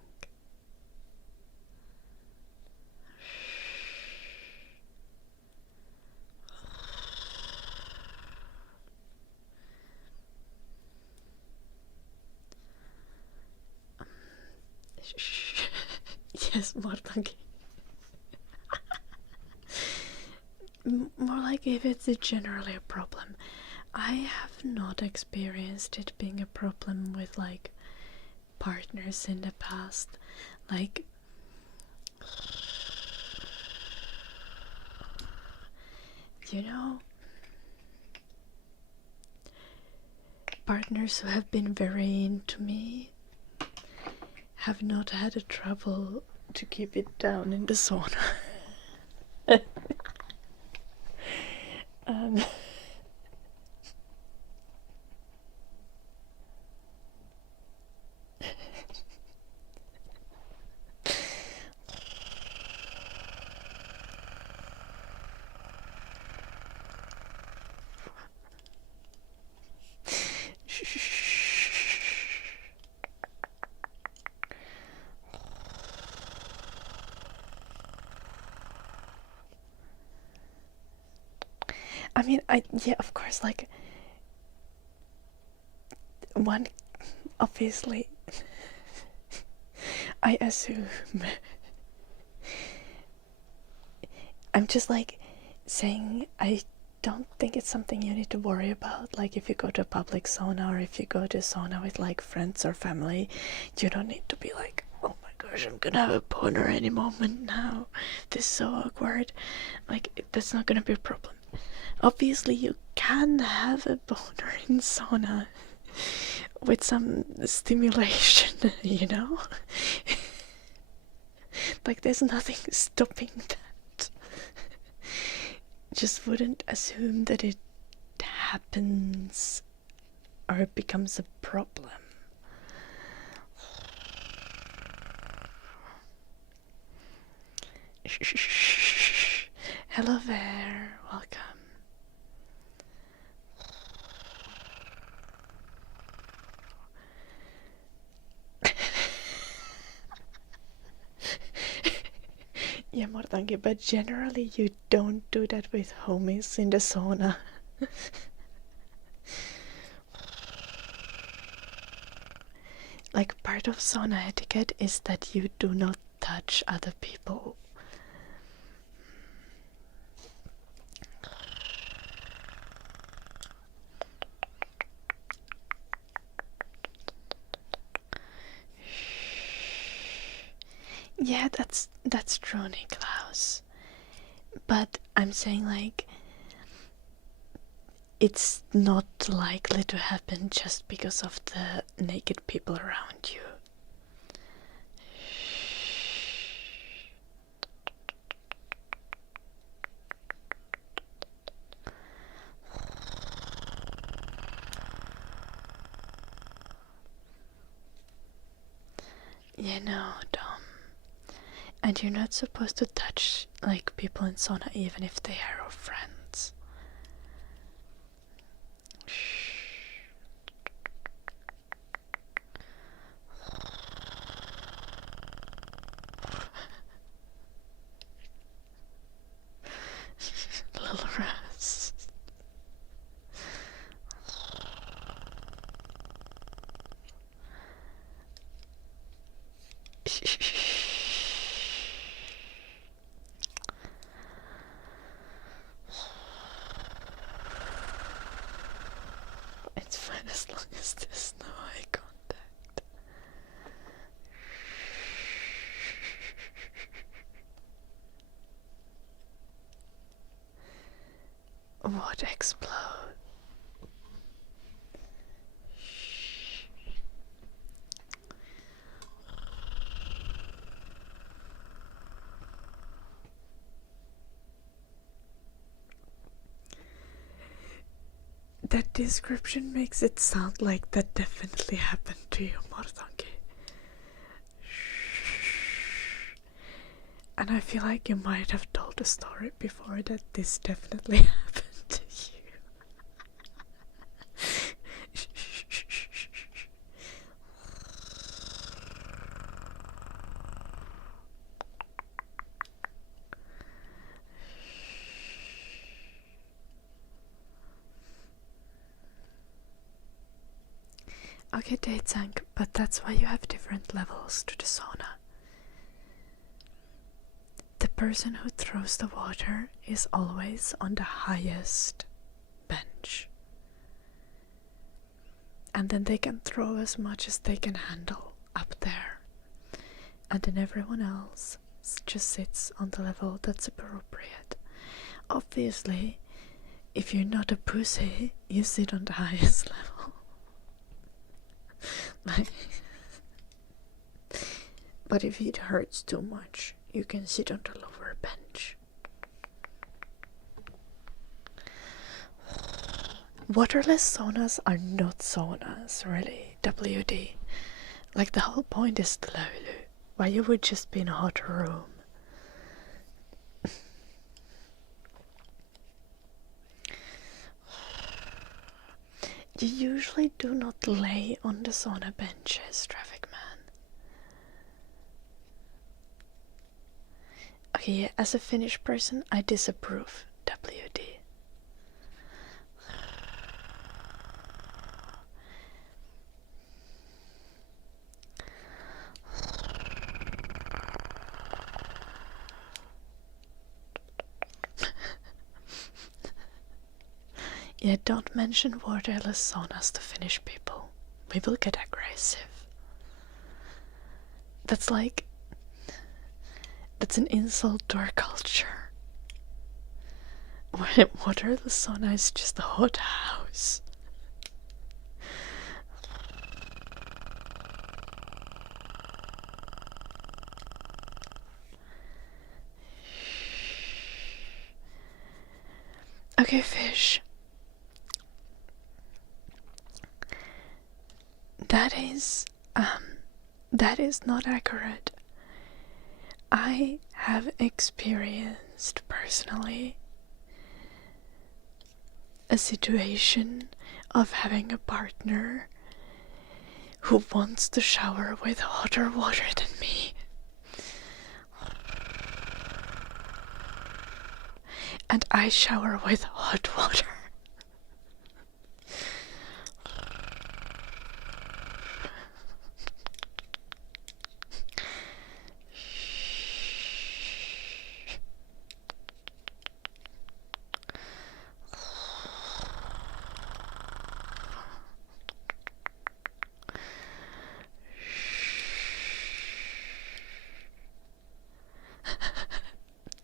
Yes, Martanki. More like if it's generally a problem. I have not experienced it being a problem with like partners in the past. Like, you know, partners who have been very into me have not had a trouble to keep it down in the sauna. I mean, yeah, of course, like, one, obviously, I assume, I'm just, like, saying I don't think it's something you need to worry about, like, if you go to a public sauna or if you go to a sauna with, like, friends or family, you don't need to be like, oh my gosh, I'm gonna have a boner any moment now, this is so awkward, like, that's not gonna be a problem. Obviously, you can have a boner in sauna with some stimulation, you know? Like, there's nothing stopping that. Just wouldn't assume that it happens or it becomes a problem. Hello there, welcome. Yeah, Mortangi, but generally you don't do that with homies in the sauna. Like, part of sauna etiquette is that you do not touch other people. Yeah, that's true, Niklaus. But I'm saying, like, it's not likely to happen just because of the naked people around you. Yeah, no, Dom. And you're not supposed to touch like people in sauna even if they are your friends. Little Russ. It's fine as long as there's no eye contact. What explode? That description makes it sound like that definitely happened to you, Martanki. And I feel like you might have told a story before that this definitely happened to you. Okay, Datesang, but that's why you have different levels to the sauna. The person who throws the water is always on the highest bench. And then they can throw as much as they can handle up there. And then everyone else just sits on the level that's appropriate. Obviously, if you're not a pussy, you sit on the highest level. But if it hurts too much, you can sit on the lower bench. Waterless saunas are not saunas, really, WD. Like, the whole point is the laulu. Why you would just be in a hot room. You usually do not lay on the sauna benches, Traffic Man. Okay, yeah, as a Finnish person, I disapprove, WD. Yeah, don't mention waterless saunas to Finnish people. We will get aggressive. That's an insult to our culture. Waterless sauna is just a hot house. Okay, fish. That is not accurate. I have experienced personally a situation of having a partner who wants to shower with hotter water than me. And I shower with hot water.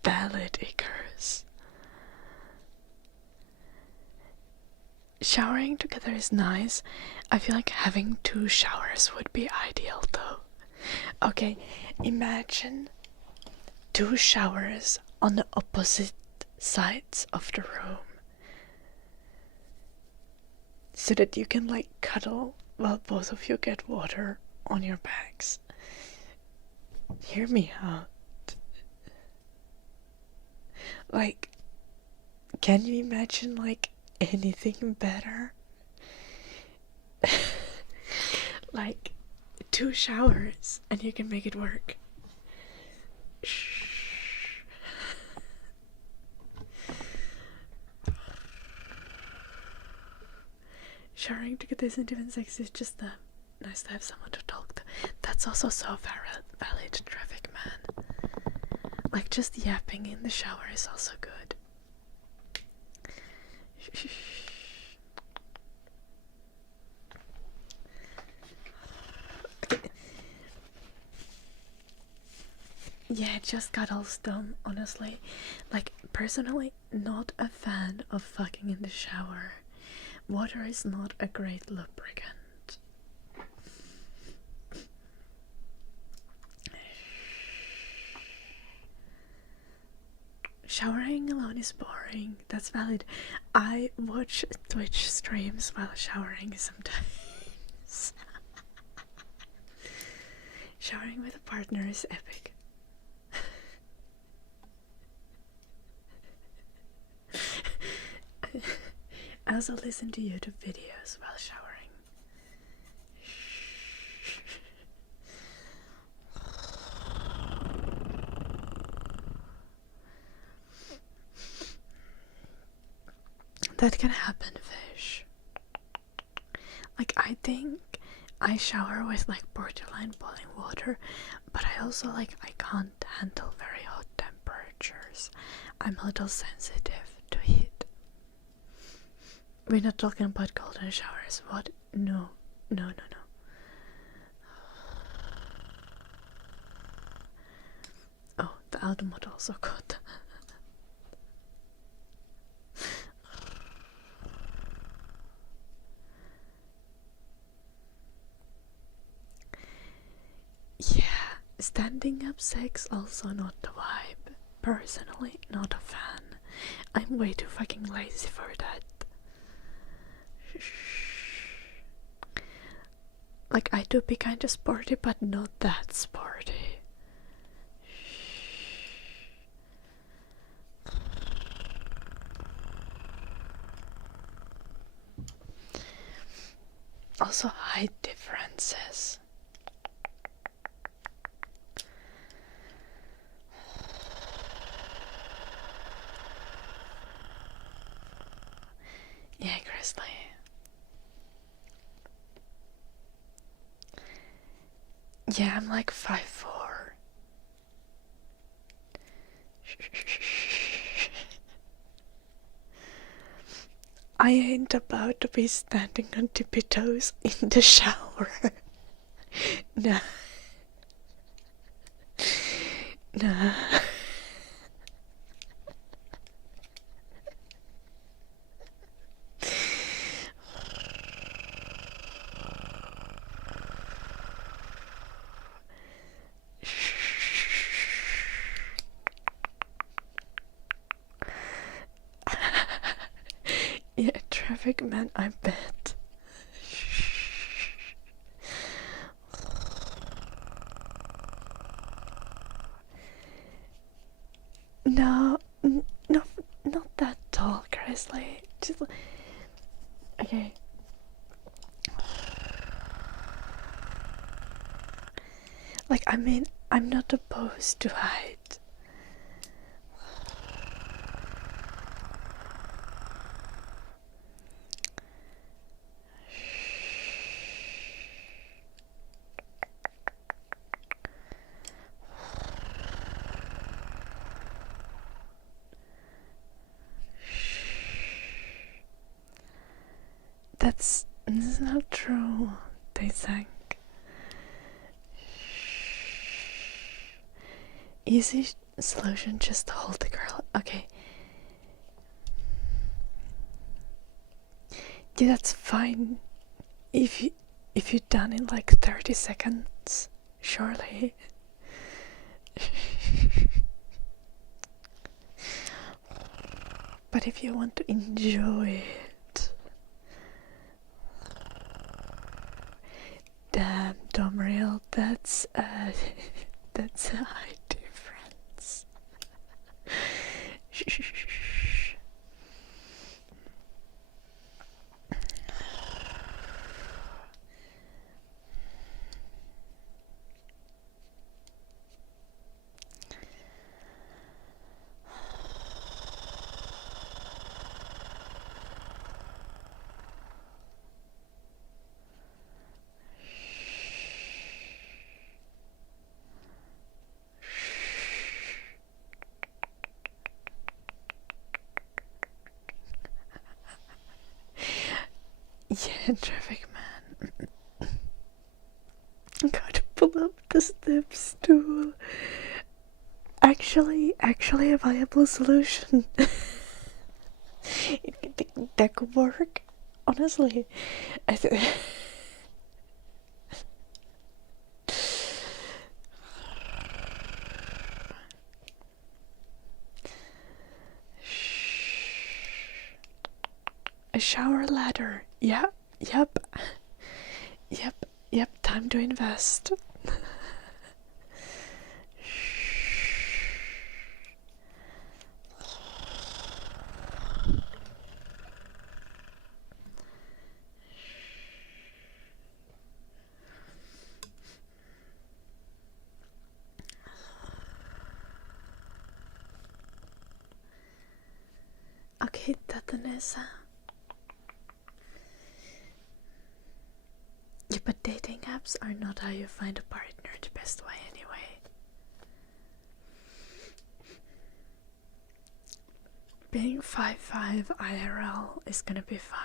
Valid, Icarus. Showering together is nice. I feel like having 2 showers would be ideal though. Okay, imagine 2 showers on the opposite sides of the room. So that you can like cuddle while both of you get water on your backs. Hear me out. Like, can you imagine, like, anything better? Like, 2 showers and you can make it work. Shh. Showering to get this intimate sex is just nice to have someone to talk to. That's also so valid, traffic man. Like, just yapping in the shower is also good. Yeah, it just got all dumb, honestly. Like, personally, not a fan of fucking in the shower. Water is not a great lubricant. Showering alone is boring. That's valid. I watch Twitch streams while showering sometimes. Showering with a partner is epic. I also listen to YouTube videos while showering. That can happen, fish. Like, I think I shower with like borderline boiling water, but I also like I can't handle very hot temperatures. I'm a little sensitive to heat. We're not talking about golden showers. What? No. Oh, the outer model also good. Yeah, standing up sex also not the vibe. Personally, not a fan. I'm way too fucking lazy for that. Like, I do be kinda sporty, but not that sporty. Also, height differences. Yeah, Grizzly. Yeah, I'm like 5'4". I ain't about to be standing on tippy toes in the shower. Nah. Nah. Yeah, traffic man, I bet. No, not that tall, Grizzly. Just okay. Like, I mean, I'm not opposed to height. That's not true, they think. Easy solution, just hold the girl. Okay. Yeah, that's fine. If you're done in like 30 seconds, surely. But if you want to enjoy it, damn, Domriel, that's a high difference. Yeah, traffic man. Gotta pull up the step stool. Actually a viable solution. That could work. Honestly, a shower ladder. Yeah, yep. Time to invest. Okay, Tatanesa. Yeah, but dating apps are not how you find a partner the best way anyway. Being 5'5" IRL is gonna be fine.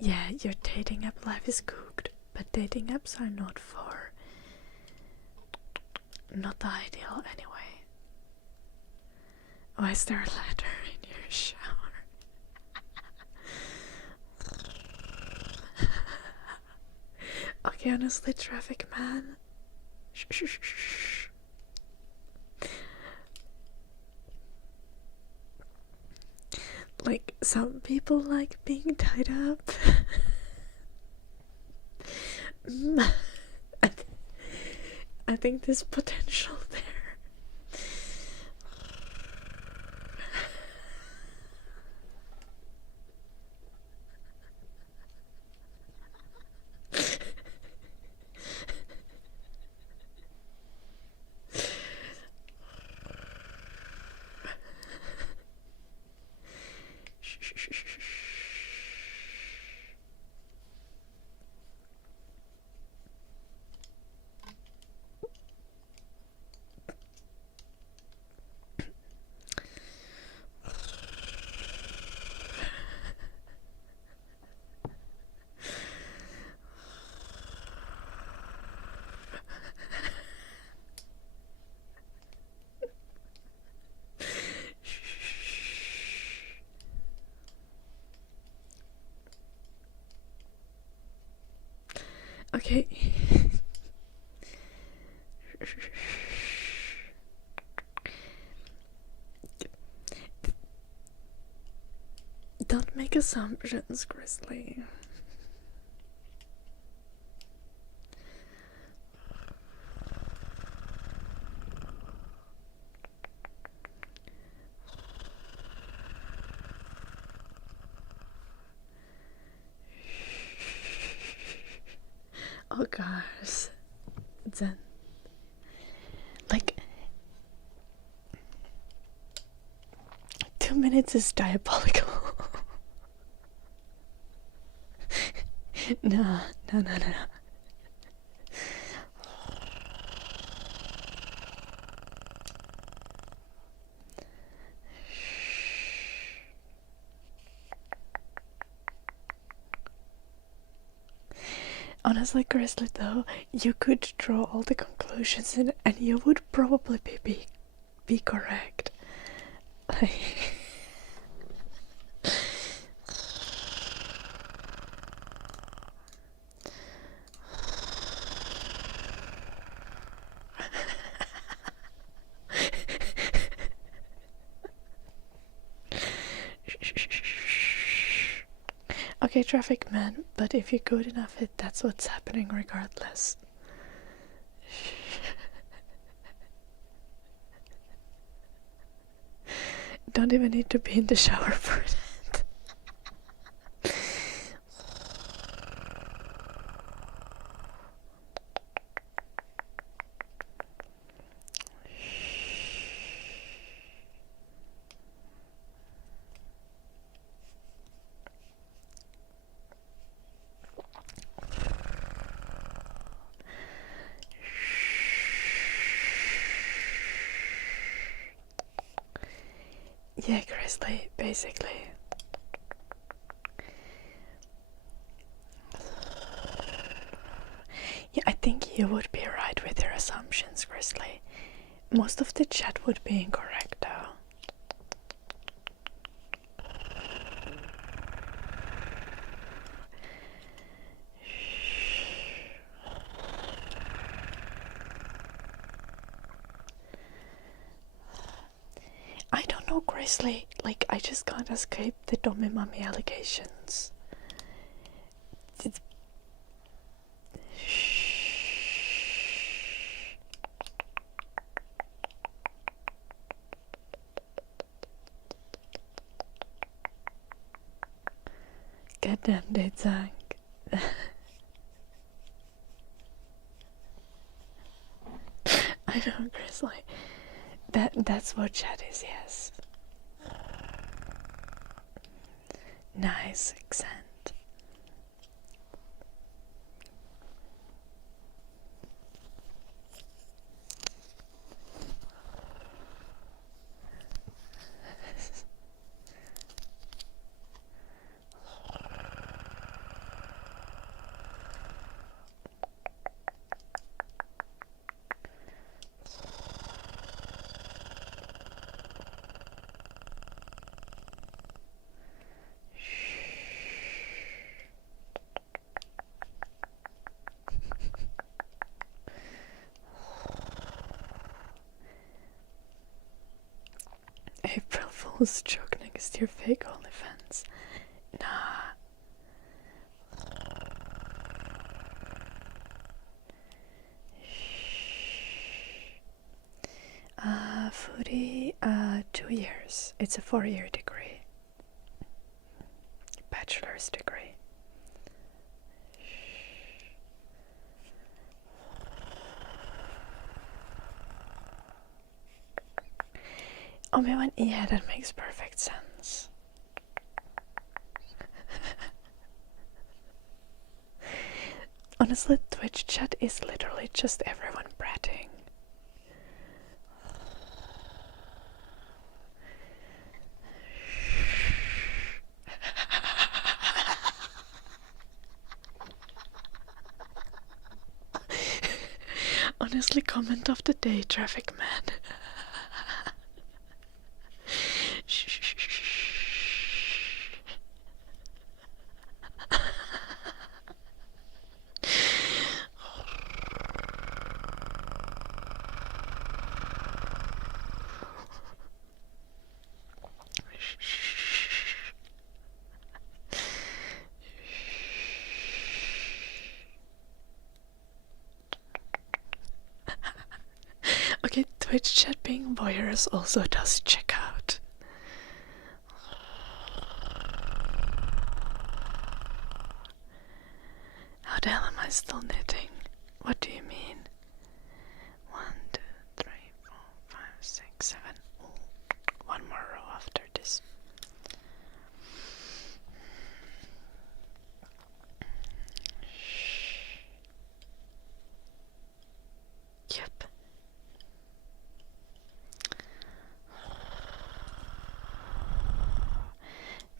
Yeah, your dating app life is cooked, but dating apps are not the ideal anyway. Why is there a ladder in your shower? Okay, honestly, traffic man. Shh. Like, some people like being tied up. I think there's potential there. Okay. Don't make assumptions, Grizzly. Oh gosh. Then, like, 2 minutes is diabolical. No. Honestly, Grizzly, though, you could draw all the conclusions and you would probably be correct. Okay, traffic man, but if you're good enough, that's what's happening regardless. don't even need to be in the shower for that. Yeah, Grizzly, basically. Yeah, I think you would be right with your assumptions, Grizzly. Most of the chat would be incorrect, though. I don't know, Grizzly. Like, I just can't escape the dummy mummy allegations. Goddamn, they sang. I know, Grizzly. That's what chat is, yes. Nice accent. April Fool's joke next to your fake OnlyFans. Nah. Foodie, 2 years. It's a 4-year degree. Bachelor's degree. Oh man, yeah, that makes perfect sense. Honestly, Twitch chat is literally just everyone bratting. Honestly, comment of the day, traffic man. Okay, Twitch chat being voyeurs also does check out. How the hell am I still knitting? What do you mean? 1, 2, 3, 4, 5, 6, 7. Ooh, one more row after this. Yep.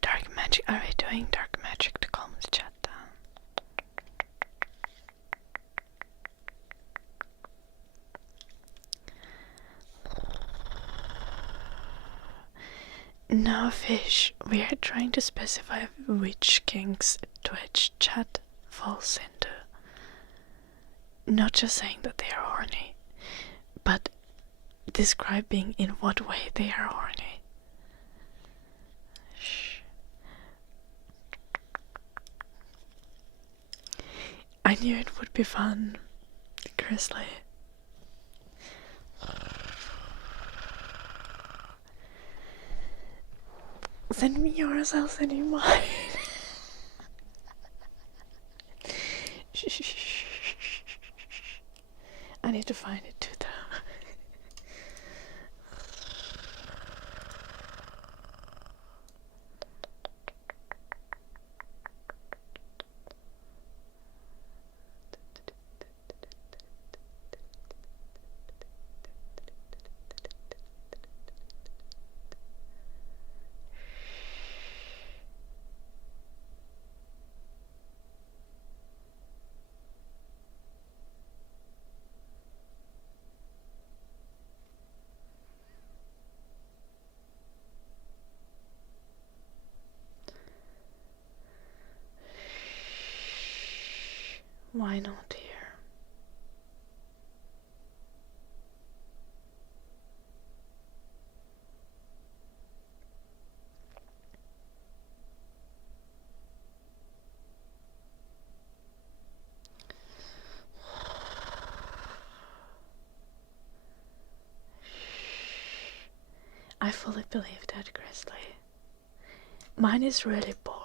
Dark magic. Are we doing dark magic to calm the chat down? No, Fish. We are trying to specify which kinks Twitch chat falls into. Not just saying that they are horny, but describing in what way they are horny. Shh. I knew it would be fun, Grizzly. Send me yours, I'll send you mine. I need to find it too, though. Why not here? I fully believe that, Grizzly. Mine is really boring.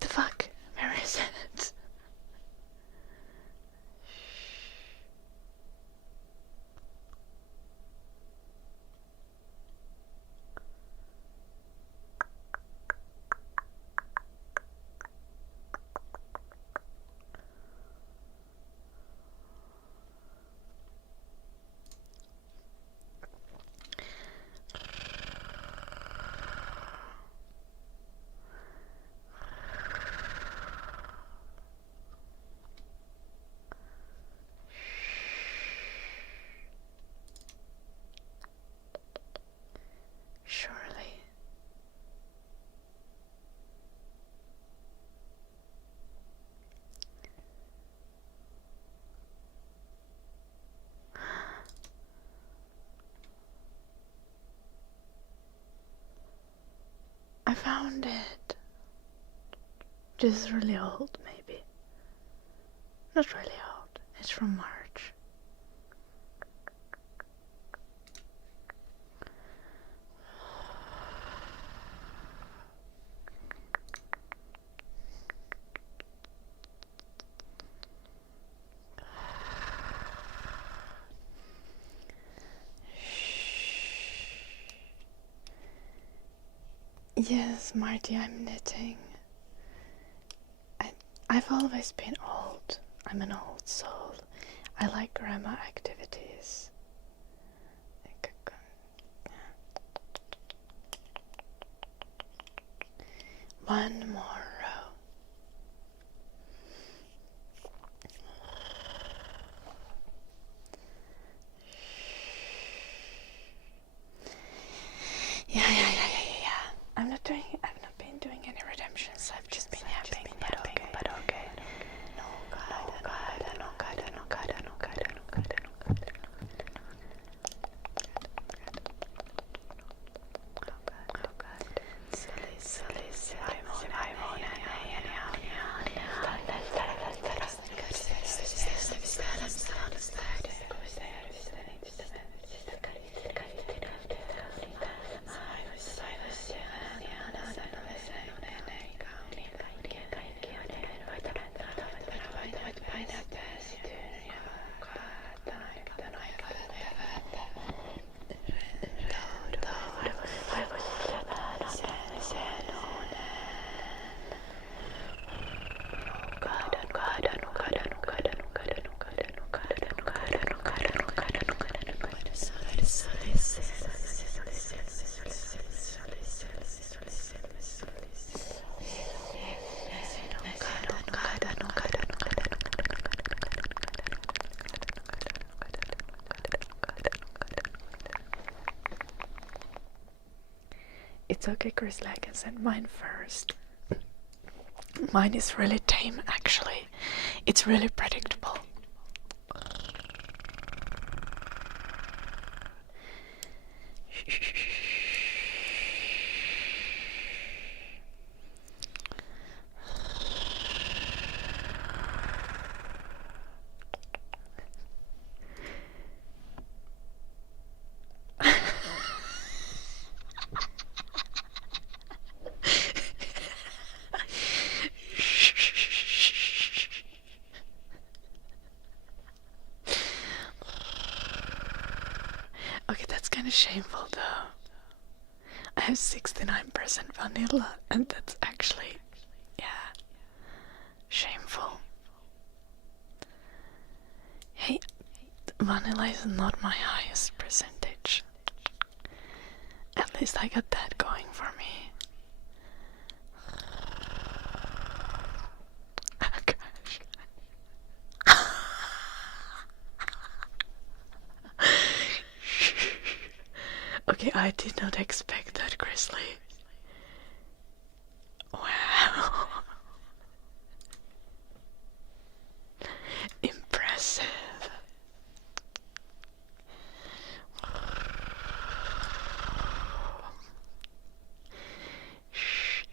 The fuck? Where is it? Surely. I found it. This is really old, maybe. Not really old. It's from March. Yes, Marty, I'm knitting. I've always been old. I'm an old soul. I like grandma activities. One more row. Yeah. I've not been doing any redemptions. I've just been yapping, but okay. No guide. It's okay, Grizzly, I can send mine first. Mine is really tame, actually. It's really predictable. Okay, that's kind of shameful though. I have 69% vanilla, and that's actually, yeah, shameful. Hey, vanilla is not my highest percentage. At least I got that going for me. Oh gosh. Okay, I did not expect that, Grizzly. Wow. Impressive.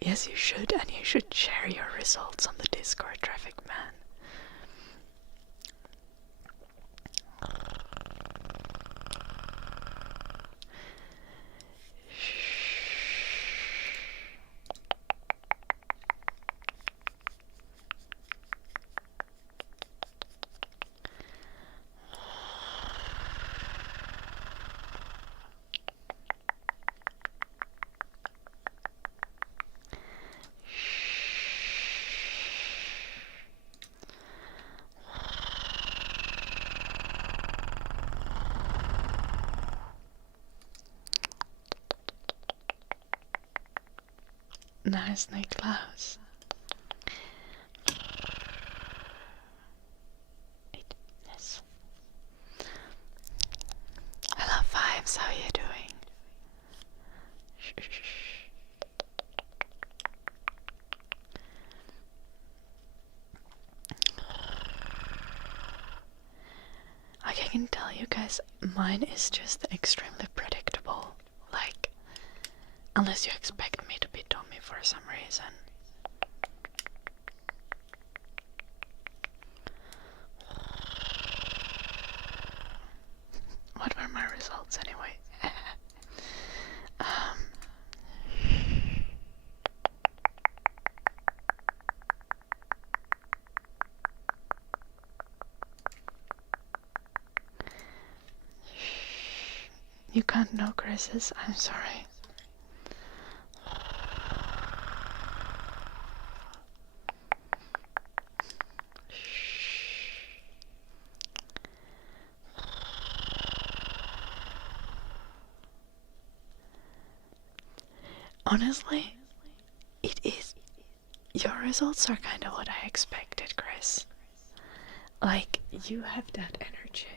Yes, you should, and you should share your results on the Discord, Traffic Man. Nice, Niklaus. Yes. Hello, Vibes, how are you doing? I can tell you guys, mine is just extremely predictable. Like, unless you expect me to be Tommy for some reason. What were my results anyway? You can't know Chris's, I'm sorry. Honestly, it is. Your results are kind of what I expected, Chris. Like, you have that energy.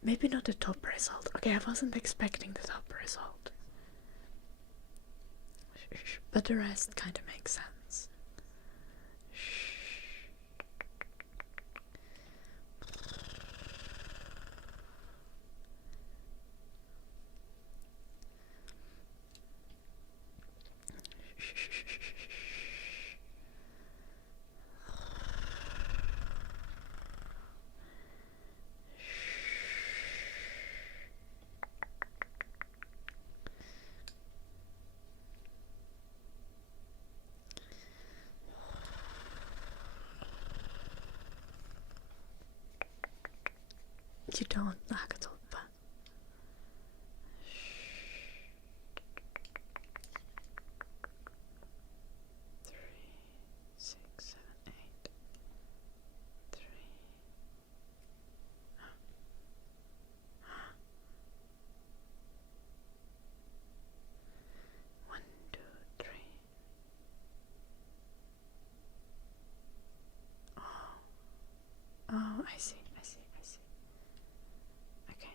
Maybe not the top result. Okay, I wasn't expecting the top result. But the rest kind of makes sense. You don't knock it up. 3, 6, 7, 8. 3. I see. Okay.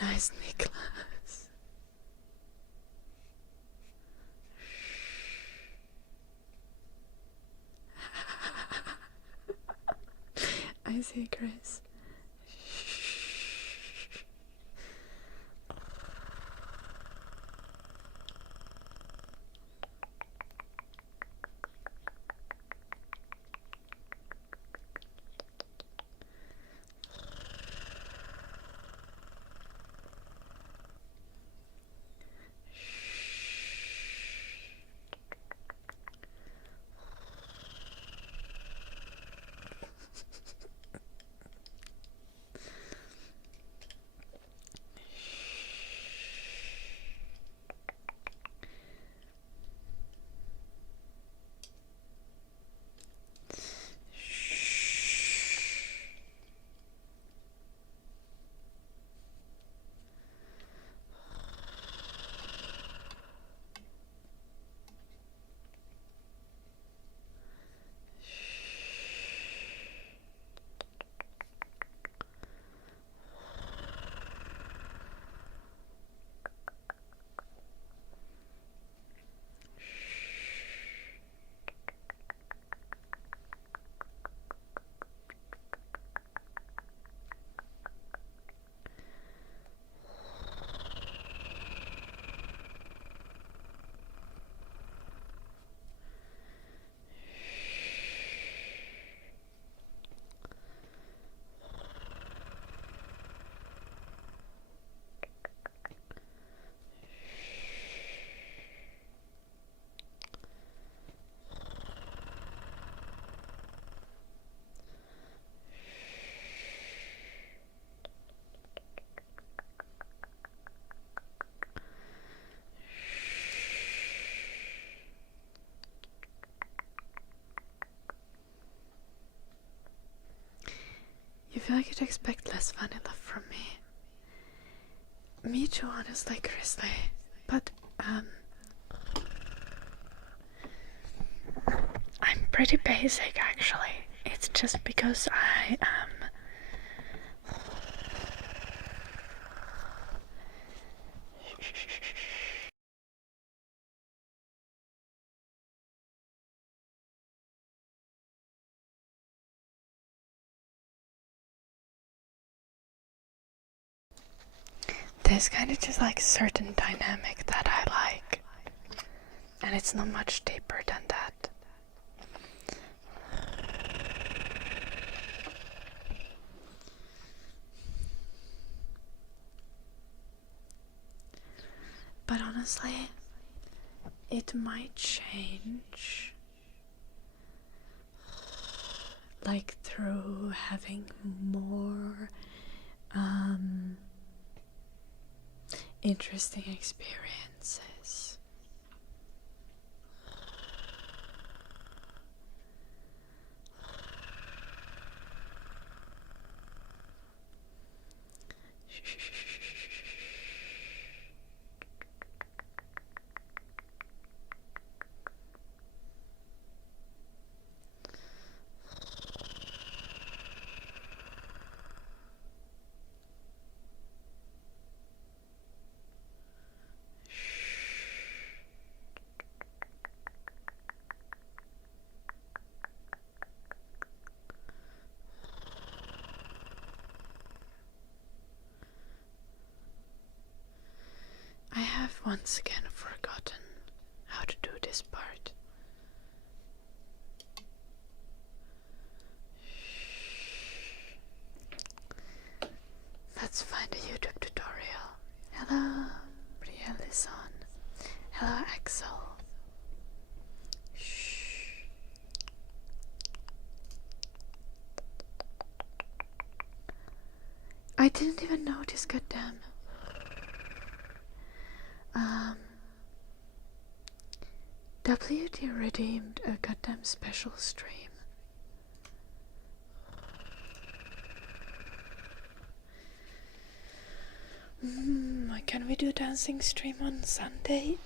Nice, Nicholas. I see, Chris. You feel like you'd expect less vanilla from me. Me too, honestly, Chrisley. But, I'm pretty basic, actually. It's just because I am... There's kind of just like certain dynamic that I like. And it's not much deeper than that. But honestly, it might change. Like through having more interesting experiences. I have once again forgotten how to do this part. Let's find a YouTube tutorial. Hello, Brielle-san. Hello, Axel. Shh. I didn't even notice, goddamn. WD redeemed a goddamn special stream. Can we do dancing stream on Sunday?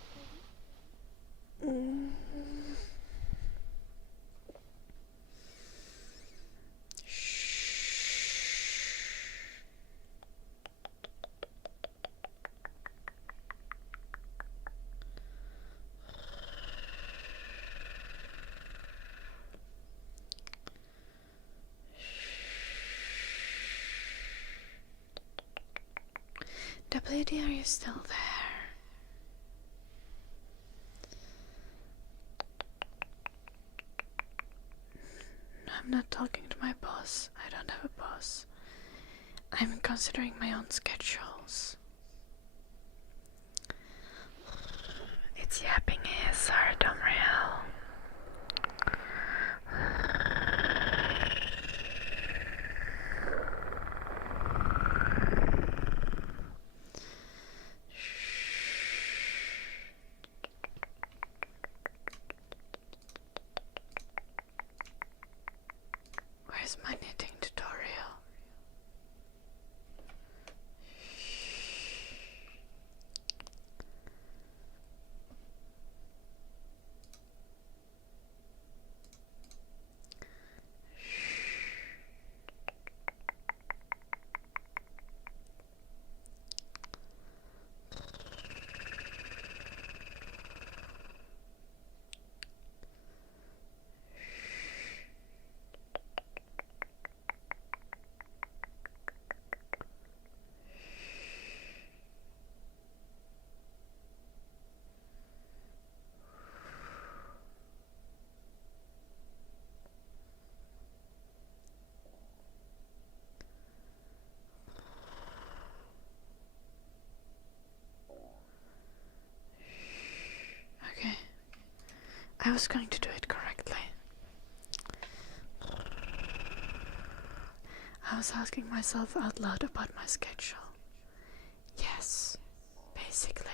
WD, are you still there? No, I'm not talking to my boss. I don't have a boss. I'm considering my own schedules. It's Yapping ASR, Domriel. Where's my knitting tutorial? Okay, I was going to do it correctly. I was asking myself out loud about my schedule. Yes, basically.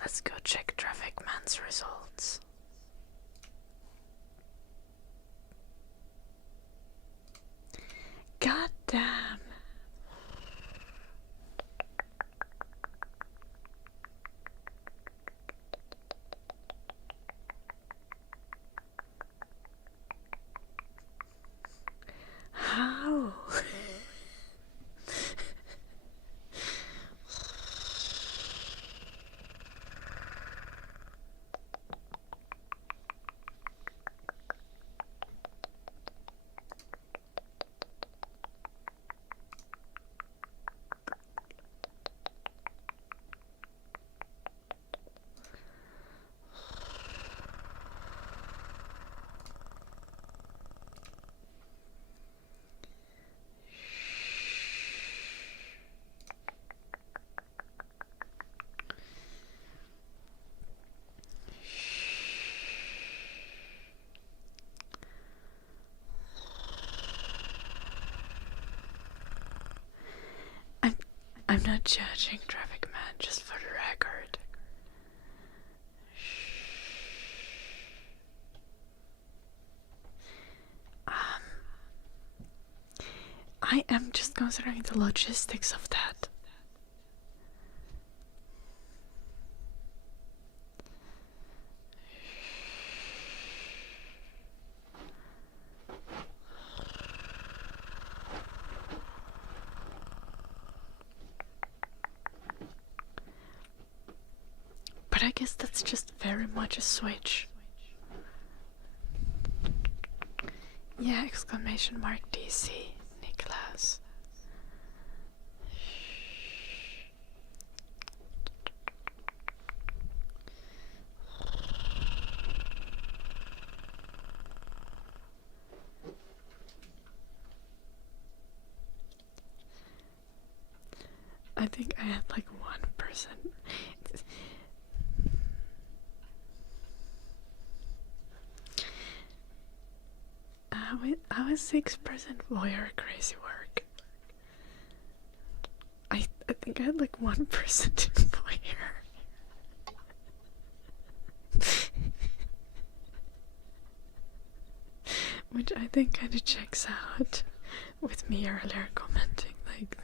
Let's go check Traffic Man's results. God damn. How? I'm not judging Traffic Man, just for the record. I am just considering the logistics of that. But I guess that's just very much a switch. Yeah, exclamation mark DC, Nicholas. I think I had like 1%. How is 6% voyeur crazy work? I think I had like 1% voyeur. Which I think kind of checks out with me earlier commenting like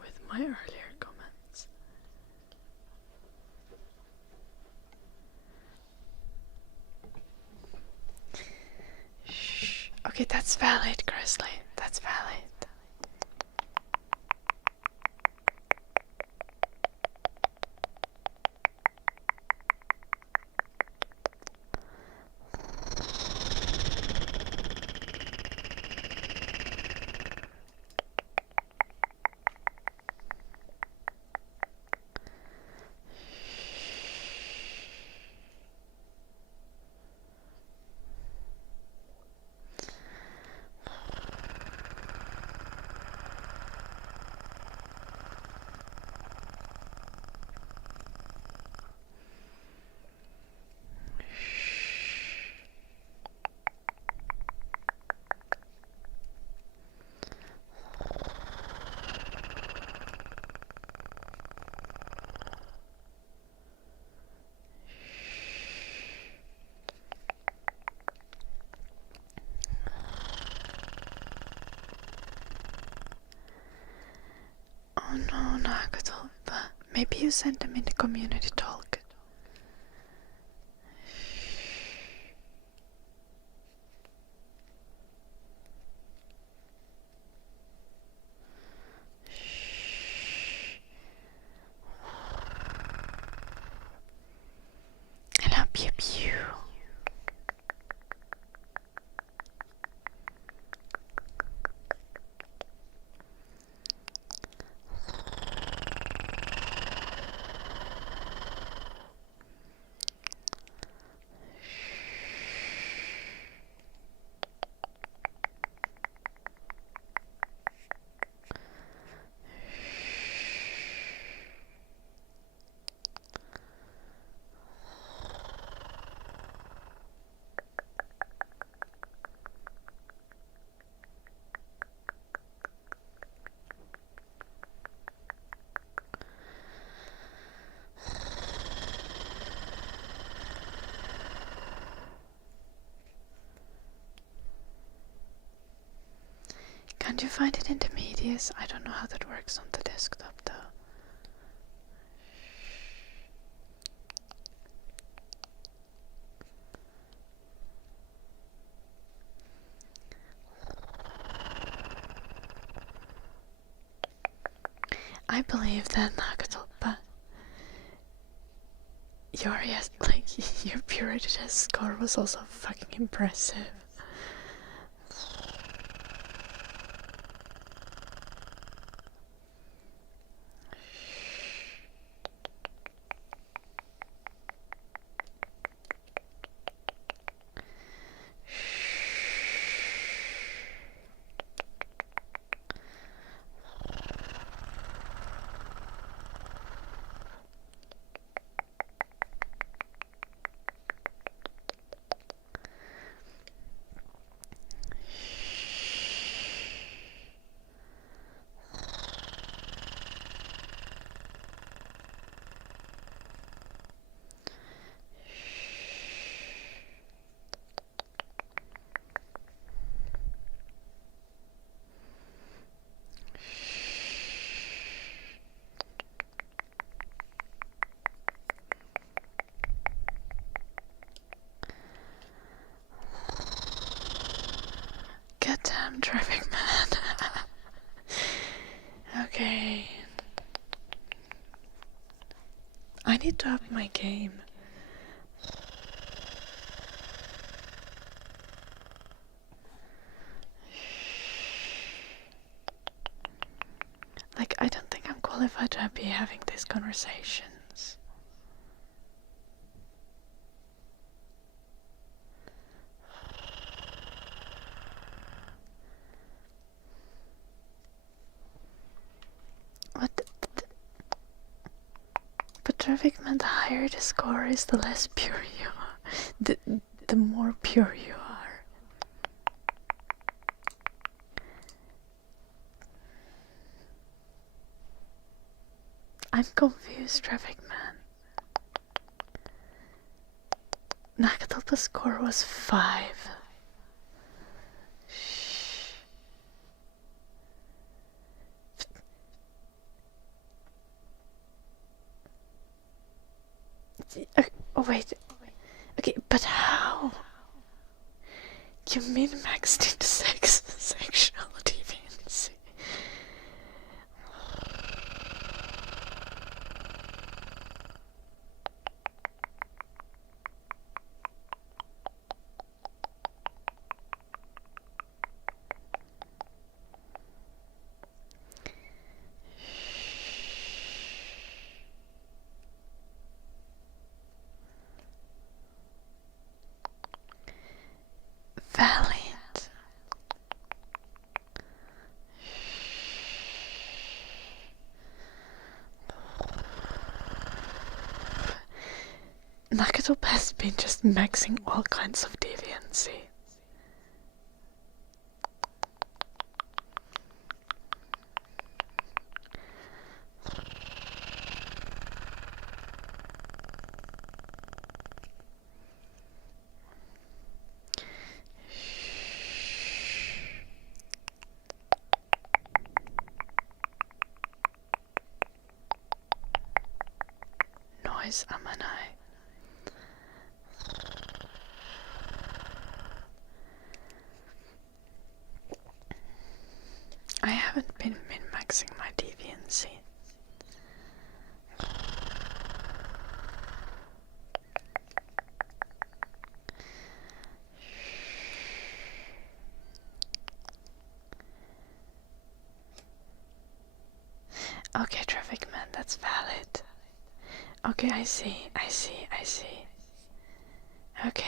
with my earlier comments. Shh. Okay, that's valid, Grizzly. That's valid. Oh no, Nagato, but maybe you send them in the community talk. Hello, pew pew. Can't you find it in the medias? I don't know how that works on the desktop though. I believe that, Nagato, but your your purity test score was also fucking impressive. Goddamn traffic man. Okay. I need to up my game. Like, I don't think I'm qualified to be having these conversations. Traffic man, the higher the score is, the less pure you are. The more pure you are. I'm confused, Traffic man. Nakatopa's score was 5. Shh. Oh wait. Okay, but how? You min-maxed into sexual deviancy. Valiant. Nakatopa has been just maxing all kinds of deviancy. Noise Amanai. I haven't been min-maxing my deviancy. Okay, Traffic man, that's valid. Okay, I see. Okay.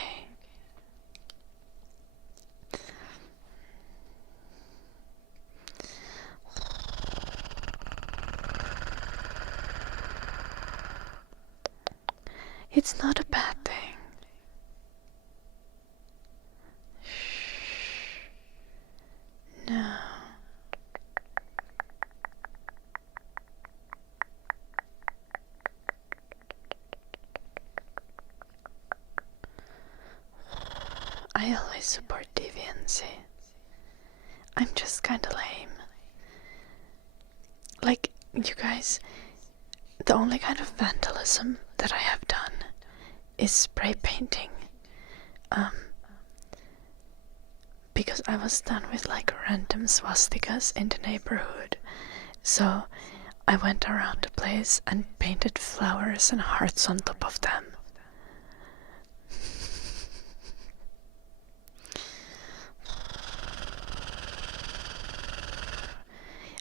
It's not a bad thing. No. I always support deviancy. I'm just kinda lame. Like, you guys, the only kind of vandalism that I have done is spray painting. Because I was done with like random swastikas in the neighborhood. So I went around the place and painted flowers and hearts on top of them.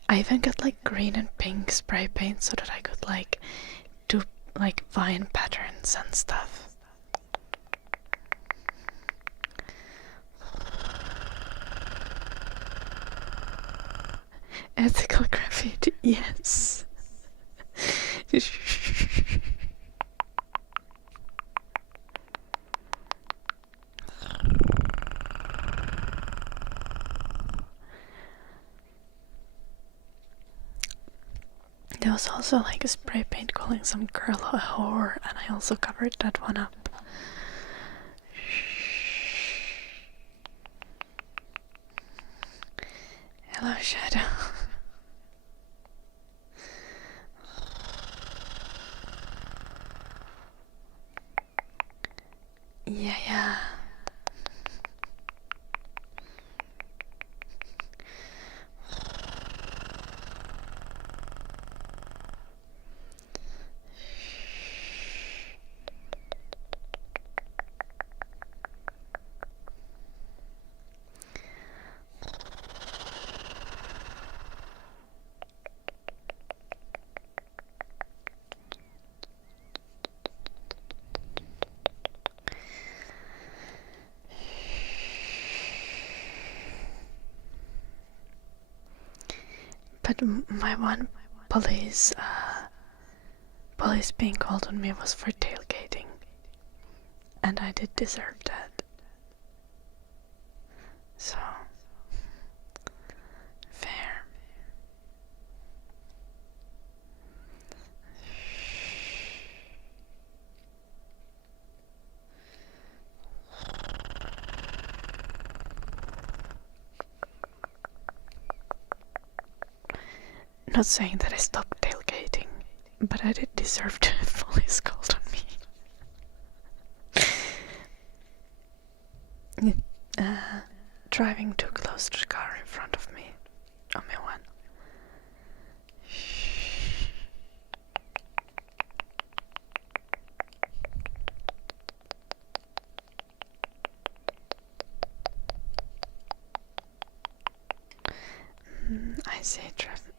I even got like green and pink spray paint so that I could like do like vine patterns and stuff. Ethical graffiti, yes. There was also like a spray paint calling some girl a whore, and I also covered that one up. Hello, Shadow. Yeah. But my one police police being called on me was for tailgating, and I did deserve that. So, fair. Not saying that I stopped tailgating, but I did deserve to have police called on me. Driving too close to the car in front of me. On my one. I see traffic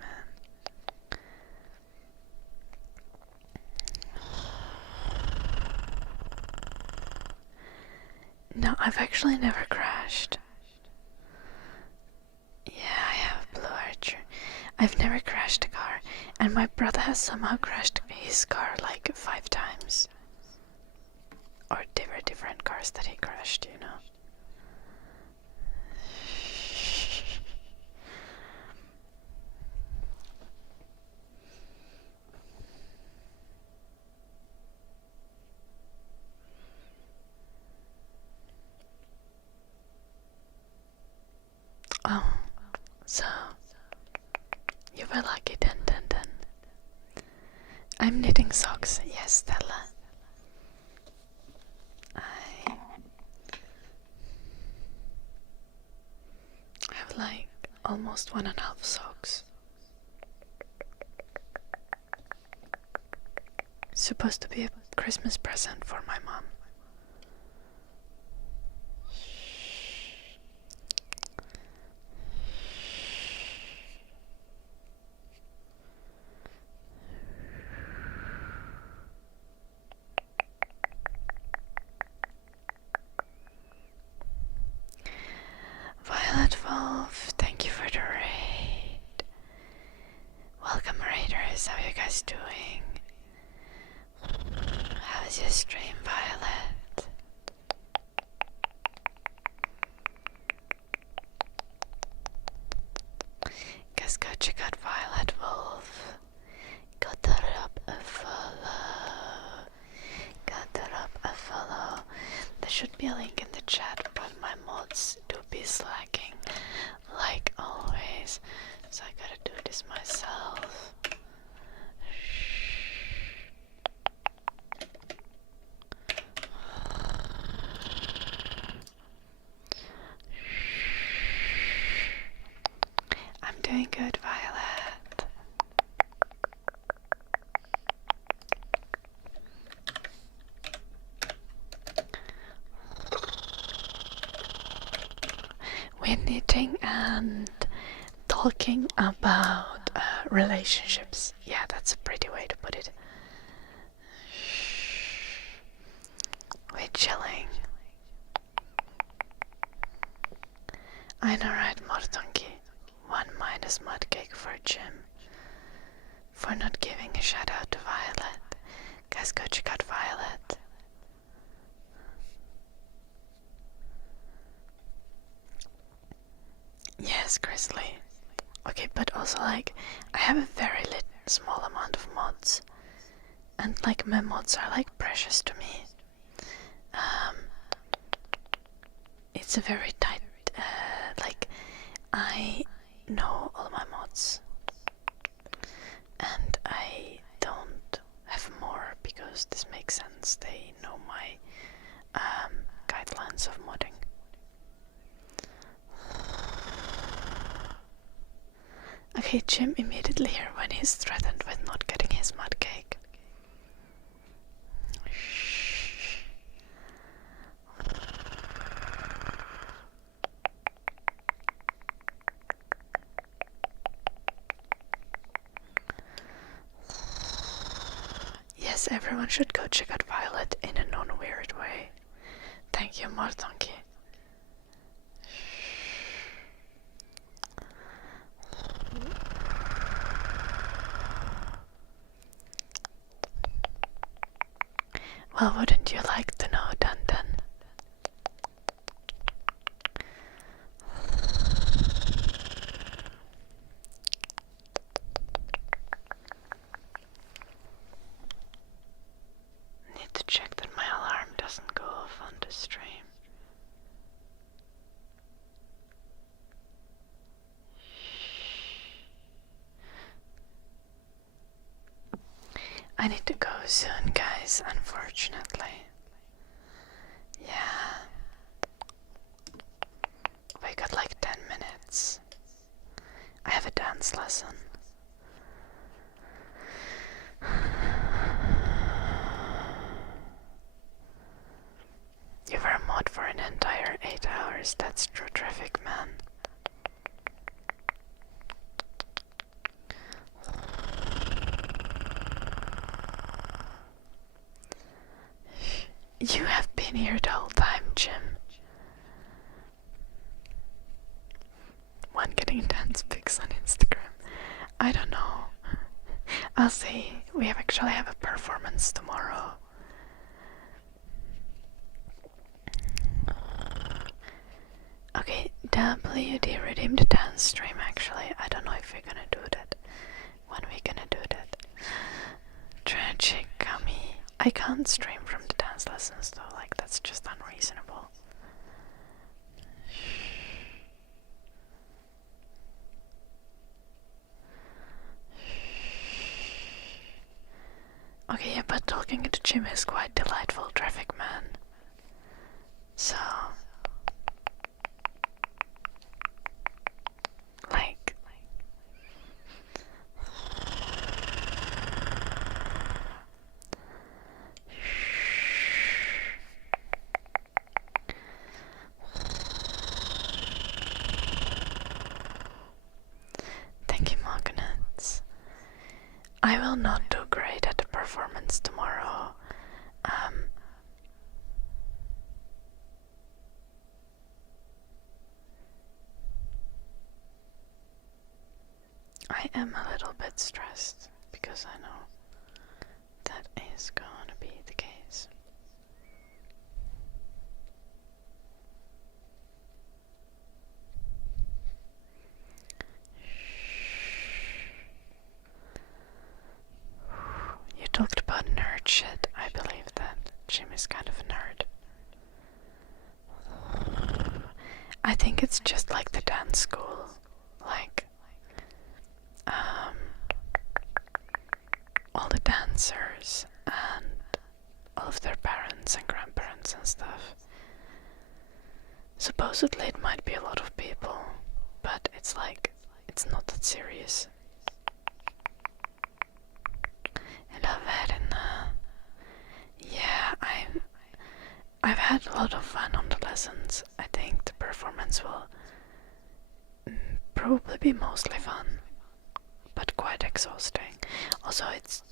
man. No, I've actually never crashed. Yeah, I have Blue Archer. I've never crashed a car, and my brother has somehow crashed his car like 5 times. Or they were different cars that he crashed, you know. Oh, so you were lucky then. I'm knitting socks, yes, Stella. I have like almost 1.5 socks. Supposed to be a Christmas present for my mom. Violet Wolf, thank you for the raid. Welcome raiders, how are you guys doing? How's your stream, Violet? Guys, go check out Violet Wolf. Got that up a follow. Got that up a follow. There should be a link in the chat, but my mods do be slacking, like always. So I gotta do this myself. I'm doing good, Violet. We're knitting and talking about relationships. Yeah, that's a pretty way to put it. We're chilling. I know, right, Mortonki? 1 minus Mudcake for Jim. For not giving a shout out to Violet. Guys, go check out Violet. Yes, Grizzly. Okay, but also like, I have a very small amount of mods. And like, my mods are like precious to me. It's a very tight, like, I know all my mods. And I don't have more because this makes sense. They know my guidelines of modding. Okay, Jim immediately here when he's threatened with not getting his mud cake. Yes, everyone should go check out Violet in a non-weird way. Thank you, Martonki. Well, wouldn't you like to know, Dandan? Need to check that my alarm doesn't go off on the stream. I need to go soon, guys, unfortunately. Yeah. We got like 10 minutes. I have a dance lesson. You were a mod for an entire 8 hours. That's true traffic, man. You have been here the whole time, Jim. One getting dance pics on Instagram. I don't know. I'll see. We actually have a performance tomorrow. Okay, WD redeemed the dance stream actually. I don't know if we're gonna do that. When we gonna do that? Tragic Gummy. I can't stream from the dance lessons though, like that's just unreasonable. Okay, yeah, but talking to Jim is quite delightful, traffic man. So, like, thank you, Magnets. I will not do great at the performance tomorrow. I am a little bit stressed because I know that is gonna be the case. You talked about nerd shit. I believe that Jim is kind of a nerd. I think it's just like the dance school. Like, all the dancers and all of their parents and grandparents and stuff. Supposedly it might be a lot of people, but it's like, it's not that serious. Hello, Verena. Yeah, I've had a lot of fun on the lessons. I think the performance will probably be mostly fun, but quite exhausting. Also, it's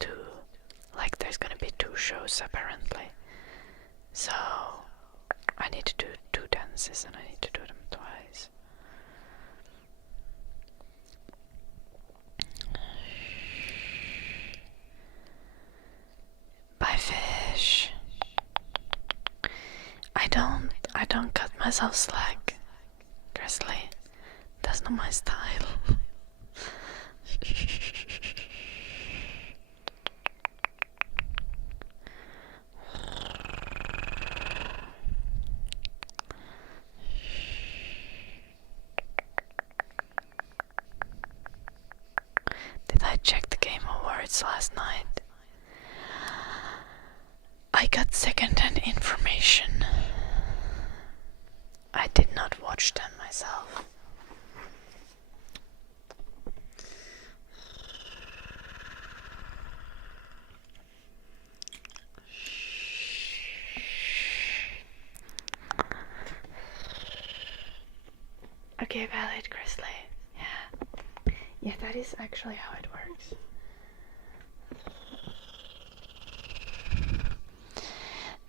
there's gonna be 2 shows apparently. So, I need to do 2 dances and I need to do them twice. Bye, fish. I don't cut myself slack. Grizzly. That's not my style. Did I check the Game Awards last night? I got second-hand information. I did not watch them myself. Okay, valid, Grizzly. Yeah. Yeah, that is actually how it works.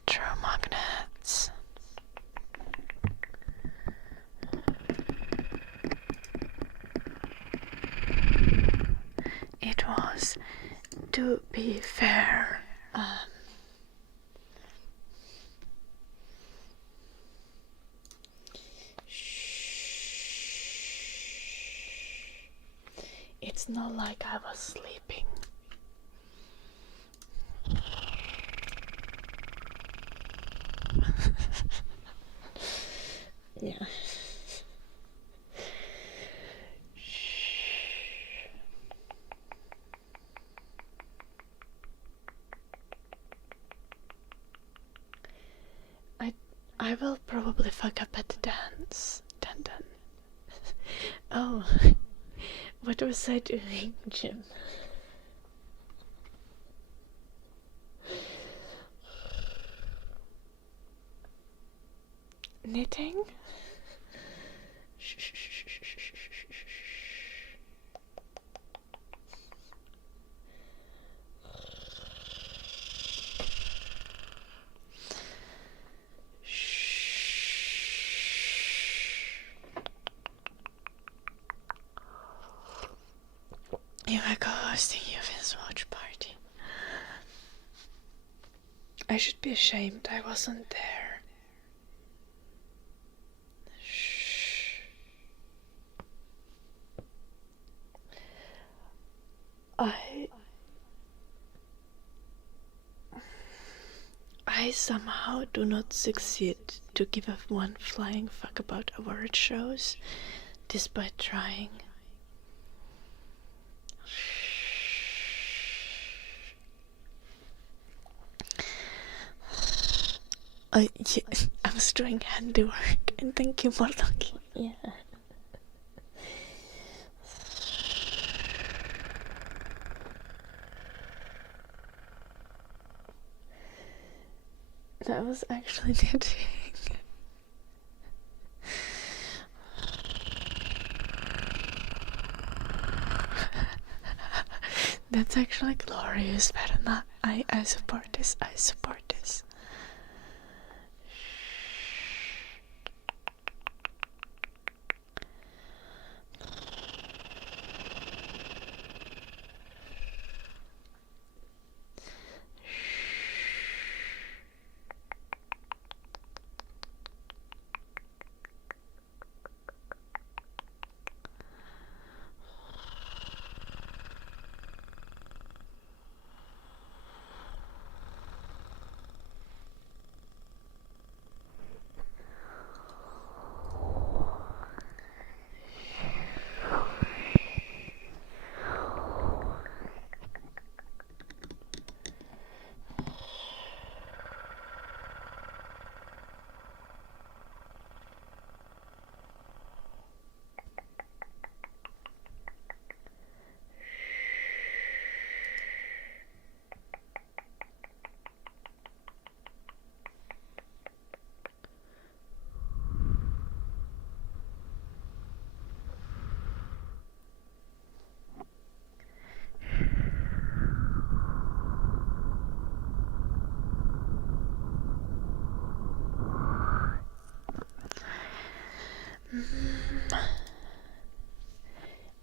True magnets. It was, to be fair, It's not like I was sleeping. Yeah. I will probably fuck up at the dance. Dun dun. Oh, what was I doing, Jim? Knitting? You are co-hosting Yuvin's watch party. I should be ashamed I wasn't there. Shh. I somehow do not succeed to give a one flying fuck about award shows, despite trying. Yeah, I was doing handiwork, and thank you, Mordok. Yeah. That was actually knitting. That's actually glorious, but not. I support this. I support this.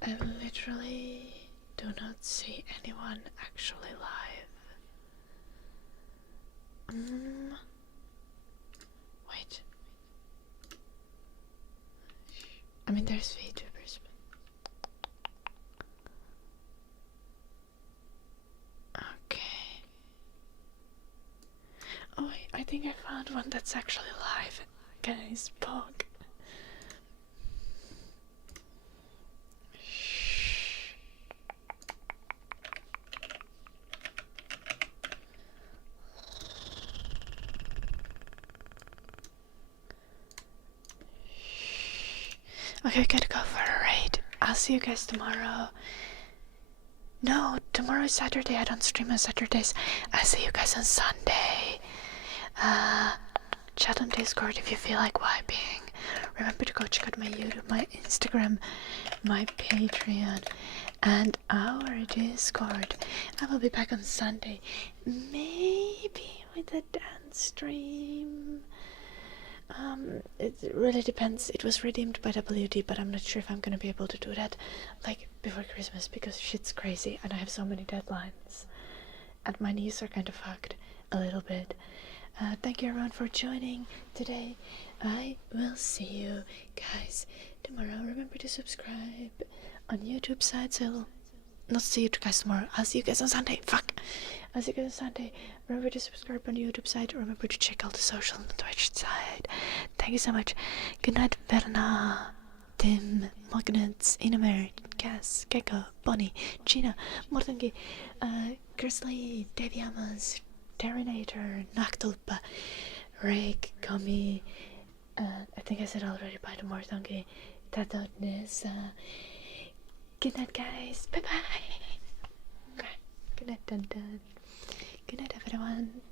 I literally do not see anyone actually live. Wait. I mean, there's VTubers, but... Okay. Oh wait, I think I found one that's actually live. Can I spoke? Okay, gotta go for a raid. I'll see you guys tomorrow. No, tomorrow is Saturday. I don't stream on Saturdays. I'll see you guys on Sunday. Chat on Discord if you feel like vibing. Remember to go check out my YouTube, my Instagram, my Patreon, and our Discord. I will be back on Sunday. Maybe with a dance stream. It really depends. It was redeemed by WD, but I'm not sure if I'm gonna be able to do that like before Christmas because shit's crazy and I have so many deadlines and my knees are kind of fucked a little bit. Thank you everyone for joining today. I will see you guys tomorrow. Remember to subscribe on YouTube side so not see you guys tomorrow. I'll see you guys on Sunday. Fuck. I'll see you guys on Sunday. Remember to subscribe on the YouTube side. Remember to check out the social on the Twitch side. Thank you so much. Good night, Verna, Tim, Magnets, In Americas, Gecko, Bonnie, Gina, Mortangi, Grizzly, Davy Amos, Terminator, Noctulpa, Rick, Gummy, I think I said already by the Mortangi, Tatotness. Good night, guys. Bye bye. Good night, dun dun. Good night, everyone.